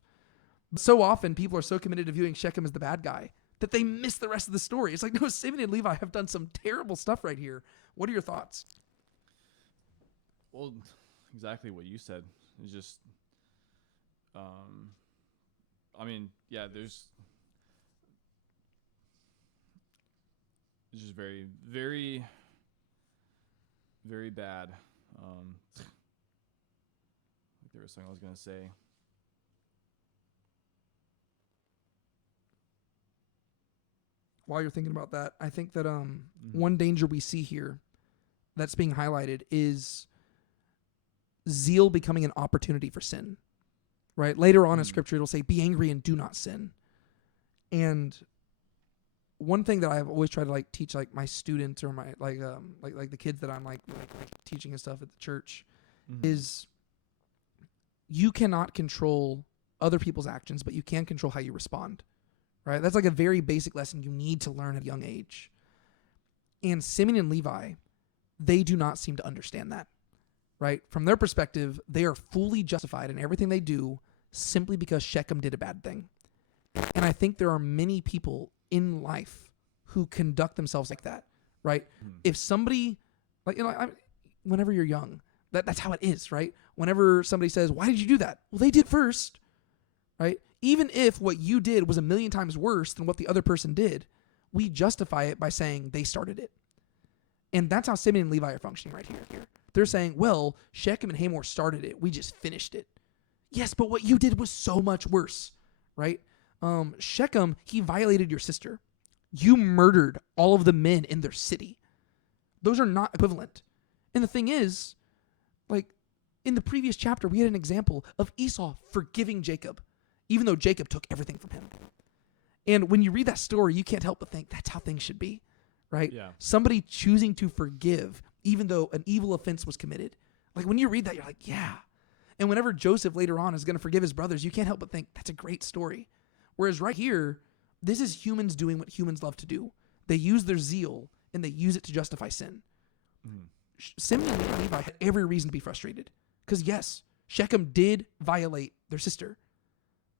But so often people are so committed to viewing Shechem as the bad guy that they miss the rest of the story. It's like, no, Simeon and Levi have done some terrible stuff right here. What are your thoughts? Well, exactly what you said. It's just, I mean, yeah, it's just very, very, very bad. There was something I was going to say. While you're thinking about that, I think that one danger we see here that's being highlighted is zeal becoming an opportunity for sin, right? Later on in Scripture, it'll say, be angry and do not sin. And one thing that I've always tried to like teach like my students or my like the kids that I'm like teaching and stuff at the church is you cannot control other people's actions, but you can control how you respond. Right? That's like a very basic lesson you need to learn at a young age. And Simeon and Levi, they do not seem to understand that. Right? From their perspective, they are fully justified in everything they do simply because Shechem did a bad thing. And I think there are many people in life who conduct themselves like that. Right? If somebody, like, whenever you're young, That's how it is, right? Whenever somebody says, why did you do that? Well, they did first, right? Even if what you did was a million times worse than what the other person did, we justify it by saying they started it. And that's how Simeon and Levi are functioning right here. They're saying, well, Shechem and Hamor started it. We just finished it. Yes, but what you did was so much worse, right? Shechem, he violated your sister. You murdered all of the men in their city. Those are not equivalent. And the thing is, like, in the previous chapter, we had an example of Esau forgiving Jacob, even though Jacob took everything from him. And when you read that story, you can't help but think that's how things should be, right? Yeah. Somebody choosing to forgive, even though an evil offense was committed. Like, when you read that, you're like, yeah. And whenever Joseph later on is going to forgive his brothers, you can't help but think that's a great story. Whereas right here, this is humans doing what humans love to do. They use their zeal, and they use it to justify sin. Mm. Simeon and Levi had every reason to be frustrated. Because yes, Shechem did violate their sister.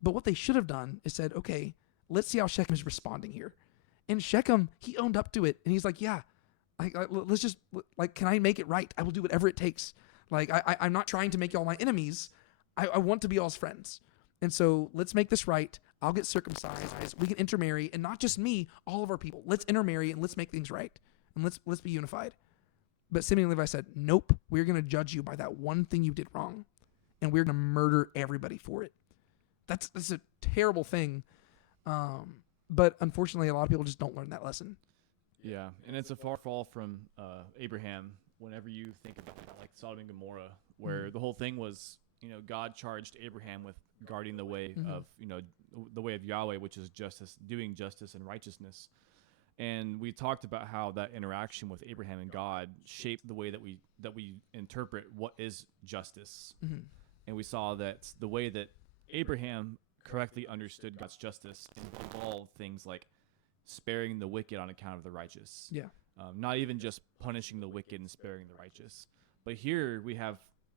But what they should have done is said, okay, let's see how Shechem is responding here. And Shechem, he owned up to it. And he's like, yeah, let's just, like, can I make it right? I will do whatever it takes. Like, I'm not trying to make y'all my enemies. I want to be y'all's friends. And so let's make this right. I'll get circumcised. We can intermarry. And not just me, all of our people. Let's intermarry and let's make things right. And let's be unified. But Simeon and Levi said, nope, we're going to judge you by that one thing you did wrong. And we're going to murder everybody for it. That's a terrible thing. But unfortunately, a lot of people just don't learn that lesson. Yeah, and it's a far fall from Abraham whenever you think about like Sodom and Gomorrah, where the whole thing was, God charged Abraham with guarding the way of, the way of Yahweh, which is justice, doing justice and righteousness. And we talked about how that interaction with Abraham and God shaped the way that we interpret what is justice. Mm-hmm. And we saw that the way that Abraham correctly understood God's justice involved things like sparing the wicked on account of the righteous. Yeah. Not even just punishing the wicked and sparing the righteous. But here we have,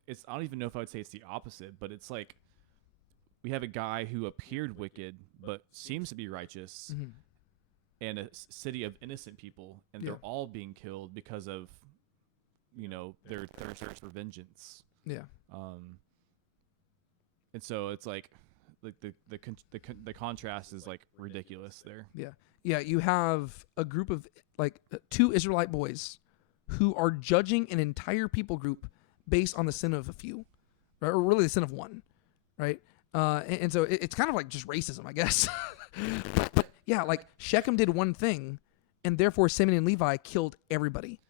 I don't even know if I would say it's the opposite, but it's like we have a guy who appeared wicked but seems to be righteous. Mm-hmm. And a city of innocent people, and they're all being killed because of, their thirst for vengeance. Yeah. And so it's like the contrast is like ridiculous there. Yeah. Yeah. You have a group of like two Israelite boys who are judging an entire people group based on the sin of a few, right? Or really the sin of one, right? And so it's kind of like just racism, I guess. but yeah, like Shechem did one thing, and therefore Simeon and Levi killed everybody.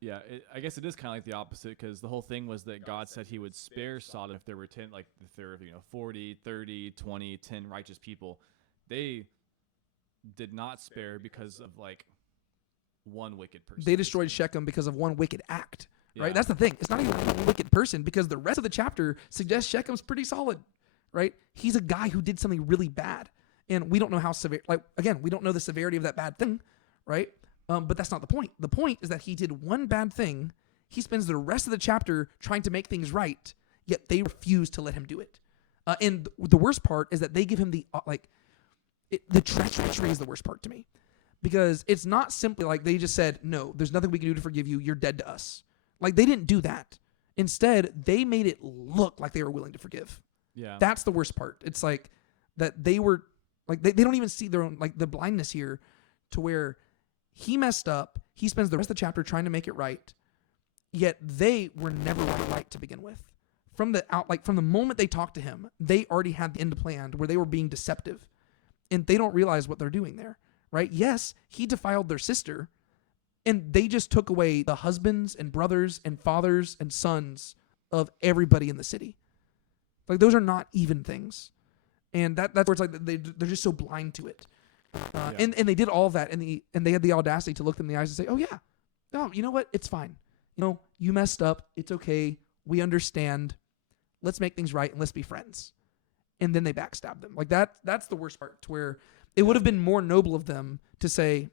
Yeah, I guess it is kind of like the opposite, because the whole thing was that God said he would spare Sodom if there were 10, like if there were 40, 30, 20, 10 righteous people. They did not spare because of like one wicked person. They destroyed Shechem because of one wicked act, right? That's the thing. It's not even one wicked person, because the rest of the chapter suggests Shechem's pretty solid, right? He's a guy who did something really bad. And we don't know how severe, like, again, we don't know the severity of that bad thing, right? But that's not the point. The point is that he did one bad thing. He spends the rest of the chapter trying to make things right, yet they refuse to let him do it. And the worst part is that they give him the treachery is the worst part to me. Because it's not simply like they just said, no, there's nothing we can do to forgive you. You're dead to us. Like, they didn't do that. Instead, they made it look like they were willing to forgive. Yeah. That's the worst part. It's like that they were... Like, they don't even see their own, like, the blindness here to where he messed up. He spends the rest of the chapter trying to make it right, yet they were never right to begin with. From the moment they talked to him, they already had the end planned where they were being deceptive, and they don't realize what they're doing there, right? Yes, he defiled their sister, and they just took away the husbands and brothers and fathers and sons of everybody in the city. Like, those are not even things. And that's where it's like they're just so blind to it. And they did all of that, and they had the audacity to look them in the eyes and say, oh, yeah, no, you know what? It's fine. You messed up. It's okay. We understand. Let's make things right, and let's be friends. And then they backstab them. Like, that's the worst part, to where it would have been more noble of them to say,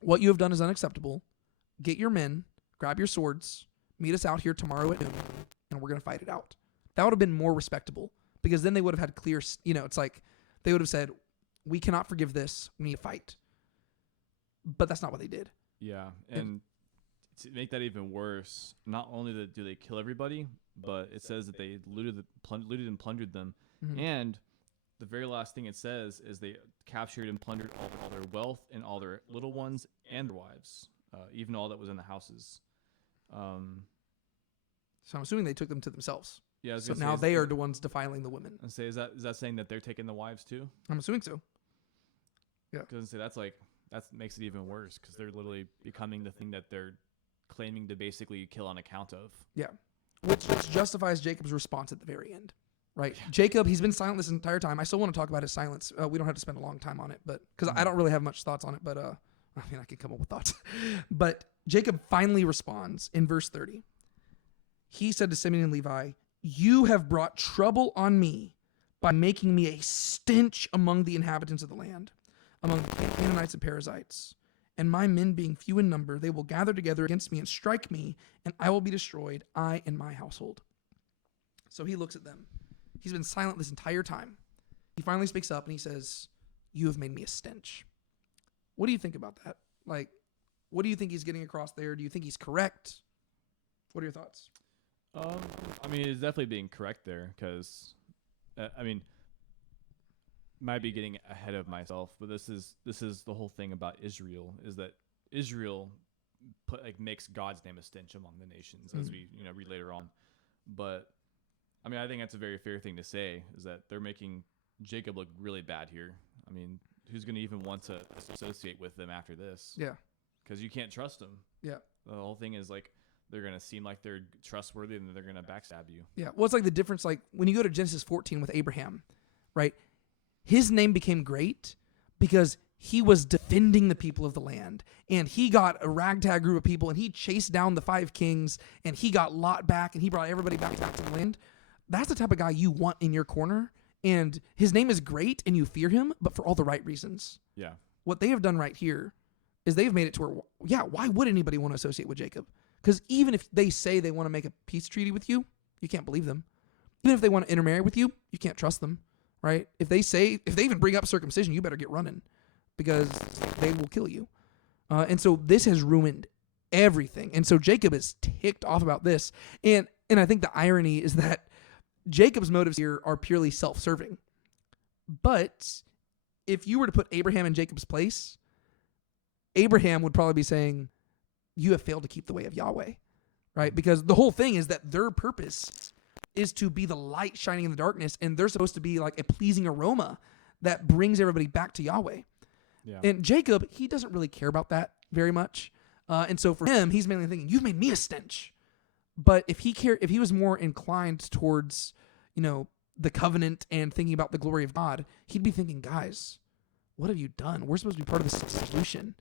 what you have done is unacceptable. Get your men, grab your swords, meet us out here tomorrow at noon, and we're going to fight it out. That would have been more respectable. Because then they would have had clear, it's like they would have said, we cannot forgive this. We need to fight. But that's not what they did. Yeah. And to make that even worse, not only do they kill everybody, but it says that they looted and plundered them. Mhm. And the very last thing it says is they captured and plundered all their wealth and all their little ones and their wives, even all that was in the houses. So I'm assuming they took them to themselves. Yeah. I was So gonna say, now they are the ones defiling the women. And say, is that saying that they're taking the wives too? I'm assuming so. Yeah. Because that makes it even worse, because they're literally becoming the thing that they're claiming to basically kill on account of. Yeah. Which justifies Jacob's response at the very end, right? Jacob, he's been silent this entire time. I still want to talk about his silence. We don't have to spend a long time on it, but because I don't really have much thoughts on it, but I mean, I could come up with thoughts. But Jacob finally responds in verse 30. He said to Simeon and Levi, "You have brought trouble on me by making me a stench among the inhabitants of the land, among the Canaanites and Perizzites. And my men being few in number, they will gather together against me and strike me, and I will be destroyed, I and my household." So he looks at them. He's been silent this entire time. He finally speaks up and he says, "You have made me a stench." What do you think about that? Like, what do you think he's getting across there? Do you think he's correct? What are your thoughts? I mean, it's definitely being correct there, because, might be getting ahead of myself, but this is the whole thing about Israel, is that Israel makes God's name a stench among the nations, as we read later on. But I mean, I think that's a very fair thing to say, is that they're making Jacob look really bad here. I mean, who's going to even want to associate with them after this? Yeah. Because you can't trust them. Yeah. The whole thing is they're going to seem like they're trustworthy, and they're going to backstab you. Yeah. Well, it's like the difference, like when you go to Genesis 14 with Abraham, right? His name became great because he was defending the people of the land, and he got a ragtag group of people, and he chased down the 5 kings, and he got Lot back, and he brought everybody back to the land. That's the type of guy you want in your corner, and his name is great, and you fear him, but for all the right reasons. Yeah. What they have done right here is they've made it to where, yeah, why would anybody want to associate with Jacob? Because even if they say they want to make a peace treaty with you, you can't believe them. Even if they want to intermarry with you, you can't trust them, right? If they even bring up circumcision, you better get running, because they will kill you. And so this has ruined everything. And so Jacob is ticked off about this. And I think the irony is that Jacob's motives here are purely self-serving. But if you were to put Abraham in Jacob's place, Abraham would probably be saying, "You have failed to keep the way of Yahweh," right? Because the whole thing is that their purpose is to be the light shining in the darkness, and they're supposed to be like a pleasing aroma that brings everybody back to Yahweh. Yeah. And Jacob, he doesn't really care about that very much. And so for him, he's mainly thinking, "You've made me a stench." But if he was more inclined towards, the covenant and thinking about the glory of God, he'd be thinking, "Guys, what have you done? We're supposed to be part of the solution.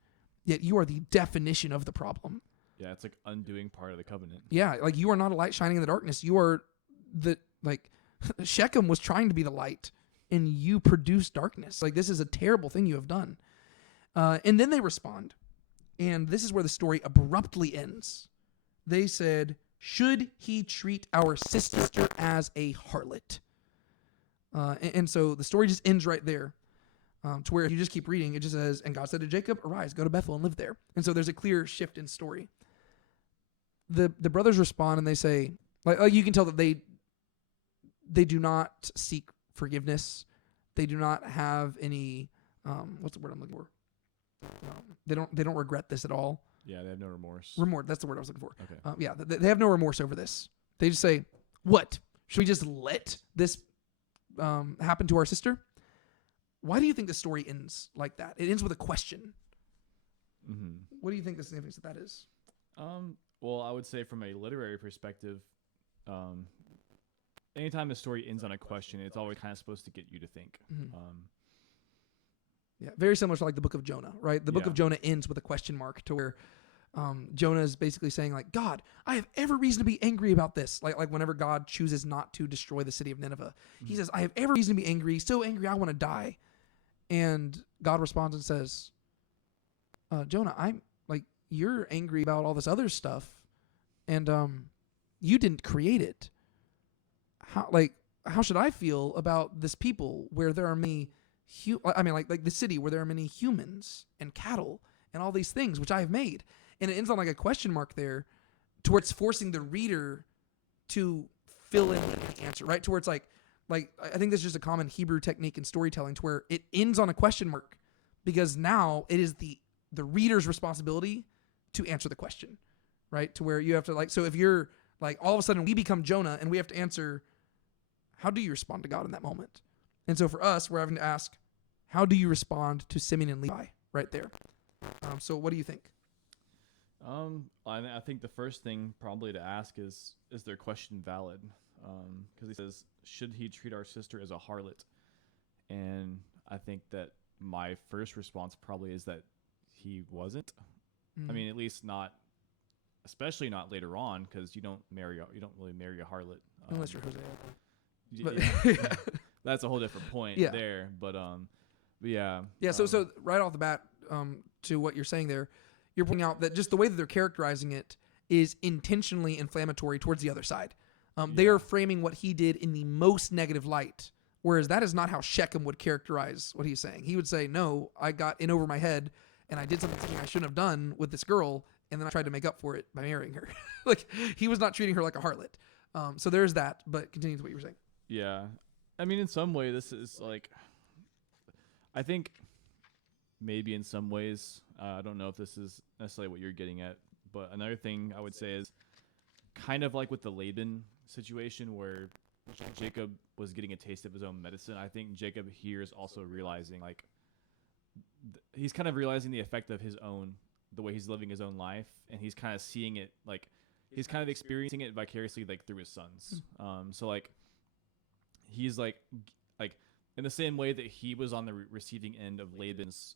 Yet you are the definition of the problem." Yeah, it's like undoing part of the covenant. Yeah, like you are not a light shining in the darkness. You are Shechem was trying to be the light, and you produce darkness. Like, this is a terrible thing you have done. And then they respond, and this is where the story abruptly ends. They said, "Should he treat our sister as a harlot?" And so the story just ends right there. To where if you just keep reading, it just says, "And God said to Jacob, arise, go to Bethel and live there." And so there's a clear shift in story. The brothers respond and they say, like you can tell that they do not seek forgiveness. They do not have any, what's the word I'm looking for? They don't regret this at all. Yeah, they have no remorse. Remorse, that's the word I was looking for. Okay. They have no remorse over this. They just say, "What? Should we just let this happen to our sister?" Why do you think the story ends like that? It ends with a question. Mm-hmm. What do you think the significance of that is? Well, I would say from a literary perspective, anytime a story ends on a question, it's always kind of supposed to get you to think. Mm-hmm. Yeah, very similar to like the book of Jonah, right? The book of Jonah ends with a question mark, to where Jonah is basically saying, like, "God, I have every reason to be angry about this." Like whenever God chooses not to destroy the city of Nineveh, he says, "I have every reason to be angry, so angry I want to die." And God responds and says, "Jonah, you're angry about all this other stuff, and you didn't create it. How should I feel about this people where there are many, like the city where there are many humans and cattle and all these things which I have made? and it ends on like a question mark there, towards forcing the reader to fill in the answer, right? To where it's like I think this is just a common Hebrew technique in storytelling, to where it ends on a question mark, because now it is the reader's responsibility to answer the question, right? To where you have to like, so if you're like, all of a sudden we become Jonah and we have to answer, how do you respond to God in that moment? And so for us, we're having to ask, how do you respond to Simeon and Levi right there? So what do you think? I think the first thing probably to ask is their question valid? Because he says, should he treat our sister as a harlot? And I think that my first response probably is that he wasn't. I mean, at least not, especially not later on, because you don't really marry a harlot Unless you're Hosea. Yeah, that's a whole different point there. But yeah. So right off the bat, to what you're saying there, you're pointing out that just the way that they're characterizing it is intentionally inflammatory towards the other side. They are framing what he did in the most negative light, whereas that is not how Shechem would characterize what he's saying. He would say, no, I got in over my head and I did something I shouldn't have done with this girl, and then I tried to make up for it by marrying her. Like, he was not treating her like a harlot. So there's that, but continue to what you were saying. Yeah. I mean, in some way, this is like, I think maybe in some ways, I don't know if this is necessarily what you're getting at, but another thing I would say is kind of like with the Laban situation where Jacob was getting a taste of his own medicine. I think Jacob here is also realizing, like, he's kind of realizing the effect of the way he's living his own life, and he's kind of seeing it, like, he's kind of experiencing it vicariously, like, through his sons. So, like, he's like in the same way that he was on the receiving end of Laban's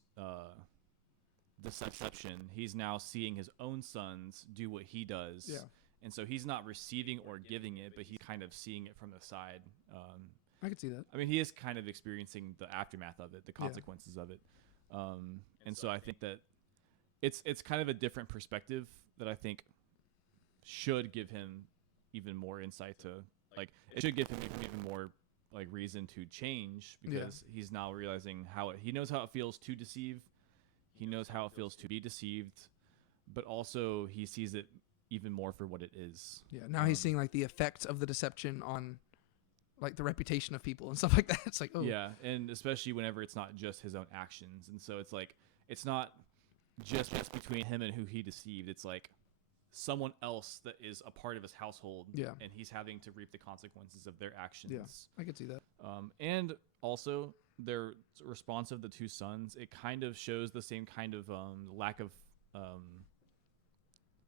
deception, he's now seeing his own sons do what he does. Yeah. And so he's not receiving or giving it, but he's kind of seeing it from the side. I could see that. I mean, he is kind of experiencing the aftermath of it, the consequences of it. And so I think that it's kind of a different perspective that I think should give him even more insight to, like, it should give him even more, like, reason to change, because he's now realizing he knows how it feels to deceive. He knows how it feels to be deceived, but also he sees it even more for what it is. Yeah. Now he's seeing, like, the effects of the deception on, like, the reputation of people and stuff like that. It's like, oh. Yeah. And especially whenever it's not just his own actions. And so it's like, it's not just between him and who he deceived. It's like someone else that is a part of his household. Yeah. And he's having to reap the consequences of their actions. Yeah. I could see that. And also their response of the two sons, it kind of shows the same kind of lack of,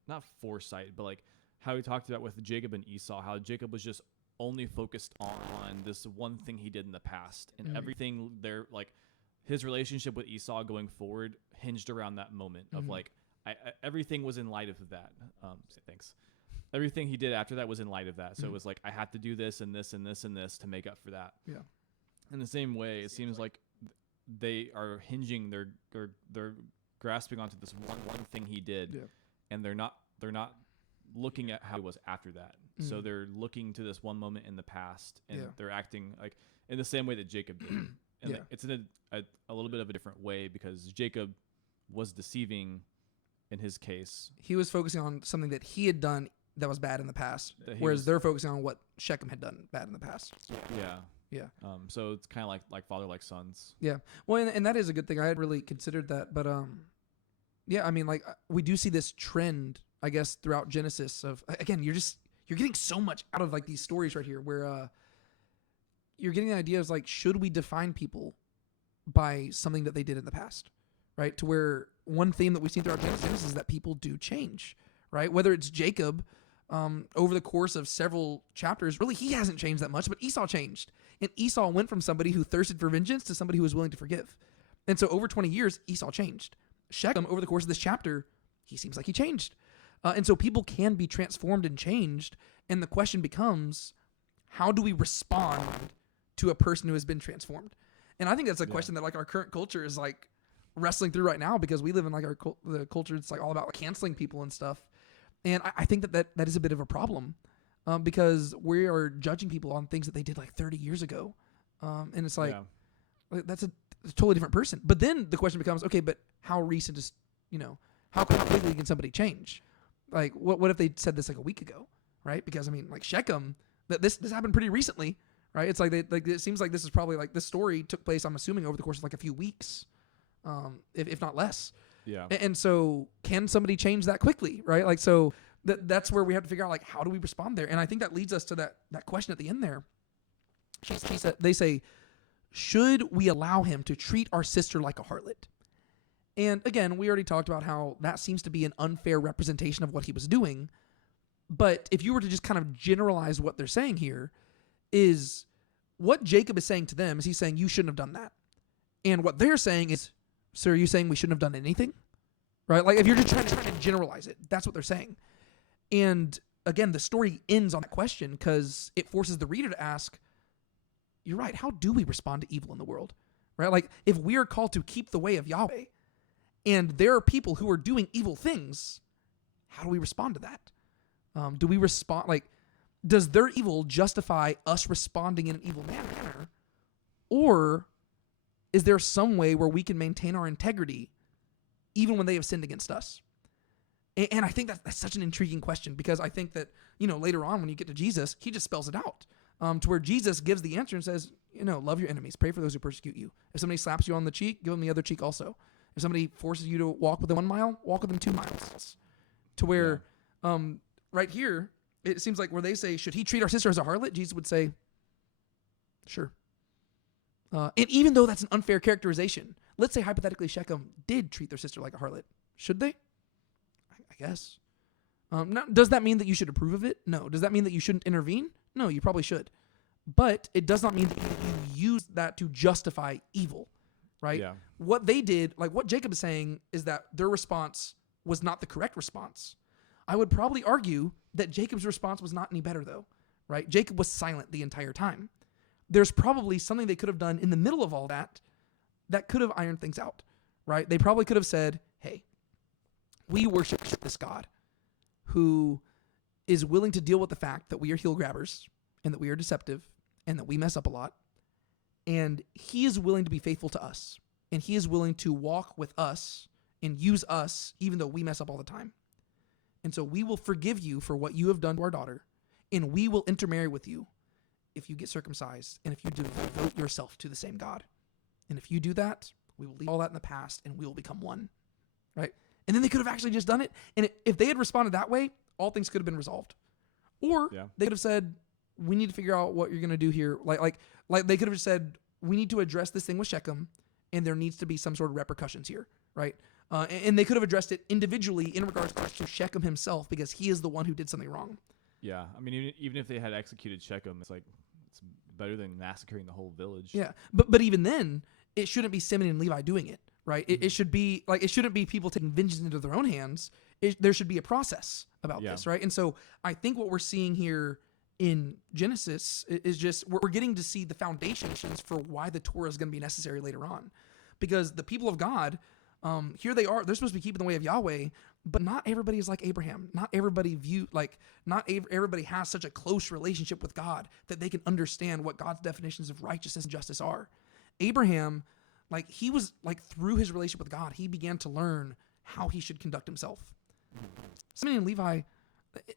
not foresight, but like how we talked about with Jacob and Esau, how Jacob was just only focused on this one thing he did in the past, and everything there, like his relationship with Esau going forward hinged around that moment of like, everything was in light of that. Thanks. Everything he did after that was in light of that. So it was like, I have to do this and this and this and this to make up for that. Yeah. In the same way, it seems like they are hinging, they're grasping onto this one thing he did, and they're not looking at how it was after that. So they're looking to this one moment in the past, and they're acting like in the same way that Jacob did. And it's in a little bit of a different way, because Jacob was deceiving in his case. He was focusing on something that he had done that was bad in the past, whereas they're focusing on what Shechem had done bad in the past. Yeah. Yeah. So it's kind of like father, like sons. Yeah. Well, and that is a good thing. I had really considered that, but yeah, I mean, like, we do see this trend, I guess, throughout Genesis of, again, you're getting so much out of, like, these stories right here where you're getting the idea of, like, should we define people by something that they did in the past, right? To where one theme that we've seen throughout Genesis is that people do change, right? Whether it's Jacob, over the course of several chapters, really he hasn't changed that much, but Esau changed. And Esau went from somebody who thirsted for vengeance to somebody who was willing to forgive. And so over 20 years, Esau changed. Shechem, over the course of this chapter, he seems like he changed. And so people can be transformed and changed. And the question becomes, how do we respond to a person who has been transformed? And I think that's a question that, like, our current culture is, like, wrestling through right now, because we live in, like, the culture that's, like, all about, like, canceling people and stuff. And I think that is a bit of a problem, because we are judging people on things that they did like 30 years ago. And it's like, that's a totally different person. But then the question becomes, okay, but how recent is, How quickly can somebody change? Like, what if they said this like a week ago, right? Because I mean, like Shechem, that this happened pretty recently, right? It's like it seems like this is probably like this story took place, I'm assuming, over the course of like a few weeks, if not less. Yeah. And so, can somebody change that quickly, right? Like, so that's where we have to figure out, like, how do we respond there? And I think that leads us to that question at the end there. She said, they say, should we allow him to treat our sister like a harlot? And again, we already talked about how that seems to be an unfair representation of what he was doing. But if you were to just kind of generalize what they're saying here, is what Jacob is saying to them is he's saying, you shouldn't have done that. And what they're saying is, so are you saying we shouldn't have done anything? Right? Like, if you're just trying to generalize it, that's what they're saying. And again, the story ends on that question because it forces the reader to ask, you're right, how do we respond to evil in the world? Right? Like, if we are called to keep the way of Yahweh, and there are people who are doing evil things, how do we respond to that? Do we respond, like, does their evil justify us responding in an evil manner? Or is there some way where we can maintain our integrity even when they have sinned against us? And I think that's such an intriguing question, because I think that, later on when you get to Jesus, he just spells it out to where Jesus gives the answer and says, love your enemies, pray for those who persecute you. If somebody slaps you on the cheek, give them the other cheek also. If somebody forces you to walk with them 1 mile, walk with them 2 miles. To where, right here, it seems like where they say, should he treat our sister as a harlot? Jesus would say, sure. And even though that's an unfair characterization, let's say hypothetically Shechem did treat their sister like a harlot. Should they? I guess. Now, does that mean that you should approve of it? No. Does that mean that you shouldn't intervene? No, you probably should. But it does not mean that you use that to justify evil, right? Yeah. What they did, like what Jacob is saying, is that their response was not the correct response. I would probably argue that Jacob's response was not any better, though, right? Jacob was silent the entire time. There's probably something they could have done in the middle of all that could have ironed things out, right? They probably could have said, hey, we worship this God who is willing to deal with the fact that we are heel grabbers and that we are deceptive and that we mess up a lot. And he is willing to be faithful to us. And he is willing to walk with us and use us even though we mess up all the time. And so we will forgive you for what you have done to our daughter, and we will intermarry with you if you get circumcised and if you devote yourself to the same God. And if you do that, we will leave all that in the past and we will become one, right? And then they could have actually just done it. And if they had responded that way, all things could have been resolved. Or they could have said, we need to figure out what you're going to do here. Like they could have just said, we need to address this thing with Shechem, and there needs to be some sort of repercussions here, right? And they could have addressed it individually in regards to Shechem himself, because he is the one who did something wrong. Yeah, I mean, even if they had executed Shechem, it's better than massacring the whole village. Yeah, but even then, it shouldn't be Simeon and Levi doing it, right? It should be it shouldn't be people taking vengeance into their own hands. There should be a process about this, right? And so I think what we're seeing here in Genesis is just we're getting to see the foundations for why the Torah is going to be necessary later on, because the people of God, here they are, they're supposed to be keeping the way of Yahweh, but not everybody is like Abraham. Not everybody everybody has such a close relationship with God that they can understand what God's definitions of righteousness and justice are. Abraham, he was through his relationship with God, he began to learn how he should conduct himself. Simeon and Levi,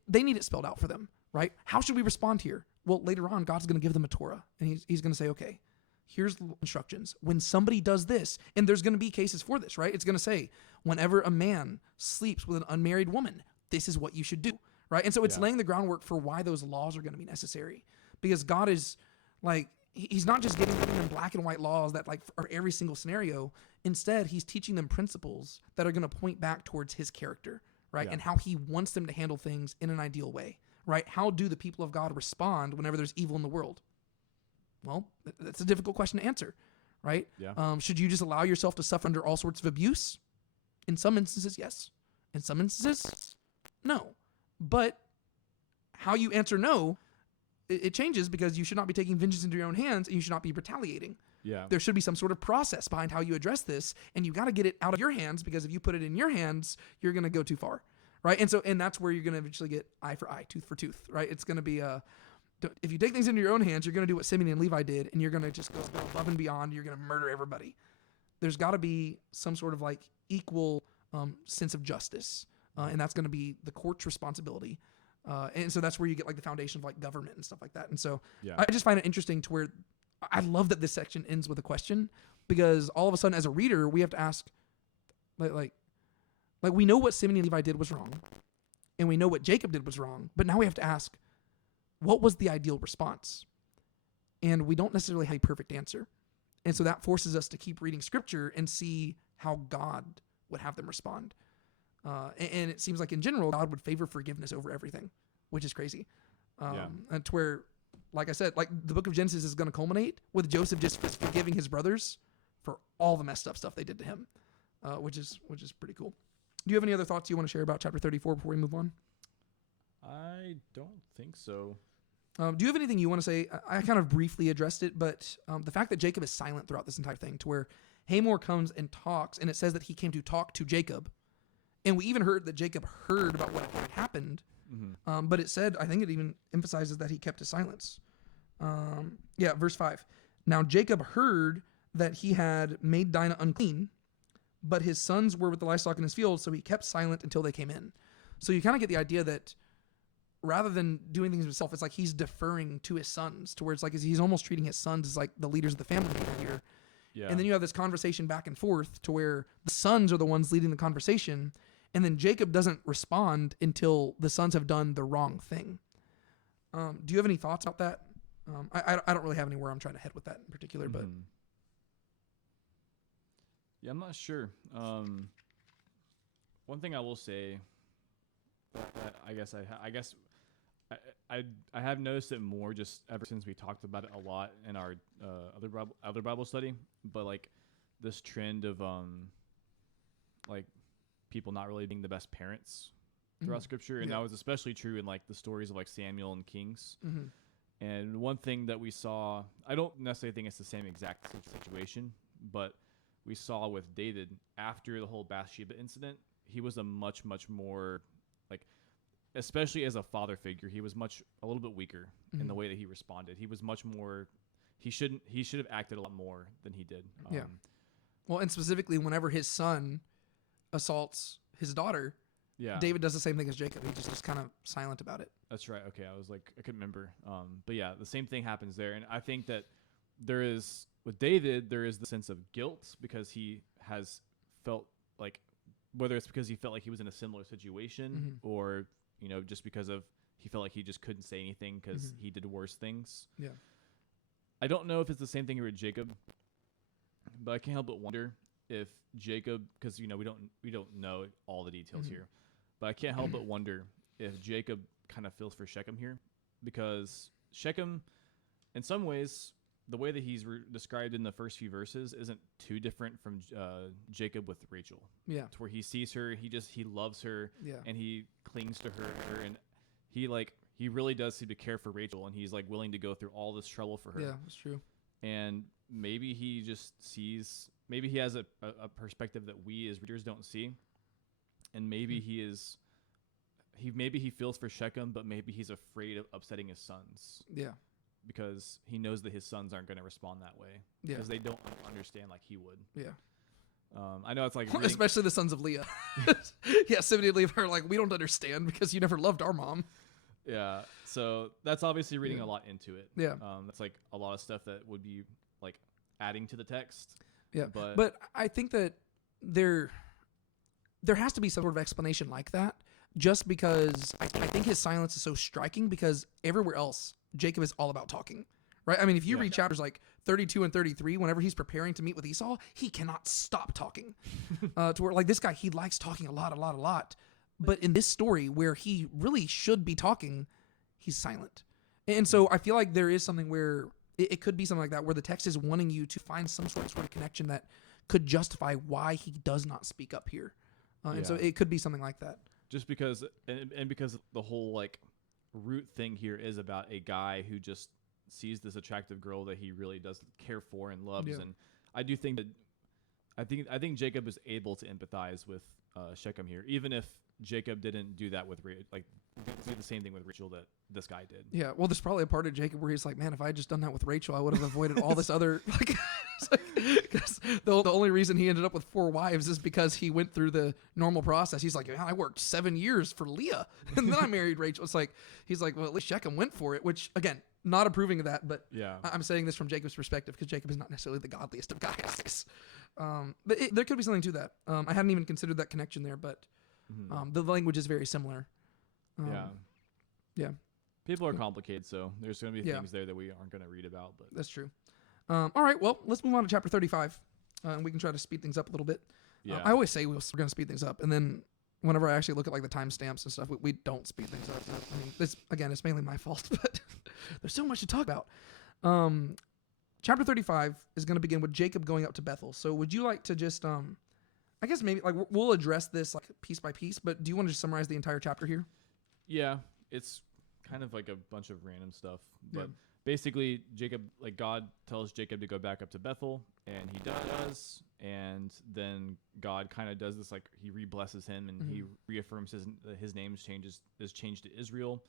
they need it spelled out for them, right? How should we respond here? Well, later on, God's going to give them a Torah, and he's going to say, okay, here's the instructions. When somebody does this, and there's going to be cases for this, right? It's going to say, whenever a man sleeps with an unmarried woman, this is what you should do, right? And so it's laying the groundwork for why those laws are going to be necessary, because God is he's not just giving them black and white laws that are every single scenario. Instead, he's teaching them principles that are going to point back towards his character, right? And how he wants them to handle things in an ideal way, right? How do the people of God respond whenever there's evil in the world? Well, that's a difficult question to answer, right? Yeah. Should you just allow yourself to suffer under all sorts of abuse? In some instances, yes. In some instances, no. But how you answer no, it changes, because you should not be taking vengeance into your own hands, and you should not be retaliating. Yeah. There should be some sort of process behind how you address this, and you got to get it out of your hands, because if you put it in your hands, you're going to go too far, right? And that's where you're going to eventually get eye for eye, tooth for tooth, right? It's going to be if you take things into your own hands, you're going to do what Simeon and Levi did, and you're going to just go above and beyond. You're going to murder everybody. There's got to be some sort of equal sense of justice, and that's going to be the court's responsibility. And so that's where you get like the foundation of like government and stuff like that. And so I just find it interesting to where I love that this section ends with a question, because all of a sudden as a reader we have to ask, like we know what Simeon and Levi did was wrong, and we know what Jacob did was wrong, but now we have to ask, what was the ideal response? And we don't necessarily have a perfect answer. And so that forces us to keep reading scripture and see how God would have them respond. And it seems like in general, God would favor forgiveness over everything, which is crazy. And to where, like I said, like the book of Genesis is going to culminate with Joseph just forgiving his brothers for all the messed up stuff they did to him, which is pretty cool. Do you have any other thoughts you want to share about chapter 34 before we move on? I don't think so. Do you have anything you want to say? I kind of briefly addressed it, but the fact that Jacob is silent throughout this entire thing, to where Hamor comes and talks, and it says that he came to talk to Jacob. And we even heard that Jacob heard about what had happened. Mm-hmm. But it said, I think it even emphasizes that he kept his silence. Verse 5. Now Jacob heard that he had made Dinah unclean, but his sons were with the livestock in his field, so he kept silent until they came in. So you kind of get the idea that rather than doing things himself, it's like he's deferring to his sons, to where it's like he's almost treating his sons as like the leaders of the family here. Yeah. And then you have this conversation back and forth to where the sons are the ones leading the conversation, and then Jacob doesn't respond until the sons have done the wrong thing. Do you have any thoughts about that? I don't really have anywhere I'm trying to head with that in particular, but yeah, I'm not sure. One thing I will say, that I have noticed it more just ever since we talked about it a lot in our other Bible study, but like this trend of like people not really being the best parents throughout Scripture, and that was especially true in like the stories of like Samuel and Kings. And one thing that we saw, I don't necessarily think it's the same exact situation, but we saw with David after the whole Bathsheba incident, he was a much more like, especially as a father figure, he was a little bit weaker in the way that he responded. He was much more, he should have acted a lot more than he did. Well, and specifically whenever his son assaults his daughter, David does the same thing as Jacob. He just is kind of silent about it. That's right. Okay, I couldn't remember. But yeah, the same thing happens there. And I think that with David, there is the sense of guilt because he has felt like, whether it's because he felt like he was in a similar situation or, just because he felt like he just couldn't say anything because he did worse things. Yeah. I don't know if it's the same thing with Jacob, but I can't help but wonder if Jacob, because we don't know all the details here, but I can't help but wonder if Jacob kind of feels for Shechem here, because Shechem, in some ways, the way that he's described in the first few verses isn't too different from Jacob with Rachel. Yeah, to where he sees her, he loves her, and he clings to her, and he really does seem to care for Rachel, and he's like willing to go through all this trouble for her. Yeah, that's true. And maybe he just sees. Maybe he has a perspective that we as readers don't see, and maybe he feels for Shechem, but maybe he's afraid of upsetting his sons. Yeah, because he knows that his sons aren't going to respond that way. Yeah, because they don't understand like he would. Yeah, I know it's like especially the sons of Leah. Yeah, Simeon and Levi are like, we don't understand because you never loved our mom. Yeah, so that's obviously reading a lot into it. Yeah, that's like a lot of stuff that would be like adding to the text. Yeah, but I think that there has to be some sort of explanation like that, just because I think his silence is so striking, because everywhere else, Jacob is all about talking, right? I mean, if you read chapters like 32 and 33, whenever he's preparing to meet with Esau, he cannot stop talking. To where, like, this guy, he likes talking a lot. But in this story, where he really should be talking, he's silent. And so I feel like there is something where it could be something like that, where the text is wanting you to find some sort of connection that could justify why he does not speak up here. And so it could be something like that. Just because, and because the whole like root thing here is about a guy who just sees this attractive girl that he really does care for and loves. Yeah. And I do think that, I think Jacob is able to empathize with Shechem here, even if Jacob didn't do that with do the same thing with Rachel that this guy did. Yeah, well, there's probably a part of Jacob where he's like, man, if I had just done that with Rachel, I would have avoided all this other, like, because the only reason he ended up with 4 wives is because he went through the normal process. He's like, man, I worked 7 years for Leah, and then I married Rachel. It's like, he's like, well, at least Shechem went for it, which, again, not approving of that, but Yeah. I'm saying this from Jacob's perspective because Jacob is not necessarily the godliest of guys. But there could be something to that. I hadn't even considered that connection there, but the language is very similar. Yeah. People are complicated, so there's going to be Yeah. things there that we aren't going to read about. But That's true. All right, well, let's move on to chapter 35, and we can try to speed things up a little bit. yeah, I always say we're going to speed things up, and then whenever I actually look at like the timestamps and stuff, we don't speed things up. So, I mean, this again, it's mainly my fault, but there's so much to talk about. Chapter 35 is going to begin with Jacob going up to Bethel. So would you like to just, I guess maybe like we'll address this like piece by piece, but do you want to just summarize the entire chapter here? yeah, it's kind of like a bunch of random stuff, but Yeah. basically Jacob, like God tells Jacob to go back up to Bethel, and he does, and then God kind of does this, like he re-blesses him, and he reaffirms his name is changed to Israel,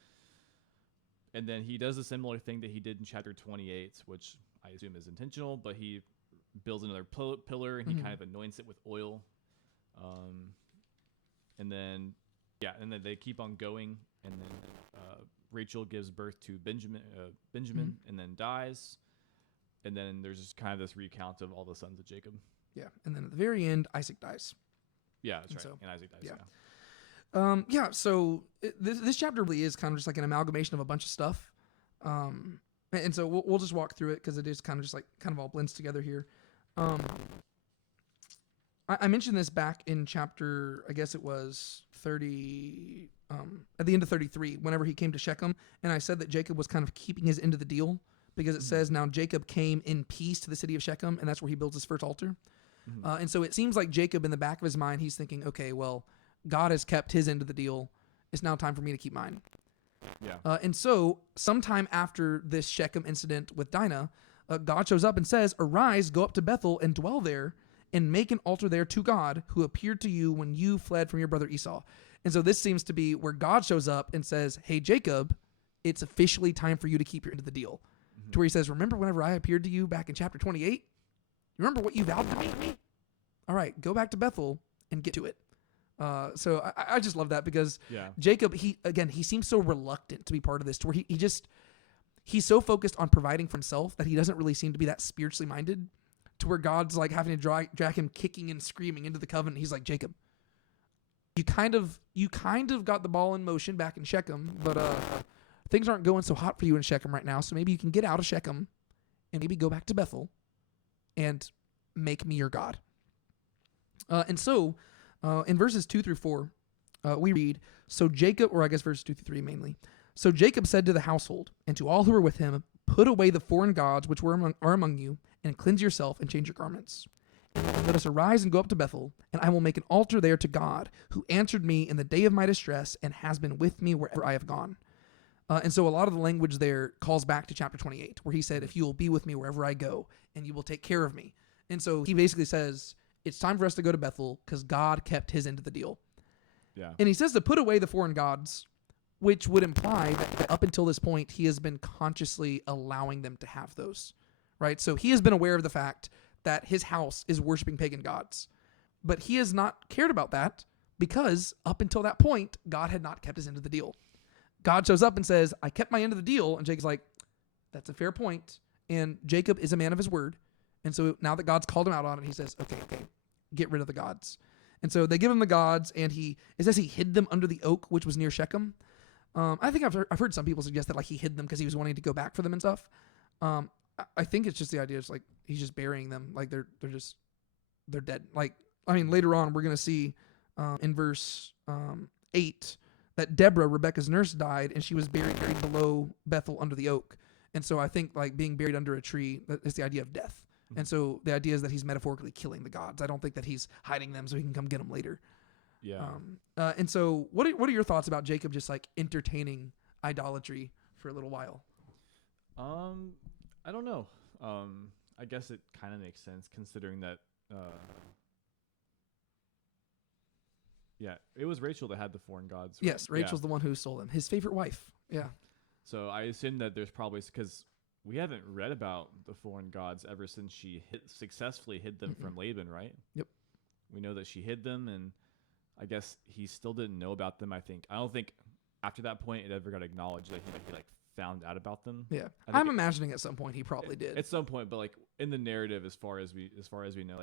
and then he does a similar thing that he did in chapter 28, which I assume is intentional, but he builds another pillar, and he kind of anoints it with oil, and then they keep on going, and then Rachel gives birth to Benjamin, and then dies, and then there's just kind of this recount of all the sons of Jacob. Yeah, and then at the very end, Isaac dies. Yeah, that's right. So, And Isaac dies. Yeah. So this chapter really is kind of just like an amalgamation of a bunch of stuff. And so we'll just walk through it because it is kind of just like kind of all blends together here. I mentioned this back in chapter, I guess it was 30, at the end of 33, whenever he came to Shechem, and I said that Jacob was kind of keeping his end of the deal because it says now Jacob came in peace to the city of Shechem, and that's where he builds his first altar. And so it seems like Jacob, in the back of his mind, he's thinking, okay, well, God has kept his end of the deal. It's now time for me to keep mine. Yeah. And so sometime after this Shechem incident with Dinah, God shows up and says, arise, go up to Bethel and dwell there and make an altar there to God who appeared to you when you fled from your brother Esau. And so this seems to be where God shows up and says, hey, Jacob, it's officially time for you to keep your end of the deal. To where he says, remember whenever I appeared to you back in chapter 28? Remember what you vowed to me? All right, go back to Bethel and get to it. So I just love that because Jacob, he seems so reluctant to be part of this, to where he's so focused on providing for himself that he doesn't really seem to be that spiritually minded, to where God's like having to drag him kicking and screaming into the covenant. He's like, Jacob, you kind of got the ball in motion back in Shechem, but things aren't going so hot for you in Shechem right now. So maybe you can get out of Shechem and maybe go back to Bethel and make me your God. And so in verses 2 through 4, we read, so Jacob, or I guess verses 2 through 3 mainly. So Jacob said to the household and to all who were with him, put away the foreign gods which are among you, and cleanse yourself and change your garments. And let us arise and go up to Bethel, and I will make an altar there to God, who answered me in the day of my distress and has been with me wherever I have gone. And so a lot of the language there calls back to chapter 28, where he said, if you will be with me wherever I go, and you will take care of me. And so he basically says, it's time for us to go to Bethel because God kept his end of the deal. Yeah. And he says to put away the foreign gods, which would imply that up until this point, he has been consciously allowing them to have those, right? So he has been aware of the fact that his house is worshiping pagan gods, but he has not cared about that because up until that point, God had not kept his end of the deal. God shows up and says, I kept my end of the deal. And Jacob's like, that's a fair point. And Jacob is a man of his word. And so now that God's called him out on it, he says, okay, get rid of the gods. And so they give him the gods, and it says he hid them under the oak, which was near Shechem. I think I've heard some people suggest that like he hid them because he was wanting to go back for them and stuff. I think it's just the idea. It's like he's just burying them, like they're dead. Like, I mean, later on we're gonna see in verse 8 that Deborah, Rebecca's nurse, died, and she was buried below Bethel under the oak. And so I think like being buried under a tree is the idea of death. And so the idea is that he's metaphorically killing the gods. I don't think that he's hiding them so he can come get them later. Yeah. And so what are your thoughts about Jacob just like entertaining idolatry for a little while? I don't know. I guess it kind of makes sense considering that Yeah, it was Rachel that had the foreign gods. Right? Yes, Rachel's the one who stole them. His favorite wife. Yeah. So I assume that there's probably, because we haven't read about the foreign gods ever since she successfully hid them from Laban, right? Yep. We know that she hid them, and I guess he still didn't know about them. I don't think after that point it ever got acknowledged that he like found out about them. Yeah, I'm imagining at some point he probably did. At some point, but like in the narrative, as far as we know,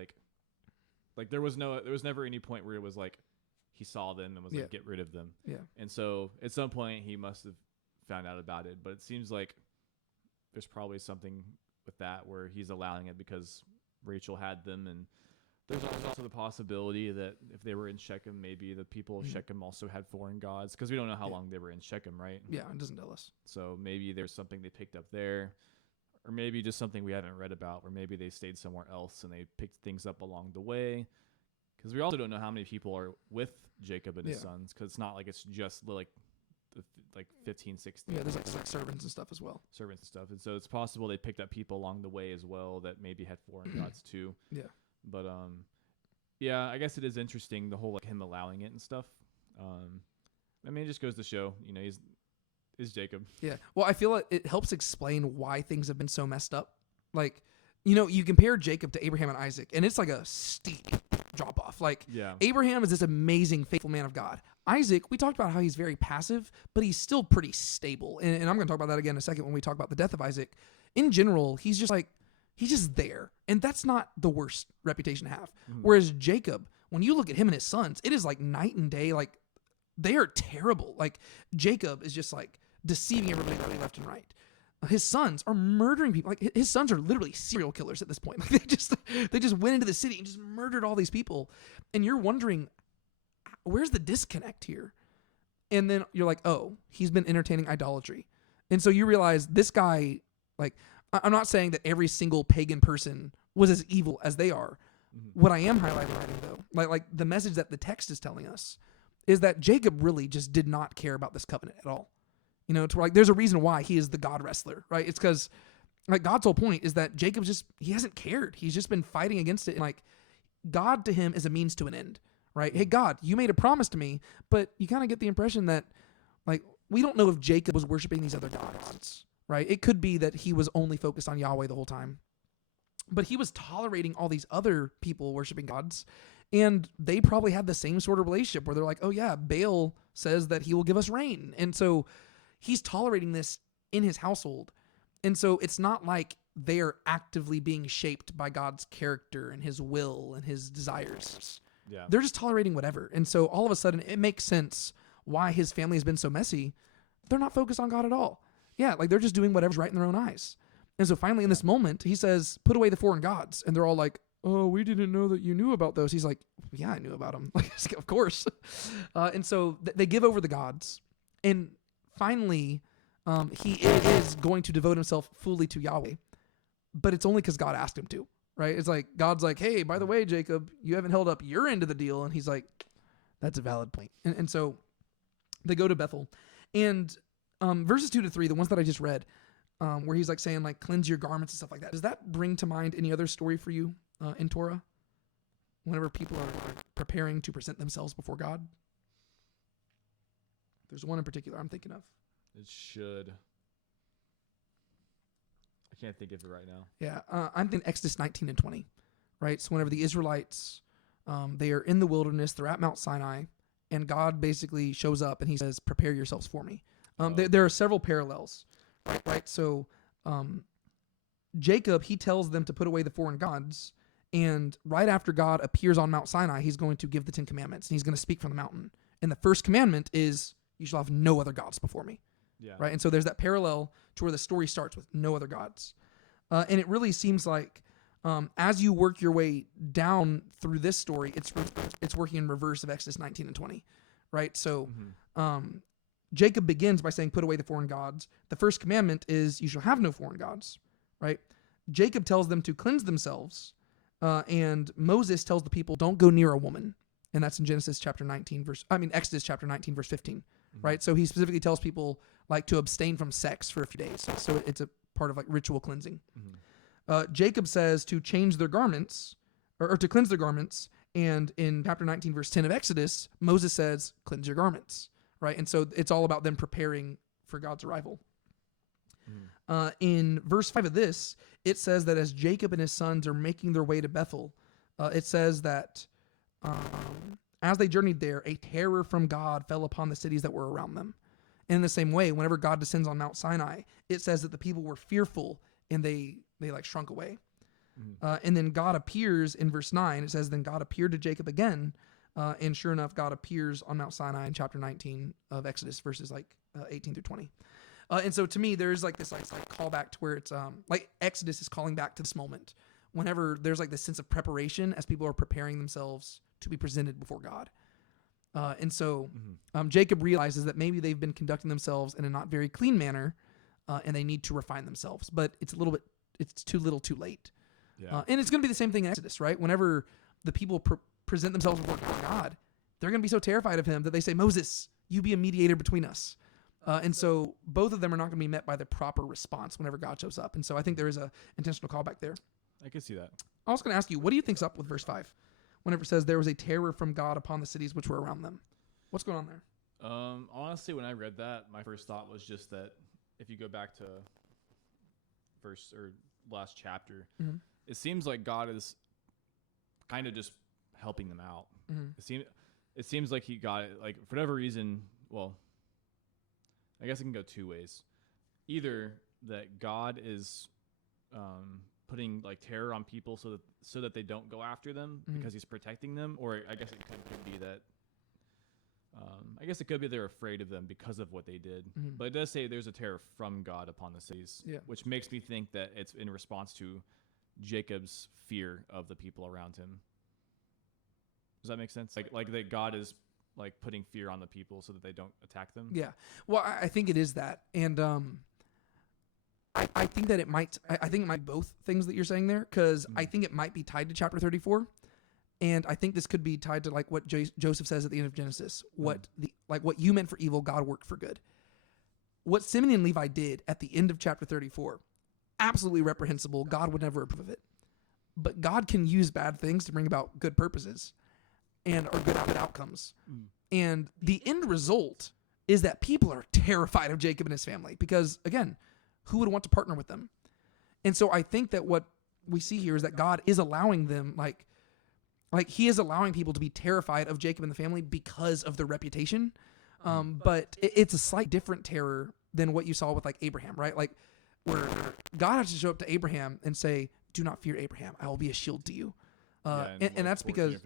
like there was never any point where it was like he saw them and was like, get rid of them. Yeah. And so at some point he must have found out about it, but it seems like there's probably something with that where he's allowing it because Rachel had them, and there's also the possibility that if they were in Shechem, maybe the people of Shechem also had foreign gods, because we don't know how long they were in Shechem, right? Yeah, it doesn't tell us. So maybe there's something they picked up there, or maybe just something we haven't read about, or maybe they stayed somewhere else and they picked things up along the way. Because we also don't know how many people are with Jacob and his sons, because it's not like it's just like 15, 16. Yeah, there's like servants and stuff as well. Servants and stuff. And so it's possible they picked up people along the way as well that maybe had foreign gods too. Yeah. But yeah, I guess it is interesting, the whole like him allowing it and stuff. I mean, it just goes to show, he's Jacob. Yeah. Well, I feel like it helps explain why things have been so messed up. Like, you compare Jacob to Abraham and Isaac, and it's like a steep drop off. Like, Abraham is this amazing, faithful man of God. Isaac, we talked about how he's very passive, but he's still pretty stable. And I'm going to talk about that again in a second when we talk about the death of Isaac. In general, he's just there. And that's not the worst reputation to have. Whereas Jacob, when you look at him and his sons, it is like night and day. Like, they are terrible. Like, Jacob is just like deceiving everybody left and right. His sons are murdering people. Like, his sons are literally serial killers at this point. Like, they just went into the city and just murdered all these people. And you're wondering, where's the disconnect here? And then you're like, oh, he's been entertaining idolatry. And so you realize this guy, like, I'm not saying that every single pagan person was as evil as they are. What I am highlighting, though, like the message that the text is telling us is that Jacob really just did not care about this covenant at all. To like, there's a reason why he is the God wrestler, right? It's because, like, God's whole point is that Jacob he hasn't cared. He's just been fighting against it. And like, God to him is a means to an end, right? Hey, God, you made a promise to me, but you kind of get the impression that, like, we don't know if Jacob was worshiping these other gods, right? It could be that he was only focused on Yahweh the whole time, but he was tolerating all these other people worshiping gods. And they probably had the same sort of relationship where they're like, oh yeah, Baal says that he will give us rain. And so he's tolerating this in his household. And so it's not like they are actively being shaped by God's character and his will and his desires. Yeah. They're just tolerating whatever. And so all of a sudden it makes sense why his family has been so messy. They're not focused on God at all. Yeah, like they're just doing whatever's right in their own eyes. And so finally in this moment, he says, put away the foreign gods. And they're all like, oh, we didn't know that you knew about those. He's like, yeah, I knew about them. Like, of course. And so they give over the gods. And finally, he is going to devote himself fully to Yahweh. But it's only because God asked him to, right? It's like, God's like, hey, by the way, Jacob, you haven't held up your end of the deal. And he's like, that's a valid point. And so they go to Bethel. And verses 2-3, the ones that I just read, where he's like saying, like, cleanse your garments and stuff like that. Does that bring to mind any other story for you in Torah? Whenever people are preparing to present themselves before God? There's one in particular I'm thinking of. It should. I can't think of it right now. Yeah, I'm thinking Exodus 19 and 20, right? So whenever the Israelites, they are in the wilderness, they're at Mount Sinai, and God basically shows up and he says, prepare yourselves for me. There are several parallels, right? So Jacob, he tells them to put away the foreign gods, and right after God appears on Mount Sinai, he's going to give the 10 commandments, and he's going to speak from the mountain. And the first commandment is, you shall have no other gods before me. Yeah. Right? And so there's that parallel to where the story starts with no other gods. And it really seems like as you work your way down through this story, it's working in reverse of Exodus 19 and 20, right? So Jacob begins by saying, put away the foreign gods. The first commandment is, you shall have no foreign gods, right? Jacob tells them to cleanse themselves, and Moses tells the people, don't go near a woman. And that's in Exodus chapter 19, verse 15, right? So he specifically tells people, like, to abstain from sex for a few days. So it's a part of, like, ritual cleansing. Jacob says to change their garments, or to cleanse their garments, And in chapter 19, verse 10 of Exodus, Moses says, cleanse your garments, right? And so it's all about them preparing for God's arrival. In verse 5 of this, it says that as Jacob and his sons are making their way to Bethel, it says that as they journeyed there, a terror from God fell upon the cities that were around them. And in the same way, whenever God descends on Mount Sinai, it says that the people were fearful and they like shrunk away. And then God appears in verse 9. It says, then God appeared to Jacob again. And sure enough, God appears on Mount Sinai in chapter 19 of Exodus, verses 18 through 20. And so to me, there's this callback to where it's like Exodus is calling back to this moment whenever there's like this sense of preparation as people are preparing themselves to be presented before God. And so Jacob realizes that maybe they've been conducting themselves in a not very clean manner, and they need to refine themselves. But it's too little too late. Yeah. And it's going to be the same thing in Exodus, right? Whenever the people present themselves before God, they're going to be so terrified of him that they say, Moses, you be a mediator between us. And so both of them are not going to be met by the proper response whenever God shows up. And so I think there is a intentional callback there. I can see that. I was going to ask you, what do you think's up with verse 5? Whenever it says there was a terror from God upon the cities which were around them. What's going on there? Honestly, when I read that, my first thought was just that if you go back to last chapter, it seems like God is kind of just helping them out. It seems like he got it, like for whatever reason. Well, I guess it can go two ways. Either that God is putting like terror on people so that they don't go after them because he's protecting them, or I guess it could be that. I guess it could be they're afraid of them because of what they did. But it does say there's a terror from God upon the cities, which makes me think that it's in response to Jacob's fear of the people around him. Does that make sense? Like that God is like putting fear on the people so that they don't attack them? Yeah. Well, I think it is that. And I think that it might be both things that you're saying there, because I think it might be tied to chapter 34. And I think this could be tied to like what Joseph says at the end of Genesis. What you meant for evil, God worked for good. What Simeon and Levi did at the end of chapter 34, absolutely reprehensible. God would never approve of it. But God can use bad things to bring about good purposes or good outcomes. And the end result is that people are terrified of Jacob and his family because, again, who would want to partner with them? And so I think that what we see here is that God is allowing them, like he is allowing people to be terrified of Jacob and the family because of their reputation. But it's a slight different terror than what you saw with like Abraham, right? Like where God has to show up to Abraham and say, do not fear Abraham. I will be a shield to you. And that's because,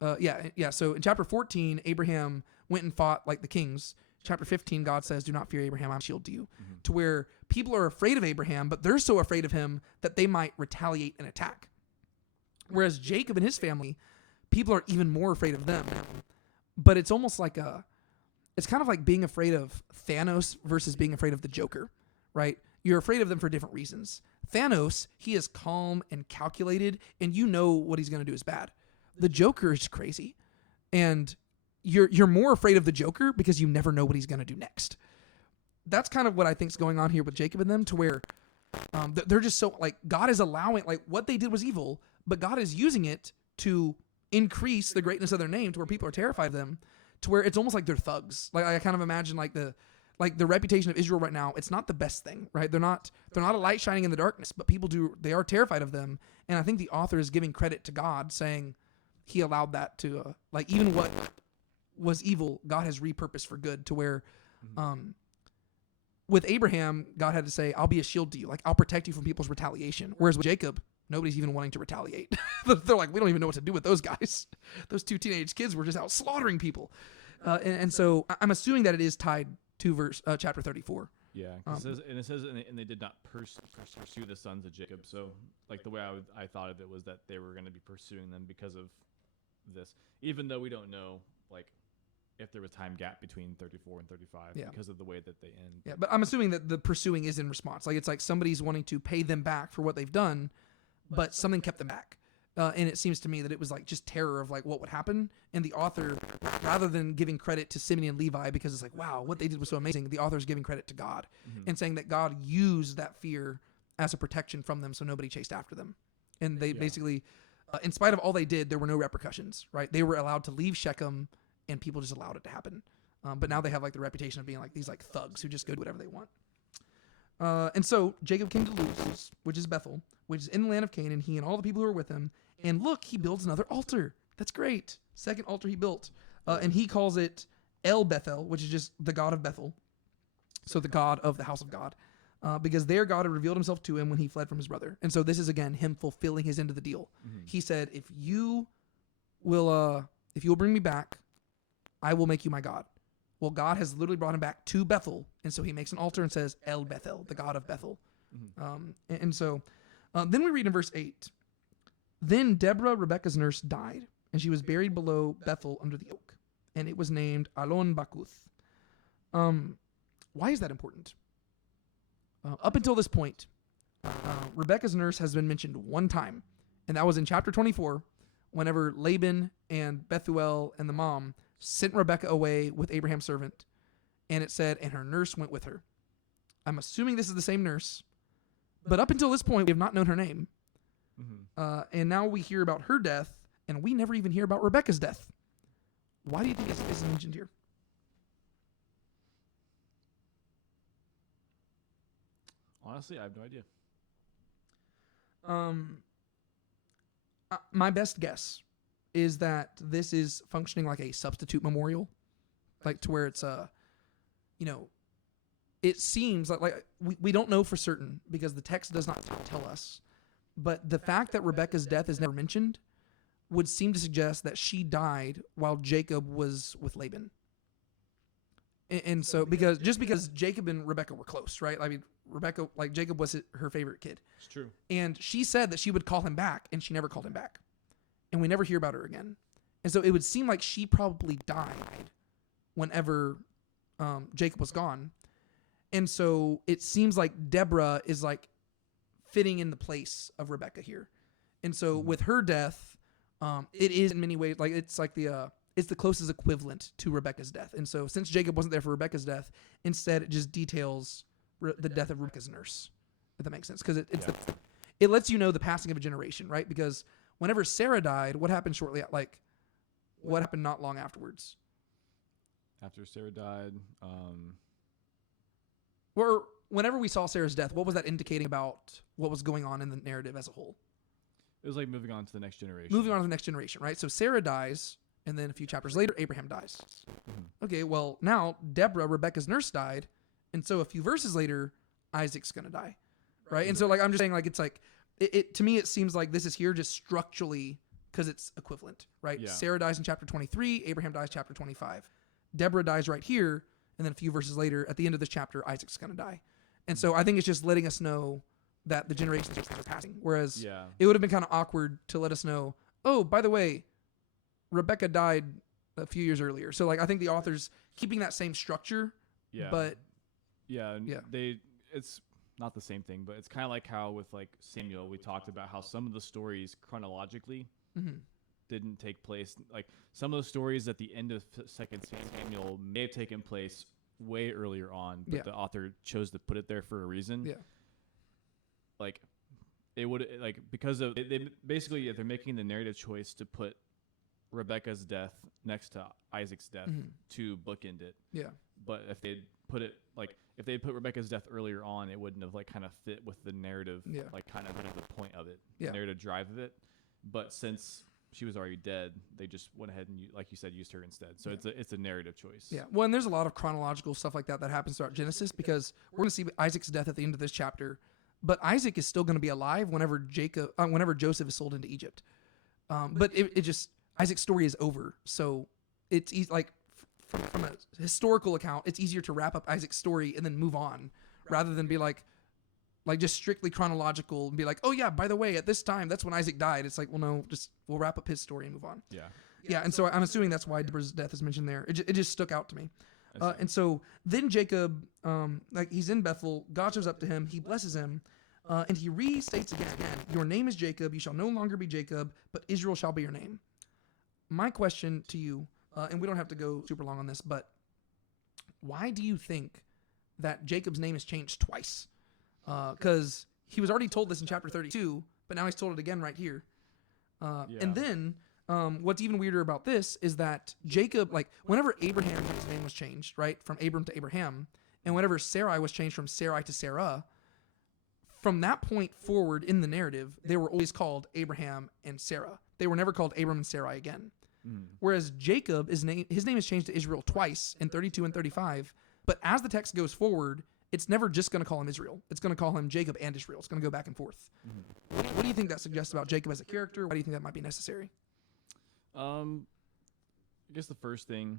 So in chapter 14, Abraham went and fought like the kings. Chapter 15, God says, do not fear Abraham. I'm a shield to you. To where people are afraid of Abraham, but they're so afraid of him that they might retaliate and attack. Whereas Jacob and his family, people are even more afraid of them. But it's almost like it's kind of like being afraid of Thanos versus being afraid of the Joker, right? You're afraid of them for different reasons. Thanos, he is calm and calculated, and you know what he's going to do is bad. The Joker is crazy, and you're more afraid of the Joker because you never know what he's going to do next. That's kind of what I think is going on here with Jacob and them, to where they're just so, like, God is allowing, like, what they did was evil, but God is using it to increase the greatness of their name to where people are terrified of them, to where it's almost like they're thugs. Like, I kind of imagine like the reputation of Israel right now, it's not the best thing, right? They're not a light shining in the darkness, but they are terrified of them. And I think the author is giving credit to God, saying he allowed that to, like, even what was evil, God has repurposed for good, to where, with Abraham, God had to say, I'll be a shield to you. Like, I'll protect you from people's retaliation. Whereas with Jacob, nobody's even wanting to retaliate. They're like, we don't even know what to do with those guys. Those two teenage kids were just out slaughtering people. And so I'm assuming that it is tied to chapter 34. Yeah, it says, and they did not pursue the sons of Jacob. So, like, the way I thought of it was that they were going to be pursuing them because of this, even though we don't know, like, if there was time gap between 34 and 35 because of the way that they end. Yeah, but I'm assuming that the pursuing is in response. Like, it's like somebody's wanting to pay them back for what they've done, but something kept them back. And it seems to me that it was like just terror of like what would happen. And the author, rather than giving credit to Simeon and Levi because it's like, wow, what they did was so amazing, the author is giving credit to God and saying that God used that fear as a protection from them so nobody chased after them. And they basically, in spite of all they did, there were no repercussions, right? They were allowed to leave Shechem, and people just allowed it to happen. But now they have like the reputation of being like these like thugs who just go do whatever they want. And so Jacob came to Luz, which is Bethel, which is in the land of Canaan, he and all the people who were with him. And look, he builds another altar. That's great. Second altar he built. And he calls it El Bethel, which is just the God of Bethel. So the God of the house of God. Because there God had revealed himself to him when he fled from his brother. And so this is, again, him fulfilling his end of the deal. Mm-hmm. He said, if you will bring me back, I will make you my God. Well, God has literally brought him back to Bethel. And so he makes an altar and says, El Bethel, the God of Bethel. Mm-hmm. So then we read in verse 8, then Deborah, Rebekah's nurse, died, and she was buried below Bethel under the oak, and it was named Alon Bakuth. Why is that important? Up until this point, Rebekah's nurse has been mentioned one time, and that was in chapter 24, whenever Laban and Bethuel and the mom sent Rebekah away with Abraham's servant, and it said, and her nurse went with her. I'm assuming this is the same nurse, but up until this point, we have not known her name. Mm-hmm. And now we hear about her death, and we never even hear about Rebekah's death. Why do you think it's mentioned here? Honestly, I have no idea. My best guess is that this is functioning like a substitute memorial, like to where it's it seems like we don't know for certain because the text does not tell us, but the fact that Rebekah's death is never mentioned would seem to suggest that she died while Jacob was with Laban. And so because Jacob and Rebekah were close, right? I mean, Rebekah, like Jacob was her favorite kid. It's true. And she said that she would call him back, and she never called him back. And we never hear about her again. And so it would seem like she probably died whenever Jacob was gone. And so it seems like Deborah is like fitting in the place of Rebekah here. And so with her death, it is in many ways like it's like it's the closest equivalent to Rebekah's death. And so since Jacob wasn't there for Rebekah's death, instead it just details the death of Rebekah's nurse, if that makes sense. Because it lets you know the passing of a generation, right? Because whenever Sarah died, what happened what happened not long afterwards? After Sarah died, or whenever we saw Sarah's death, what was that indicating about what was going on in the narrative as a whole? It was like moving on to the next generation. Moving on to the next generation, right? So Sarah dies, and then a few chapters later, Abraham dies. Mm-hmm. Okay, well, now Deborah, Rebekah's nurse, died, and so a few verses later, Isaac's going to die, right? And so like I'm just saying like it's like, it to me it seems like this is here just structurally because it's equivalent, right? Yeah. Sarah dies in chapter 23, Abraham dies chapter 25. Deborah dies right here, and then a few verses later, at the end of this chapter, Isaac's going to die. And so I think it's just letting us know that the generations are passing. Whereas it would have been kind of awkward to let us know, oh, by the way, Rebekah died a few years earlier. So like I think the author's keeping that same structure, but it's not the same thing, but it's kind of like how with like Samuel, we talked about how some of the stories chronologically didn't take place. Like some of the stories at the end of Second Samuel may have taken place way earlier on, but the author chose to put it there for a reason. Yeah. Like it would like because of they basically if they're making the narrative choice to put Rebekah's death next to Isaac's death to bookend it. Yeah. But if they'd put it like if they put Rebekah's death earlier on, it wouldn't have like kind of fit with the narrative, like kind of the point of it, the narrative drive of it. But since she was already dead, they just went ahead and, like you said, used her instead. So it's a narrative choice. Yeah. Well, and there's a lot of chronological stuff like that happens throughout Genesis because we're going to see Isaac's death at the end of this chapter, but Isaac is still going to be alive whenever Joseph is sold into Egypt. But it just Isaac's story is over, so it's easy, like from a historical account, it's easier to wrap up Isaac's story and then move on, rather than be like just strictly chronological and be like, oh yeah, by the way, at this time, that's when Isaac died. It's like, well, no, we'll wrap up his story and move on. Yeah. Yeah. And so I'm assuming that's why Deborah's death is mentioned there. It just stuck out to me. And so then Jacob, like he's in Bethel, God shows up to him, he blesses him, and he restates again, your name is Jacob, you shall no longer be Jacob, but Israel shall be your name. My question to you, and we don't have to go super long on this, but why do you think that Jacob's name is changed twice? Because he was already told this in chapter 32, but now he's told it again right here. And then what's even weirder about this is that Jacob, like whenever Abraham's name was changed, right, from Abram to Abraham, and whenever Sarai was changed from Sarai to Sarah, from that point forward in the narrative, they were always called Abraham and Sarah. They were never called Abram and Sarai again. Whereas Jacob, his name is changed to Israel twice in 32 and 35. But as the text goes forward, it's never just going to call him Israel. It's going to call him Jacob and Israel. It's going to go back and forth. What do you think that suggests about Jacob as a character? Why do you think that might be necessary? I guess the first thing,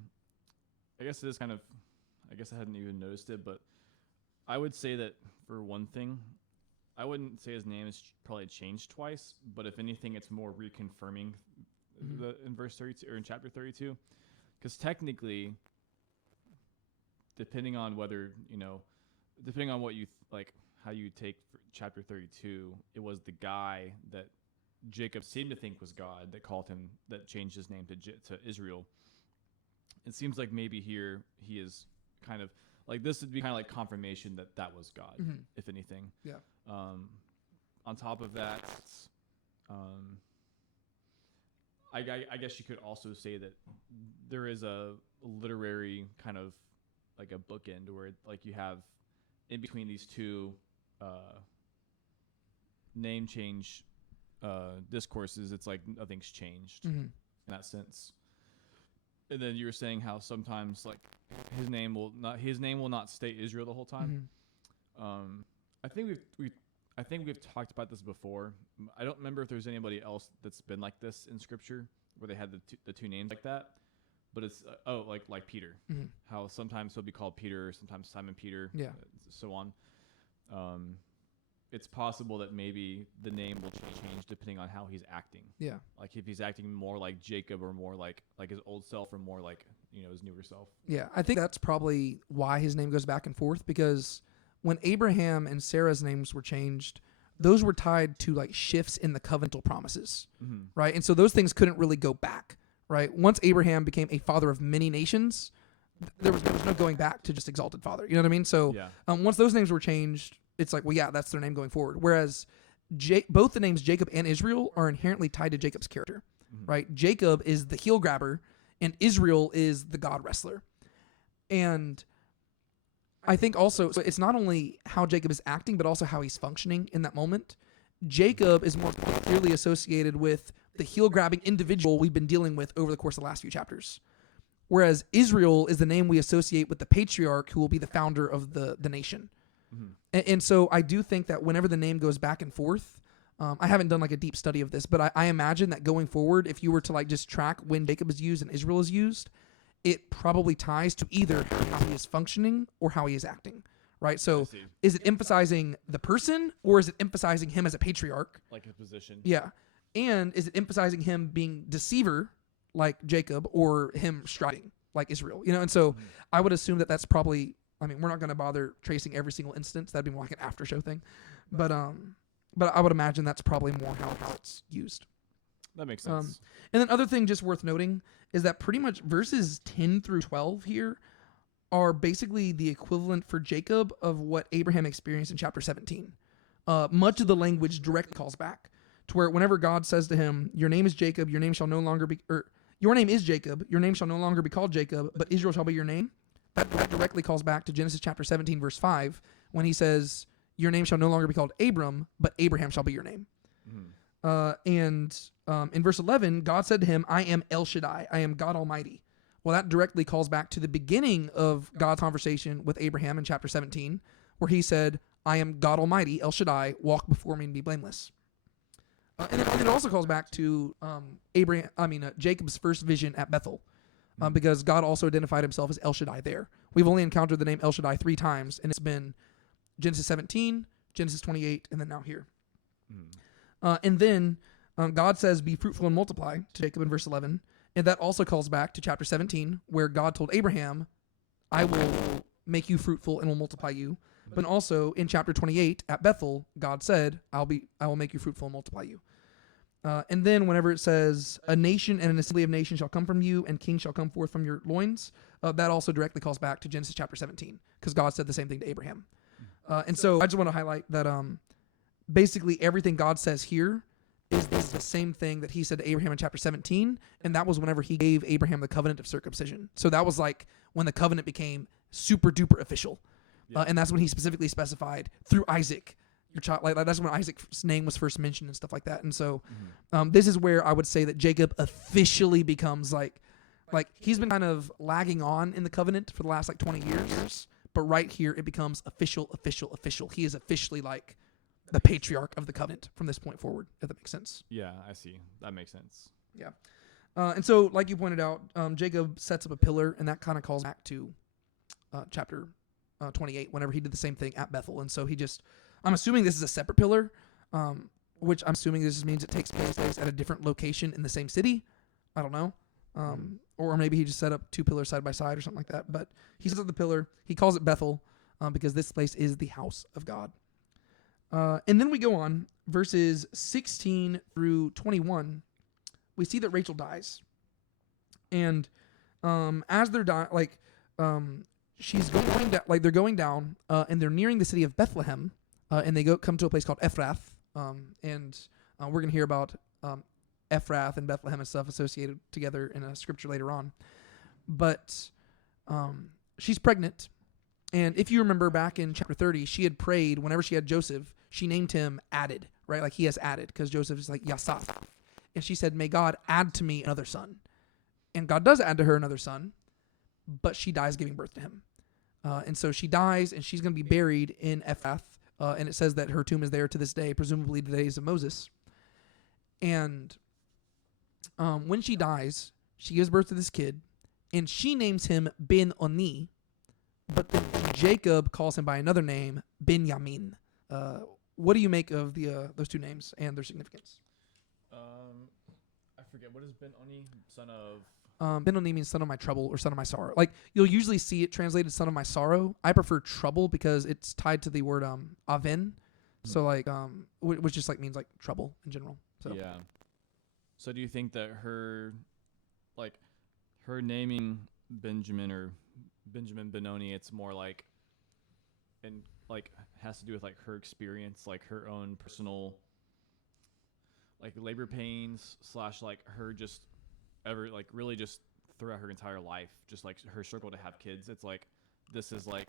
I guess I hadn't even noticed it, but I would say that for one thing, I wouldn't say his name is probably changed twice, but if anything, it's more reconfirming in verse 32 or in chapter 32, because technically, depending on what you like, how you take chapter 32, it was the guy that Jacob seemed to think was God that changed his name to Israel. It seems like maybe here he is kind of like, this would be kind of like confirmation that was God, if anything. Yeah. On top of that, I guess you could also say that there is a literary kind of like a bookend where like you have in between these two name change discourses, it's like nothing's changed in that sense. And then you were saying how sometimes like his name will not stay Israel the whole time. I think we've talked about this before. I don't remember if there's anybody else that's been like this in scripture where they had the two names like that. But it's like Peter, how sometimes he'll be called Peter, sometimes Simon Peter, so on. It's possible that maybe the name will change depending on how he's acting. Yeah, like if he's acting more like Jacob or more like his old self or more like his newer self. Yeah, I think that's probably why his name goes back and forth, because when Abraham and Sarah's names were changed, those were tied to like shifts in the covenantal promises, right? And so those things couldn't really go back. Right. Once Abraham became a father of many nations, there was no going back to just exalted father. You know what I mean? So once those names were changed, it's like, well, yeah, that's their name going forward. Whereas both the names Jacob and Israel are inherently tied to Jacob's character. Right. Jacob is the heel grabber and Israel is the God wrestler. And I think also, so it's not only how Jacob is acting, but also how he's functioning in that moment. Jacob is more clearly associated with the heel-grabbing individual we've been dealing with over the course of the last few chapters. Whereas Israel is the name we associate with the patriarch who will be the founder of the nation. And so I do think that whenever the name goes back and forth, I haven't done like a deep study of this, but I imagine that going forward, if you were to like just track when Jacob is used and Israel is used, it probably ties to either how he is functioning or how he is acting. Right, so is it emphasizing the person or is it emphasizing him as a patriarch? Like his position. Yeah. And is it emphasizing him being deceiver like Jacob or him striding like Israel? And so I would assume that that's probably, I mean, we're not going to bother tracing every single instance. That'd be more like an after show thing. But I would imagine that's probably more how it's used. That makes sense. And then other thing just worth noting is that pretty much verses 10 through 12 here are basically the equivalent for Jacob of what Abraham experienced in chapter 17. Much of the language directly calls back to where whenever God says to him, your name is Jacob, your name shall no longer be, or your name is Jacob, your name shall no longer be called Jacob, but Israel shall be your name. That directly calls back to Genesis chapter 17, verse 5, when he says, your name shall no longer be called Abram, but Abraham shall be your name. And in verse 11, God said to him, I am El Shaddai, I am God Almighty. Well, that directly calls back to the beginning of God's conversation with Abraham in chapter 17, where he said, I am God Almighty, El Shaddai, walk before me and be blameless. And it also calls back to Jacob's first vision at Bethel, because God also identified himself as El Shaddai there. We've only encountered the name El Shaddai 3 times, and it's been Genesis 17, Genesis 28, and then now here. And then God says, be fruitful and multiply to Jacob in verse 11. And that also calls back to chapter 17, where God told Abraham, I will make you fruitful and will multiply you. But also in chapter 28 at Bethel, God said, I will make you fruitful and multiply you. And then whenever it says, a nation and an assembly of nations shall come from you, and kings shall come forth from your loins, that also directly calls back to Genesis chapter 17, because God said the same thing to Abraham. And so I just want to highlight that basically everything God says here is the same thing that he said to Abraham in chapter 17, and that was whenever he gave Abraham the covenant of circumcision. So that was like when the covenant became super duper official, and that's when he specifically specified through Isaac, your child. Like that's when Isaac's name was first mentioned and stuff like that. And so, this is where I would say that Jacob officially becomes like he's been kind of lagging on in the covenant for the last like 20 years, but right here it becomes official. He is officially like the patriarch of the covenant from this point forward, if that makes sense. Yeah, I see. That makes sense. Yeah. And so, like you pointed out, Jacob sets up a pillar, and that kind of calls back to chapter 28, whenever he did the same thing at Bethel. And so I'm assuming this is a separate pillar, which I'm assuming this just means it takes place at a different location in the same city. I don't know. Or maybe he just set up two pillars side by side or something like that. But he sets up the pillar. He calls it Bethel because this place is the house of God. And then we go on, verses 16 through 21. We see that Rachel dies. And as they're dying, she's going down, they're going down, and they're nearing the city of Bethlehem, and they come to a place called Ephrath. And we're going to hear about Ephrath and Bethlehem and stuff associated together in a scripture later on. But she's pregnant. And if you remember back in chapter 30, she had prayed whenever she had Joseph, she named him Added, right? Like he has added, because Joseph is like Yasaf. And she said, may God add to me another son. And God does add to her another son, but she dies giving birth to him. And so she dies, and she's going to be buried in Ephrath. And it says that her tomb is there to this day, presumably the days of Moses. And when she dies, she gives birth to this kid, and she names him Ben Oni, but then Jacob calls him by another name, Binyamin. What do you make of those two names and their significance? I forget, what is Ben Oni, son of? Ben Oni means son of my trouble or son of my sorrow. Like you'll usually see it translated son of my sorrow. I prefer trouble because it's tied to the word aven, so like which just like means like trouble in general. So yeah. So do you think that her naming Benjamin Benoni, it's more like, and like has to do with like her experience, like her own personal like labor pains / like her just ever like really just throughout her entire life, just like her struggle to have kids. It's like this is like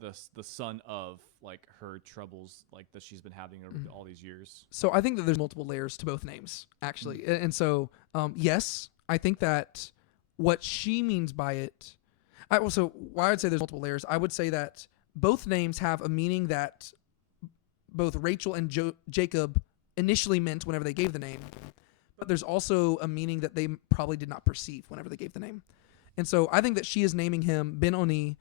the son of like her troubles like that she's been having over all these years. So I think that there's multiple layers to both names actually. And so yes, I think that what she means by it, so why I would say there's multiple layers, I would say that both names have a meaning that both Rachel and Jacob initially meant whenever they gave the name, but there's also a meaning that they probably did not perceive whenever they gave the name. And so I think that she is naming him Ben Oni,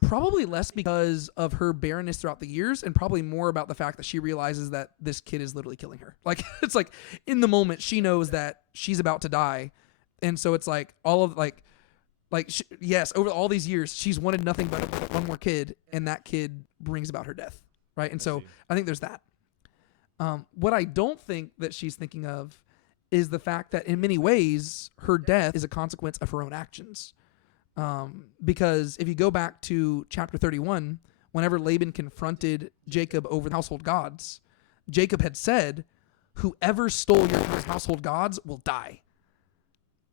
probably less because of her barrenness throughout the years, and probably more about the fact that she realizes that this kid is literally killing her. Like it's like in the moment she knows that she's about to die, and so it's like all of yes, over all these years she's wanted nothing but one more kid, and that kid brings about her death, right? And so I think there's that. What I don't think that she's thinking of is the fact that in many ways her death is a consequence of her own actions. Because if you go back to chapter 31, whenever Laban confronted Jacob over the household gods, Jacob had said, whoever stole your household gods will die.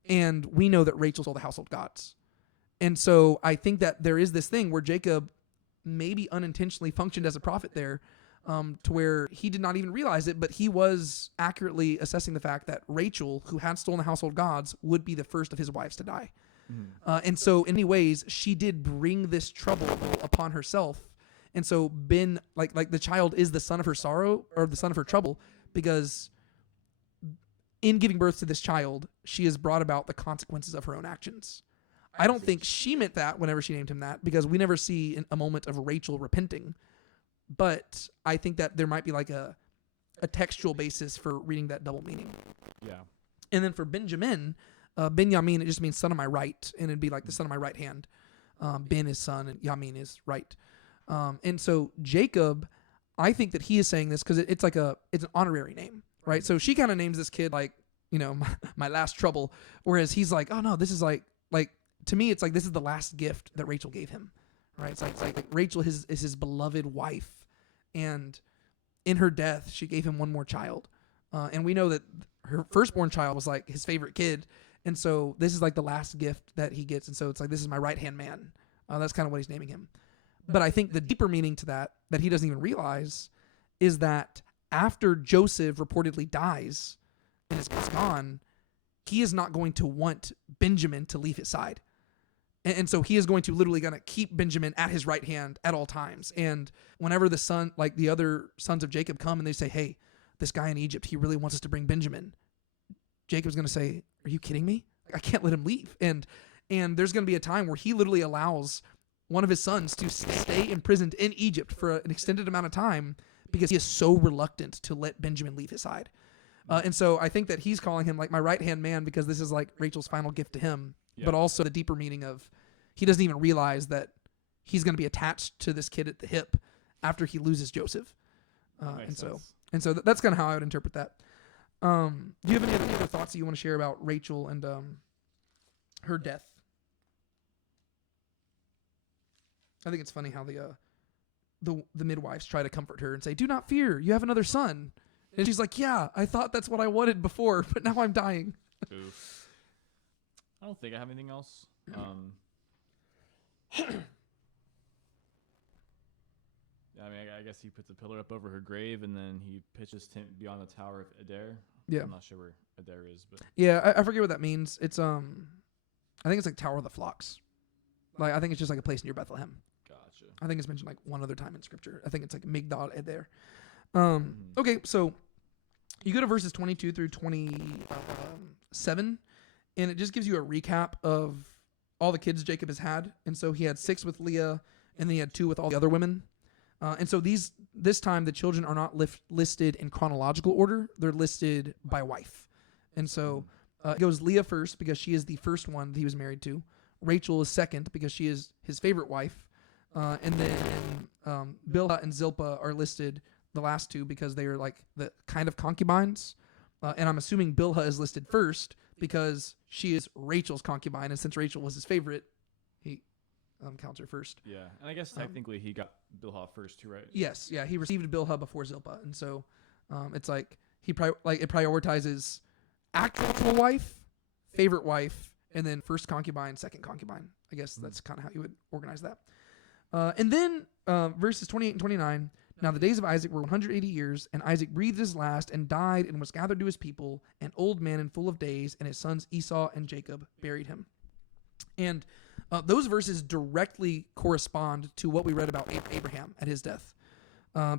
And we know that Rachel stole the household gods. And so I think that there is this thing where Jacob maybe unintentionally functioned as a prophet there, to where he did not even realize it, but he was accurately assessing the fact that Rachel, who had stolen the household gods, would be the first of his wives to die. And so in many ways, she did bring this trouble upon herself. And so Ben, like the child is the son of her sorrow, or the son of her trouble, because in giving birth to this child, she has brought about the consequences of her own actions. I don't think she meant that whenever she named him that, because we never see a moment of Rachel repenting. But I think that there might be like a textual basis for reading that double meaning. Yeah. And then for Benjamin, Benyamin, it just means son of my right, and it'd be like the son of my right hand. Ben is son, and Yamin is right. And so Jacob, I think that he is saying this because it's an honorary name, right? So she kind of names this kid like, my last trouble, whereas he's like, oh no, this is like to me, it's like this is the last gift that Rachel gave him, right? It's like Rachel is his beloved wife, and in her death, she gave him one more child. And we know that her firstborn child was like his favorite kid. And so this is like the last gift that he gets. And so it's like, this is my right-hand man. That's kind of what he's naming him. But I think the deeper meaning to that he doesn't even realize, is that after Joseph reportedly dies and is gone, he is not going to want Benjamin to leave his side. And so he is going to literally gonna keep Benjamin at his right hand at all times. And whenever the other sons of Jacob come and they say, hey, this guy in Egypt, he really wants us to bring Benjamin, Jacob's going to say, are you kidding me? I can't let him leave. And there's going to be a time where he literally allows one of his sons to stay imprisoned in Egypt for an extended amount of time because he is so reluctant to let Benjamin leave his side. And so I think that he's calling him like my right-hand man because this is like Rachel's final gift to him, but also the deeper meaning of he doesn't even realize that he's going to be attached to this kid at the hip after he loses Joseph. And so that's kind of how I would interpret that. Do you have any other thoughts that you want to share about Rachel and her death? I think it's funny how the midwives try to comfort her and say, do not fear, you have another son. And she's like, yeah, I thought that's what I wanted before, but now I'm dying. Oof. I don't think I have anything else. I mean, I guess he puts a pillar up over her grave, and then he pitches tent beyond the Tower of Adair. Yeah. I'm not sure where Adair is, but yeah, I forget what that means. It's I think it's like Tower of the Flocks. Like I think it's just like a place near Bethlehem. gotcha. I think it's mentioned like one other time in Scripture. I think it's like Migdal Adair. Okay, so you go to verses 22 through 27, and it just gives you a recap of all the kids Jacob has had. And so he had 6 with Leah, and then he had 2 with all the other women. And so this time the children are not listed in chronological order. They're listed by wife. And so it goes Leah first because she is the first one that he was married to. Rachel is second because she is his favorite wife. And then Bilhah and Zilpah are listed the last 2 because they are like the kind of concubines. And I'm assuming Bilhah is listed first because she is Rachel's concubine. And since Rachel was his favorite, he counts her first. Yeah, and I guess technically he got Bilhah first too, right? Yes, yeah, he received Bilhah before Zilpah, and so it's like it prioritizes actual wife, favorite wife, and then first concubine, second concubine. I guess that's kind of how you would organize that. And then verses 28 and 29. Now the days of Isaac were 180 years, and Isaac breathed his last and died and was gathered to his people, an old man and full of days, and his sons Esau and Jacob buried him. And those verses directly correspond to what we read about Abraham at his death.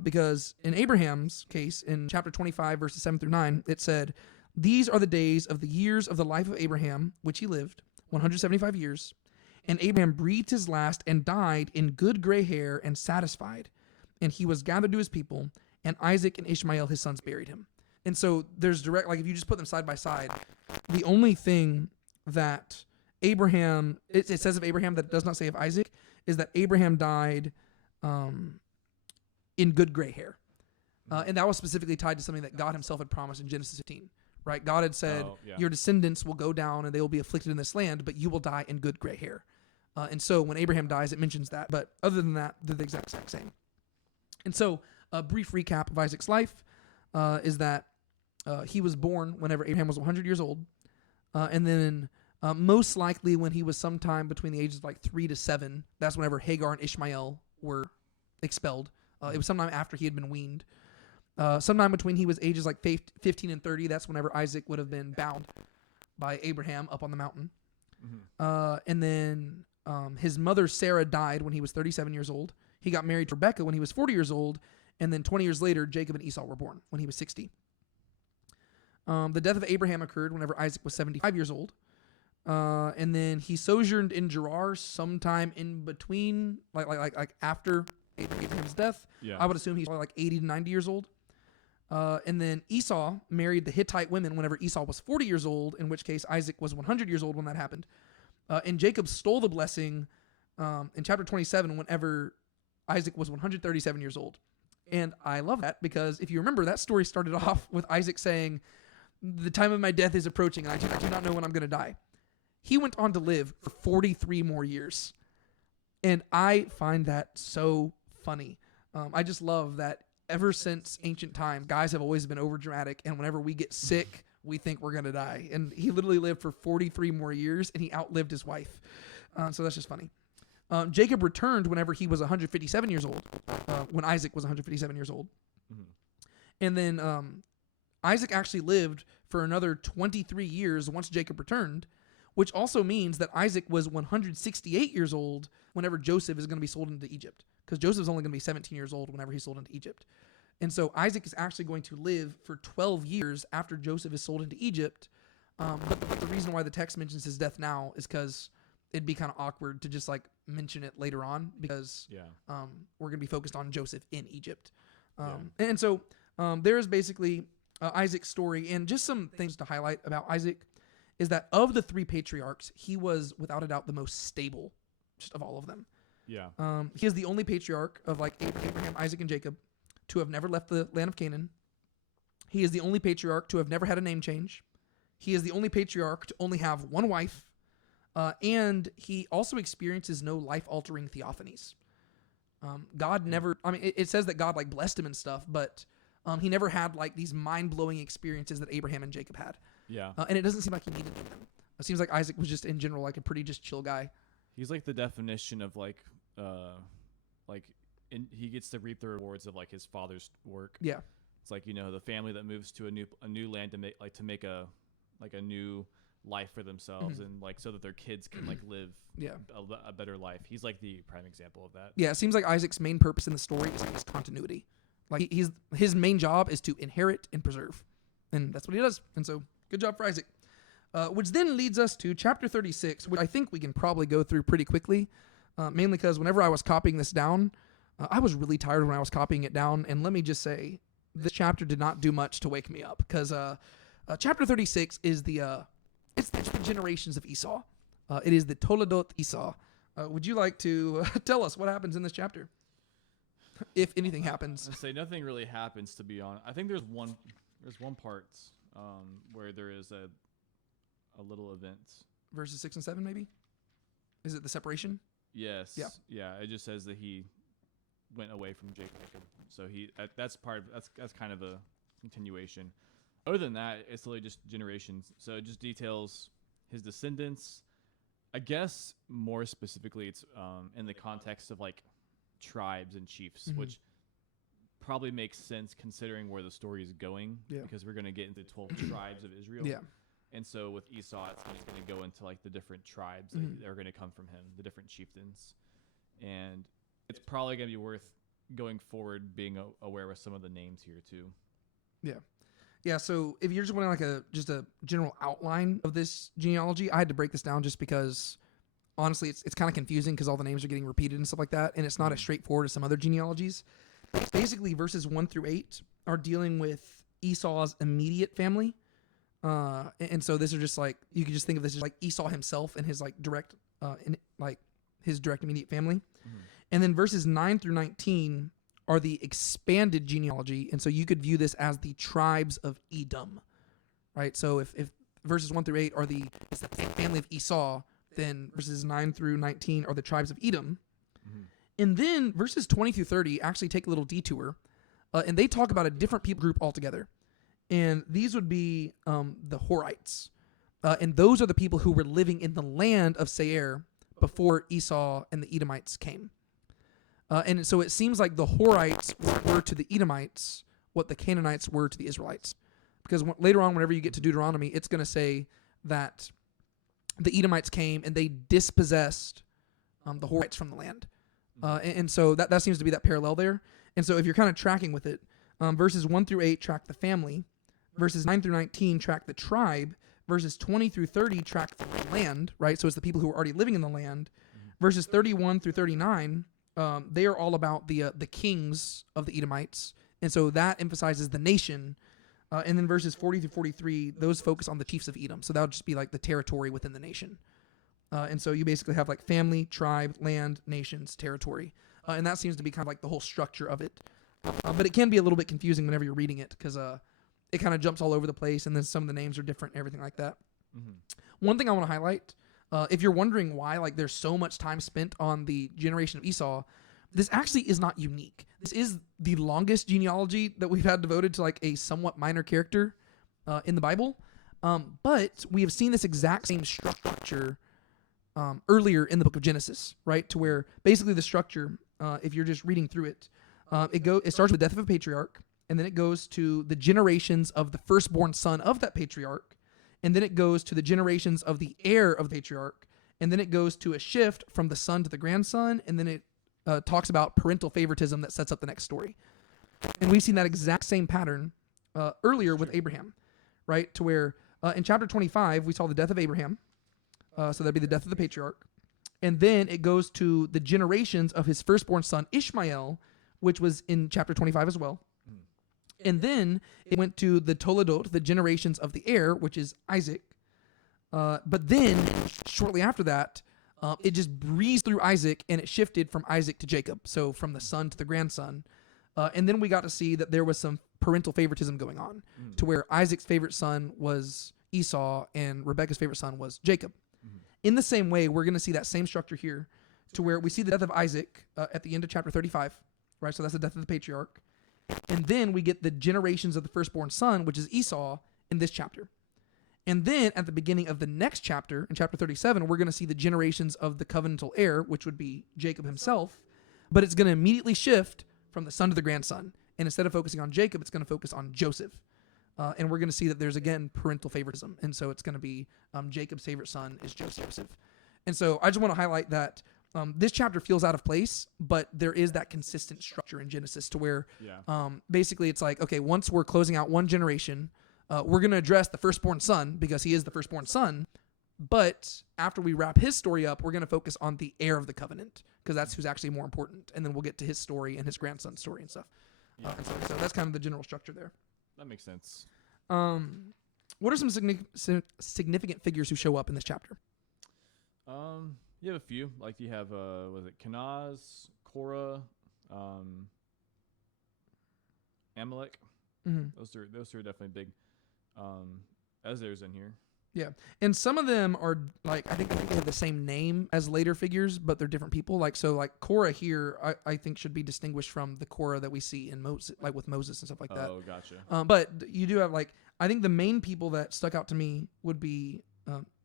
Because in Abraham's case, in chapter 25, verses 7 through 9, it said, these are the days of the years of the life of Abraham, which he lived, 175 years. And Abraham breathed his last and died in good gray hair and satisfied. And he was gathered to his people, and Isaac and Ishmael, his sons, buried him. And so there's direct, like if you just put them side by side, the only thing that Abraham, it says of Abraham that it does not say of Isaac, is that Abraham died in good gray hair. And that was specifically tied to something that God himself had promised in Genesis 15, right? God had said, your descendants will go down and they will be afflicted in this land, but you will die in good gray hair. And so when Abraham dies, it mentions that. But other than that, they're the exact same. And so a brief recap of Isaac's life is that he was born whenever Abraham was 100 years old. And then most likely when he was sometime between the ages of like 3 to 7, that's whenever Hagar and Ishmael were expelled. It was sometime after he had been weaned. Sometime between he was ages like 15 and 30, that's whenever Isaac would have been bound by Abraham up on the mountain. And then his mother Sarah died when he was 37 years old. He got married to Rebekah when he was 40 years old. And then 20 years later, Jacob and Esau were born when he was 60. The death of Abraham occurred whenever Isaac was 75 years old. And then he sojourned in Gerar sometime in between, like after Abraham's death. Yeah. I would assume he's probably like 80 to 90 years old. And then Esau married the Hittite women whenever Esau was 40 years old, in which case Isaac was 100 years old when that happened. And Jacob stole the blessing in chapter 27 whenever Isaac was 137 years old. And I love that because if you remember, that story started off with Isaac saying, the time of my death is approaching. I do not know when I'm going to die. He went on to live for 43 more years. And I find that so funny. I just love that ever since ancient time, guys have always been over dramatic, and whenever we get sick, we think we're gonna die. And he literally lived for 43 more years, and he outlived his wife. So that's just funny. Jacob returned whenever he was 157 years old, when Isaac was 157 years old. Mm-hmm. And then Isaac actually lived for another 23 years once Jacob returned, which also means that Isaac was 168 years old whenever Joseph is going to be sold into Egypt, because Joseph's only going to be 17 years old whenever he's sold into Egypt. And so Isaac is actually going to live for 12 years after Joseph is sold into Egypt. But the reason why the text mentions his death now is because it'd be kind of awkward to just like mention it later on, because we're going to be focused on Joseph in Egypt. And so there is basically Isaac's story, and just some things to highlight about Isaac is that of the three patriarchs, he was without a doubt the most stable just of all of them. Yeah. He is the only patriarch of like Abraham, Isaac, and Jacob to have never left the land of Canaan. He is the only patriarch to have never had a name change. He is the only patriarch to only have one wife. And he also experiences no life-altering theophanies. God never, I mean, it says that God like blessed him and stuff, but he never had like these mind-blowing experiences that Abraham and Jacob had. Yeah. And it doesn't seem like he needed them. It seems like Isaac was just in general like a pretty just chill guy. He's like the definition of he gets to reap the rewards of like his father's work. Yeah. It's like, the family that moves to a new land to make a new life for themselves, and like so that their kids can like live a better life. He's like the prime example of that. Yeah, it seems like Isaac's main purpose in the story is his continuity. Like his main job is to inherit and preserve, and that's what he does. And so, good job for Isaac. Which then leads us to chapter 36, which I think we can probably go through pretty quickly, mainly because whenever I was copying this down, I was really tired when I was copying it down. And let me just say, this chapter did not do much to wake me up, because chapter 36 is it's the generations of Esau. It is the Toledot Esau. Would you like to tell us what happens in this chapter, if anything happens? I say nothing really happens, to be honest. I think there's one part where there is a little event. Verses 6 and 7, maybe? Is it the separation? Yes. Yeah. It just says that he went away from Jacob. So that's kind of a continuation. Other than that, it's really just generations. So it just details his descendants. I guess more specifically, it's in the context of like tribes and chiefs, which probably makes sense considering where the story is going. Yeah. Because we're going to get into 12 tribes of Israel. Yeah. And so with Esau, it's going to go into like the different tribes that are going to come from him, the different chieftains. And it's probably going to be worth going forward being aware of some of the names here too. Yeah. Yeah, so if you're just wanting like just a general outline of this genealogy, I had to break this down just because honestly it's kind of confusing because all the names are getting repeated and stuff like that, and it's not as straightforward as some other genealogies. Basically, verses 1 through 8 are dealing with Esau's immediate family. And so this is just like, you could just think of this as like Esau himself and his like direct immediate family. And then verses 9 through 19 are the expanded genealogy. And so you could view this as the tribes of Edom, right? So if verses 1 through 8 are the family of Esau, then verses 9 through 19 are the tribes of Edom. And then verses 20 through 30 actually take a little detour, and they talk about a different people group altogether. And these would be the Horites. And those are the people who were living in the land of Seir before Esau and the Edomites came. And so it seems like the Horites were to the Edomites what the Canaanites were to the Israelites. Because later on, whenever you get to Deuteronomy, it's going to say that the Edomites came and they dispossessed the Horites from the land. And so that seems to be that parallel there. And so if you're kind of tracking with it, verses 1 through 8 track the family. Verses 9 through 19 track the tribe. Verses 20 through 30 track the land, right? So it's the people who are already living in the land. Verses 31 through 39, they are all about the kings of the Edomites. And so that emphasizes the nation. And then verses 40 through 43, those focus on the chiefs of Edom. So that would just be like the territory within the nation. And so you basically have like family, tribe, land, nations, territory. And that seems to be kind of like the whole structure of it. But it can be a little bit confusing whenever you're reading it because it kind of jumps all over the place, and then some of the names are different and everything like that. One thing I want to highlight, if you're wondering why like there's so much time spent on the generation of Esau, this actually is not unique. This is the longest genealogy that we've had devoted to like a somewhat minor character in the Bible. But we have seen this exact same structure earlier in the book of Genesis, right? To where basically the structure, if you're just reading through it, it starts with the death of a patriarch, and then it goes to the generations of the firstborn son of that patriarch, and then it goes to the generations of the heir of the patriarch, and then it goes to a shift from the son to the grandson, and then it talks about parental favoritism that sets up the next story. And we've seen that exact same pattern earlier with Abraham, right? To where in chapter 25, we saw the death of Abraham. So that'd be the death of the patriarch. And then it goes to the generations of his firstborn son, Ishmael, which was in chapter 25 as well. And then it went to the Toledot, the generations of the heir, which is Isaac. But then, shortly after that, it just breezed through Isaac, and it shifted from Isaac to Jacob. So from the son to the grandson. And then we got to see that there was some parental favoritism going on, to where Isaac's favorite son was Esau, and Rebekah's favorite son was Jacob. In the same way, we're going to see that same structure here, to where we see the death of Isaac at the end of chapter 35, right? So that's the death of the patriarch. And then we get the generations of the firstborn son, which is Esau, in this chapter. And then at the beginning of the next chapter, in chapter 37, we're going to see the generations of the covenantal heir, which would be Jacob himself. But it's going to immediately shift from the son to the grandson. And instead of focusing on Jacob, it's going to focus on Joseph. And we're going to see that there's, again, parental favoritism. And so it's going to be Jacob's favorite son is Joseph. And so I just want to highlight that this chapter feels out of place, but there is that consistent structure in Genesis to where basically it's like, okay, once we're closing out one generation, we're going to address the firstborn son because he is the firstborn son. But after we wrap his story up, we're going to focus on the heir of the covenant because that's who's actually more important. And then we'll get to his story and his grandson's story and stuff. And so that's kind of the general structure there. That makes sense. What are some significant figures who show up in this chapter? You have a few. Like you have, was it Kenaz, Korah, Amalek? Mm-hmm. Those two are definitely big. Ezra's in here. Yeah, and some of them are like I think they have the same name as later figures, but they're different people. Like Korah here, I think should be distinguished from the Korah that we see in Moses, like with Moses and stuff like that. Oh, gotcha. But you do have I think the main people that stuck out to me would be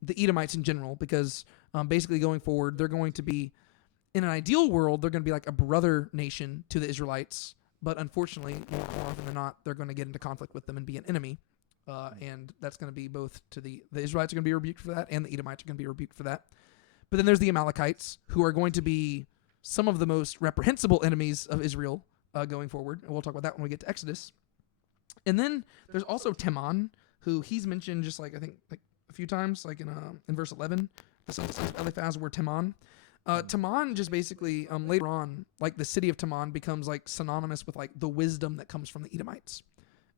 the Edomites in general, because basically going forward, they're going to be, in an ideal world, they're going to be like a brother nation to the Israelites. But unfortunately, more often than not, they're going to get into conflict with them and be an enemy. And that's going to be both to the Israelites are going to be rebuked for that, and the Edomites are going to be rebuked for that. But then there's the Amalekites, who are going to be some of the most reprehensible enemies of Israel going forward. And we'll talk about that when we get to Exodus. And then there's also Teman, who he's mentioned just I think a few times, like in verse 11, the sons of Eliphaz were Teman. Teman just basically later on, like the city of Teman becomes like synonymous with like the wisdom that comes from the Edomites.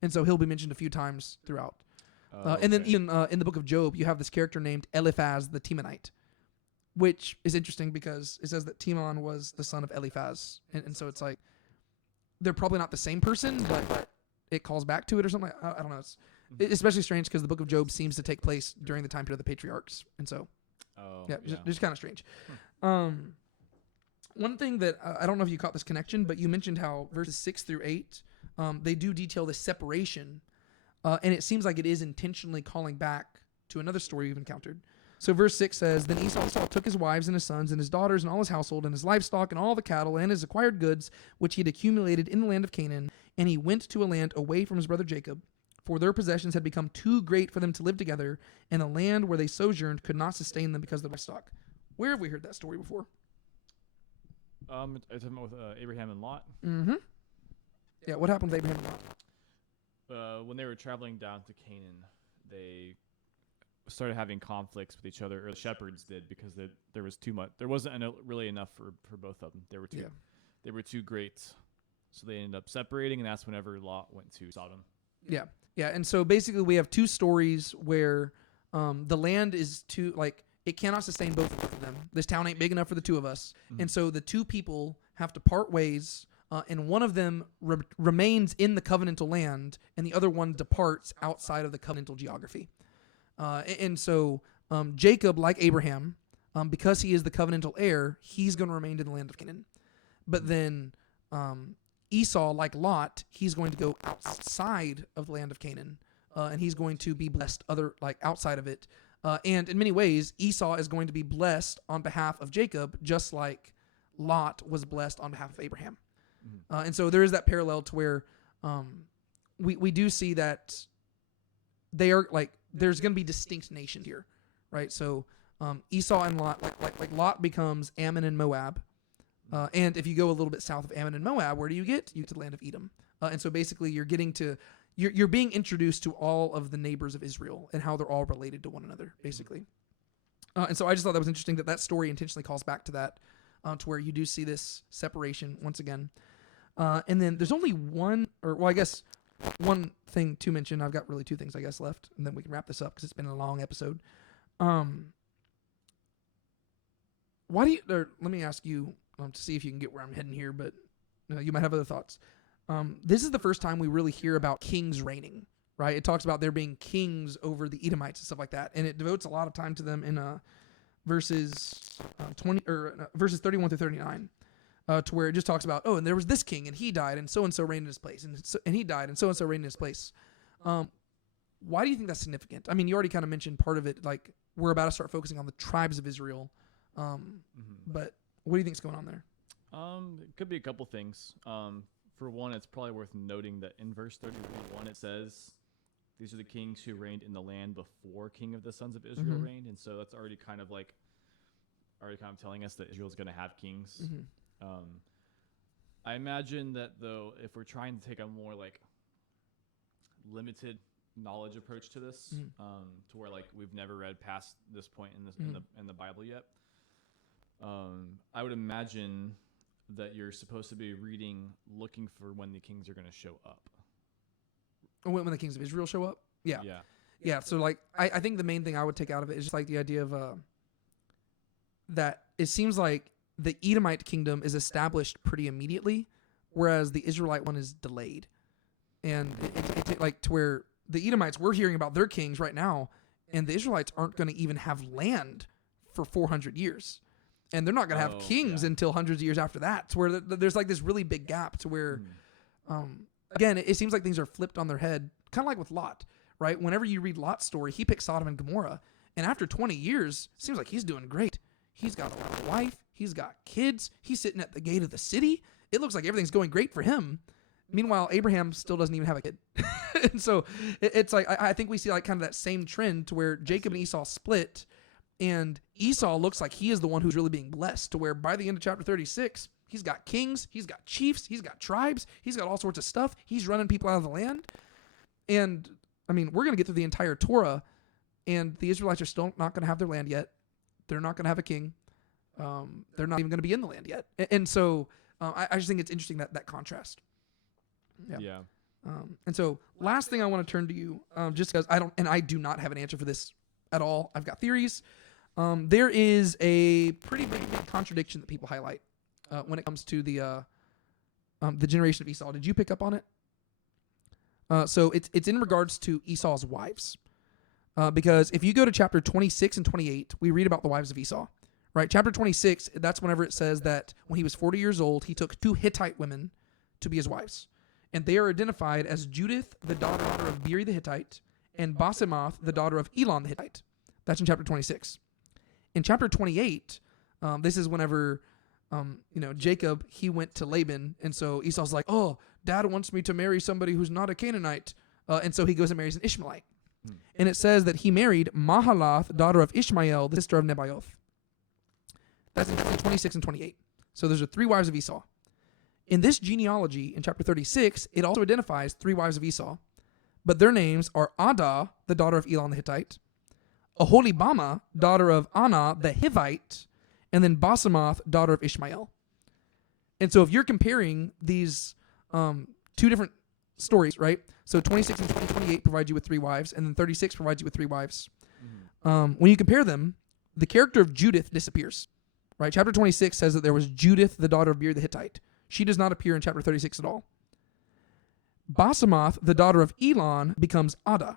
And so he'll be mentioned a few times throughout. And then even in the book of Job, you have this character named Eliphaz the Temanite, which is interesting because it says that Teman was the son of Eliphaz. And so it's like, they're probably not the same person, but it calls back to it or something. I don't know. It's especially strange because the book of Job seems to take place during the time period of the patriarchs. And so, just kind of strange. One thing that I don't know if you caught this connection, but you mentioned how verses 6 through 8, they do detail the separation, and it seems like it is intentionally calling back to another story we've encountered. So verse 6 says, Then Esau took his wives and his sons and his daughters and all his household and his livestock and all the cattle and his acquired goods, which he had accumulated in the land of Canaan, and he went to a land away from his brother Jacob, for their possessions had become too great for them to live together, and the land where they sojourned could not sustain them because of the livestock. Where have we heard that story before? It's talking about with Abraham and Lot. Mm-hmm. Yeah, what happened with Abraham and Lot? When they were traveling down to Canaan, they started having conflicts with each other, or the shepherds did, because there was too much. There wasn't really enough for both of them. They were too great, so they ended up separating, and that's whenever Lot went to Sodom. Yeah, and so basically we have two stories where the land is too it cannot sustain both of them. This town ain't big enough for the two of us, and so the two people have to part ways. And one of them remains in the covenantal land, and the other one departs outside of the covenantal geography. And so Jacob, like Abraham, because he is the covenantal heir, he's going to remain in the land of Canaan. But then Esau, like Lot, he's going to go outside of the land of Canaan, and he's going to be blessed outside of it. And in many ways, Esau is going to be blessed on behalf of Jacob, just like Lot was blessed on behalf of Abraham. And so there is that parallel to where we do see that they are there's going to be distinct nations here, right? So Esau and Lot, like Lot becomes Ammon and Moab. And if you go a little bit south of Ammon and Moab, where do you get? You get to the land of Edom. And so basically you're being introduced to all of the neighbors of Israel and how they're all related to one another, basically. And so I just thought that was interesting that story intentionally calls back to that, to where you do see this separation once again. And then there's only one thing to mention. I've got really two things, I guess, left, and then we can wrap this up because it's been a long episode. Let me ask you to see if you can get where I'm heading here, but you might have other thoughts. This is the first time we really hear about kings reigning, right? It talks about there being kings over the Edomites and stuff like that, and it devotes a lot of time to them in verses 31 through 39, to where it just talks about, and there was this king, and he died, and so reigned in his place, and he died, and so reigned in his place. Why do you think that's significant? I mean, you already kind of mentioned part of it, like we're about to start focusing on the tribes of Israel, but what do you think is going on there? It could be a couple things. For one, it's probably worth noting that in verse 31, it says, these are the kings who reigned in the land before King of the sons of Israel reigned. And so that's already kind of telling us that Israel's going to have kings. I imagine that, though, if we're trying to take a more limited knowledge approach to this, to where we've never read past this point in the Bible yet, I would imagine that you're supposed to be reading looking for when the kings are going to show up. When the kings of Israel show up? Yeah. So I think the main thing I would take out of it is just the idea of that it seems like the Edomite kingdom is established pretty immediately, whereas the Israelite one is delayed. And it to where the Edomites, we're hearing about their kings right now, and the Israelites aren't going to even have land for 400 years. And they're not going to have kings until hundreds of years after that, to where there's this really big gap to where, again, it seems like things are flipped on their head, kind of like with Lot, right? Whenever you read Lot's story, he picks Sodom and Gomorrah, and after 20 years, it seems like he's doing great. He's got a wife, he's got kids, he's sitting at the gate of the city. It looks like everything's going great for him. Meanwhile, Abraham still doesn't even have a kid. And so it's I think we see kind of that same trend to where Jacob and Esau split. And Esau looks like he is the one who's really being blessed, to where by the end of chapter 36, he's got kings, he's got chiefs, he's got tribes, he's got all sorts of stuff. He's running people out of the land. And, I mean, we're going to get through the entire Torah, and the Israelites are still not going to have their land yet. They're not going to have a king. They're not even going to be in the land yet. And so I just think it's interesting that contrast. Yeah. And so last thing I want to turn to you, just because I do not have an answer for this at all. I've got theories. There is a pretty big contradiction that people highlight when it comes to the generation of Esau. Did you pick up on it? So it's in regards to Esau's wives. Because if you go to chapter 26 and 28, we read about the wives of Esau. Right? Chapter 26, that's whenever it says that when he was 40 years old, he took 2 Hittite women to be his wives. And they are identified as Judith, the daughter of Beeri the Hittite, and Basemath, the daughter of Elon the Hittite. That's in chapter 26. In chapter 28, this is whenever, Jacob, he went to Laban, and so Esau's like, oh, Dad wants me to marry somebody who's not a Canaanite, and so he goes and marries an Ishmaelite. And it says that he married Mahalath, daughter of Ishmael, the sister of Nebaioth. That's in 26 and 28. So those are 3 wives of Esau. In this genealogy, in chapter 36, it also identifies 3 wives of Esau, but their names are Adah, the daughter of Elon the Hittite, Aholibama, daughter of Anah the Hivite, and then Basemath, daughter of Ishmael. And so if you're comparing these 2 different stories, right? So 26 and 28 provide you with 3 wives, and then 36 provides you with 3 wives. When you compare them, the character of Judith disappears, right? Chapter 26 says that there was Judith, the daughter of Beeri the Hittite. She does not appear in chapter 36 at all. Basemath, the daughter of Elon, becomes Adah,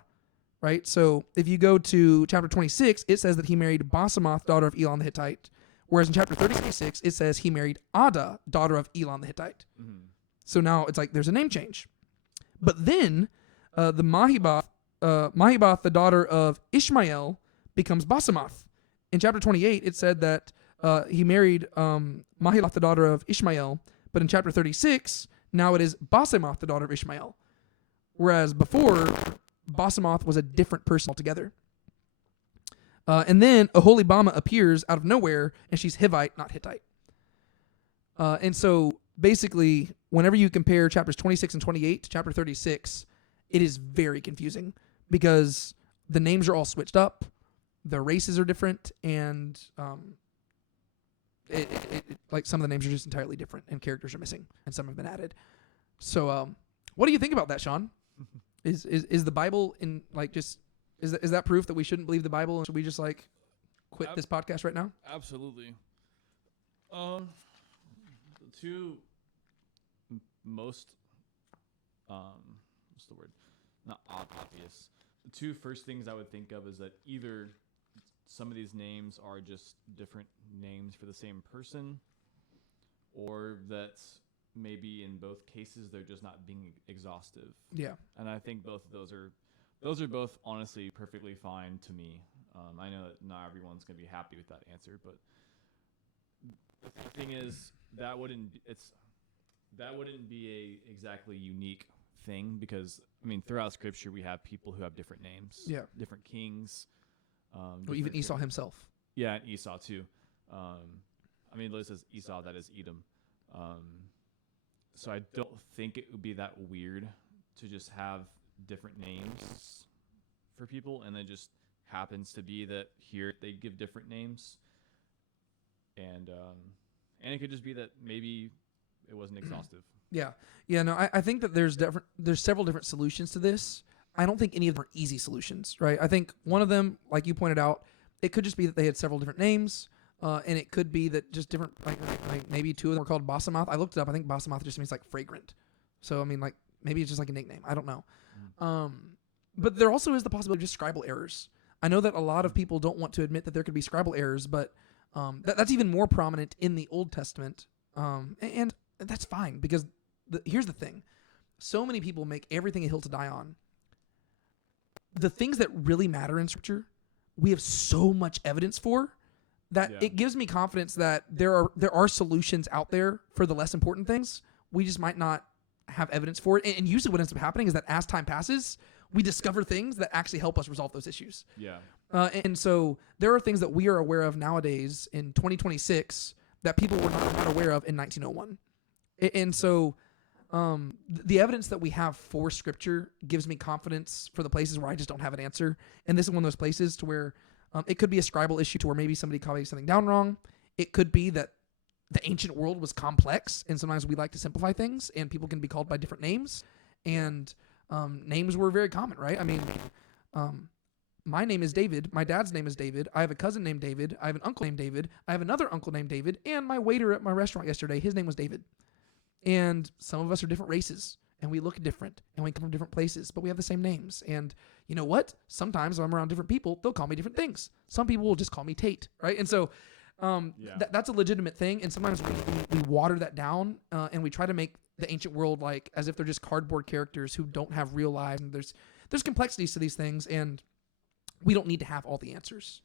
right? So if you go to chapter 26, it says that he married Basemath, daughter of Elon the Hittite, Whereas in chapter 36, it says he married Ada, daughter of Elon the Hittite. Mm-hmm. So now it's like there's a name change. But then the Mahibath, the daughter of Ishmael, becomes Basemath. In chapter 28, it said that he married Mahilath, the daughter of Ishmael. But in chapter 36, now it is Basemath, the daughter of Ishmael. Whereas before, Basemath was a different person altogether. And then Aholibama appears out of nowhere, and she's Hivite, not Hittite. And so basically, whenever you compare chapters 26 and 28 to chapter 36, it is very confusing because the names are all switched up, the races are different, and like some of the names are just entirely different, and characters are missing, and some have been added. So, what do you think about that, Sean? Is the Bible in like just is that proof that we shouldn't believe the Bible, and should we just like quit this podcast right now? Absolutely. The two most what's the word? Not obvious. The two first things I would think of is that either some of these names are just different names for the same person, or that maybe in both cases they're just not being exhaustive. Yeah. And I think both of those are both honestly perfectly fine to me. I know that not everyone's gonna be happy with that answer, but the thing is that wouldn't be a exactly unique thing, because I mean throughout Scripture we have people who have different names, different kings. Well, even Esau himself. Yeah, and Esau too. I mean, it says Esau, that is Edom. So I don't think it would be that weird to just have different names for people, and it just happens to be that here they give different names, and it could just be that maybe it wasn't exhaustive. Yeah. No, I think that there's several different solutions to this. I don't think any of them are easy solutions, right? I think one of them, like you pointed out, it could just be that they had several different names, and it could be that just different, like maybe two of them were called Basemath. I looked it up. I think Basemath just means like fragrant. So, I mean, like maybe it's just like a nickname. I don't know. But there also is the possibility of just scribal errors. I know that a lot of people don't want to admit that there could be scribal errors, but that's even more prominent in the Old Testament. And that's fine, because here's the thing. So many people make everything a hill to die on. The things that really matter in Scripture, we have so much evidence for that it gives me confidence that there are solutions out there for the less important things. We just might not have evidence for it. And usually what ends up happening is that as time passes, we discover things that actually help us resolve those issues. Yeah. And so there are things that we are aware of nowadays in 2026 that people were not aware of in 1901. And so the evidence that we have for Scripture gives me confidence for the places where I just don't have an answer. And this is one of those places to where it could be a scribal issue to where maybe somebody copied something down wrong. It could be that the ancient world was complex, and sometimes we like to simplify things, and people can be called by different names. And names were very common, right? I mean, my name is David. My dad's name is David. I have a cousin named David. I have an uncle named David. I have another uncle named David. And my waiter at my restaurant yesterday, his name was David. And some of us are different races, and we look different, and we come from different places, but we have the same names. And you know what? Sometimes when I'm around different people, they'll call me different things. Some people will just call me Tate, right? And so that's a legitimate thing. And sometimes we water that down, and we try to make the ancient world like as if they're just cardboard characters who don't have real lives. And there's complexities to these things, and we don't need to have all the answers.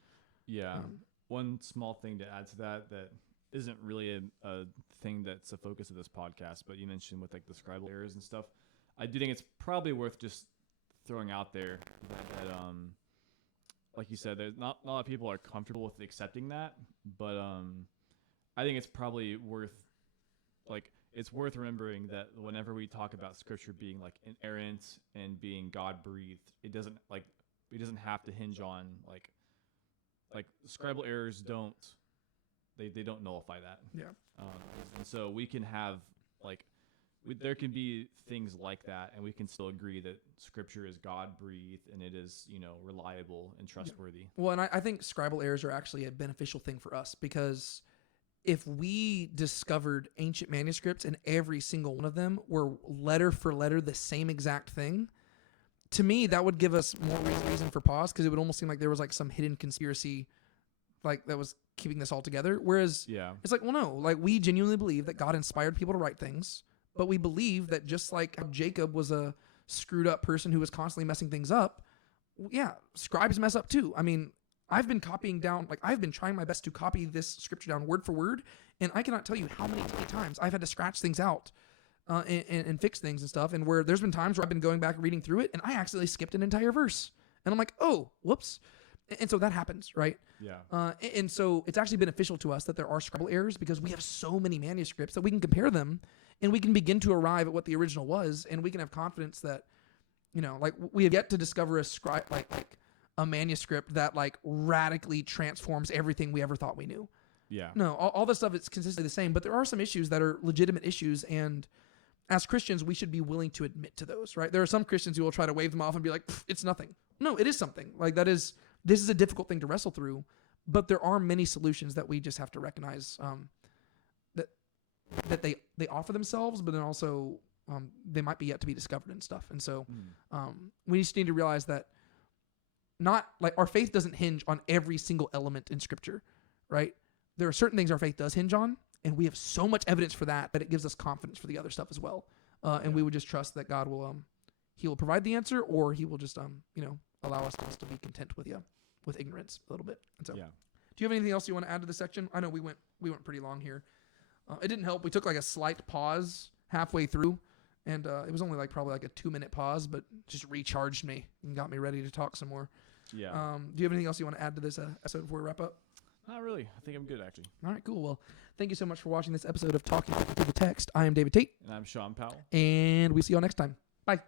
Yeah. One small thing to add to that isn't really a thing that's a focus of this podcast, but you mentioned with like the scribal errors and stuff. I do think it's probably worth just throwing out there that like you said, there's not a lot of people are comfortable with accepting that, but I think it's probably worth remembering that whenever we talk about Scripture being like inerrant and being God breathed, it doesn't have to hinge on like scribal errors don't. They don't nullify that. Yeah. And so we can have there can be things like that, and we can still agree that Scripture is God breathed and it is, reliable and trustworthy. Yeah. Well, and I think scribal errors are actually a beneficial thing for us, because if we discovered ancient manuscripts and every single one of them were letter for letter the same exact thing, to me that would give us more reason for pause, because it would almost seem like there was like some hidden conspiracy like that was keeping this all together. Whereas Yeah. it's like, well, no, like we genuinely believe that God inspired people to write things, but we believe that just like how Jacob was a screwed up person who was constantly messing things up, yeah, scribes mess up too. I mean, I've been copying down, like I've been trying my best to copy this scripture down word for word, and I cannot tell you how many times I've had to scratch things out and fix things and stuff, and where there's been times where I've been going back and reading through it, and I accidentally skipped an entire verse, and I'm like, oh, whoops. And so that happens, right? Yeah. And so it's actually beneficial to us that there are scribal errors because we have so many manuscripts that we can compare them and we can begin to arrive at what the original was, and we can have confidence that, you know, like we have yet to discover a scribe, like a manuscript that like radically transforms everything we ever thought we knew. Yeah. No, all this stuff is consistently the same, but there are some issues that are legitimate issues, and as Christians, we should be willing to admit to those, right? There are some Christians who will try to wave them off and be like, it's nothing. No, it is something. Like this is a difficult thing to wrestle through, but there are many solutions that we just have to recognize that they offer themselves, but then also they might be yet to be discovered and stuff. And so we just need to realize that not like our faith doesn't hinge on every single element in Scripture, right? There are certain things our faith does hinge on, and we have so much evidence for that it gives us confidence for the other stuff as well. And we would just trust that God will He will provide the answer, or He will just allow us to be content with ignorance a little bit. And so, Yeah. do you have anything else you want to add to the section? I know we went pretty long here. It didn't help. We took like a slight pause halfway through, and it was only probably a 2-minute pause, but just recharged me and got me ready to talk some more. Yeah. Do you have anything else you want to add to this episode before we wrap up? Not really. I think I'm good, actually. All right, cool. Well, thank you so much for watching this episode of Talking Through the Text. I am David Tate, And I'm Sean Powell. and we see you all next time. Bye.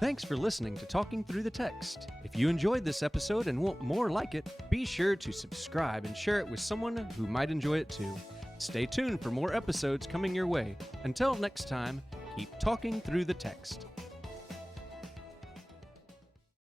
Thanks for listening to Talking Through the Text. If you enjoyed this episode and want more like it, be sure to subscribe and share it with someone who might enjoy it too. Stay tuned for more episodes coming your way. Until next time, keep talking through the text.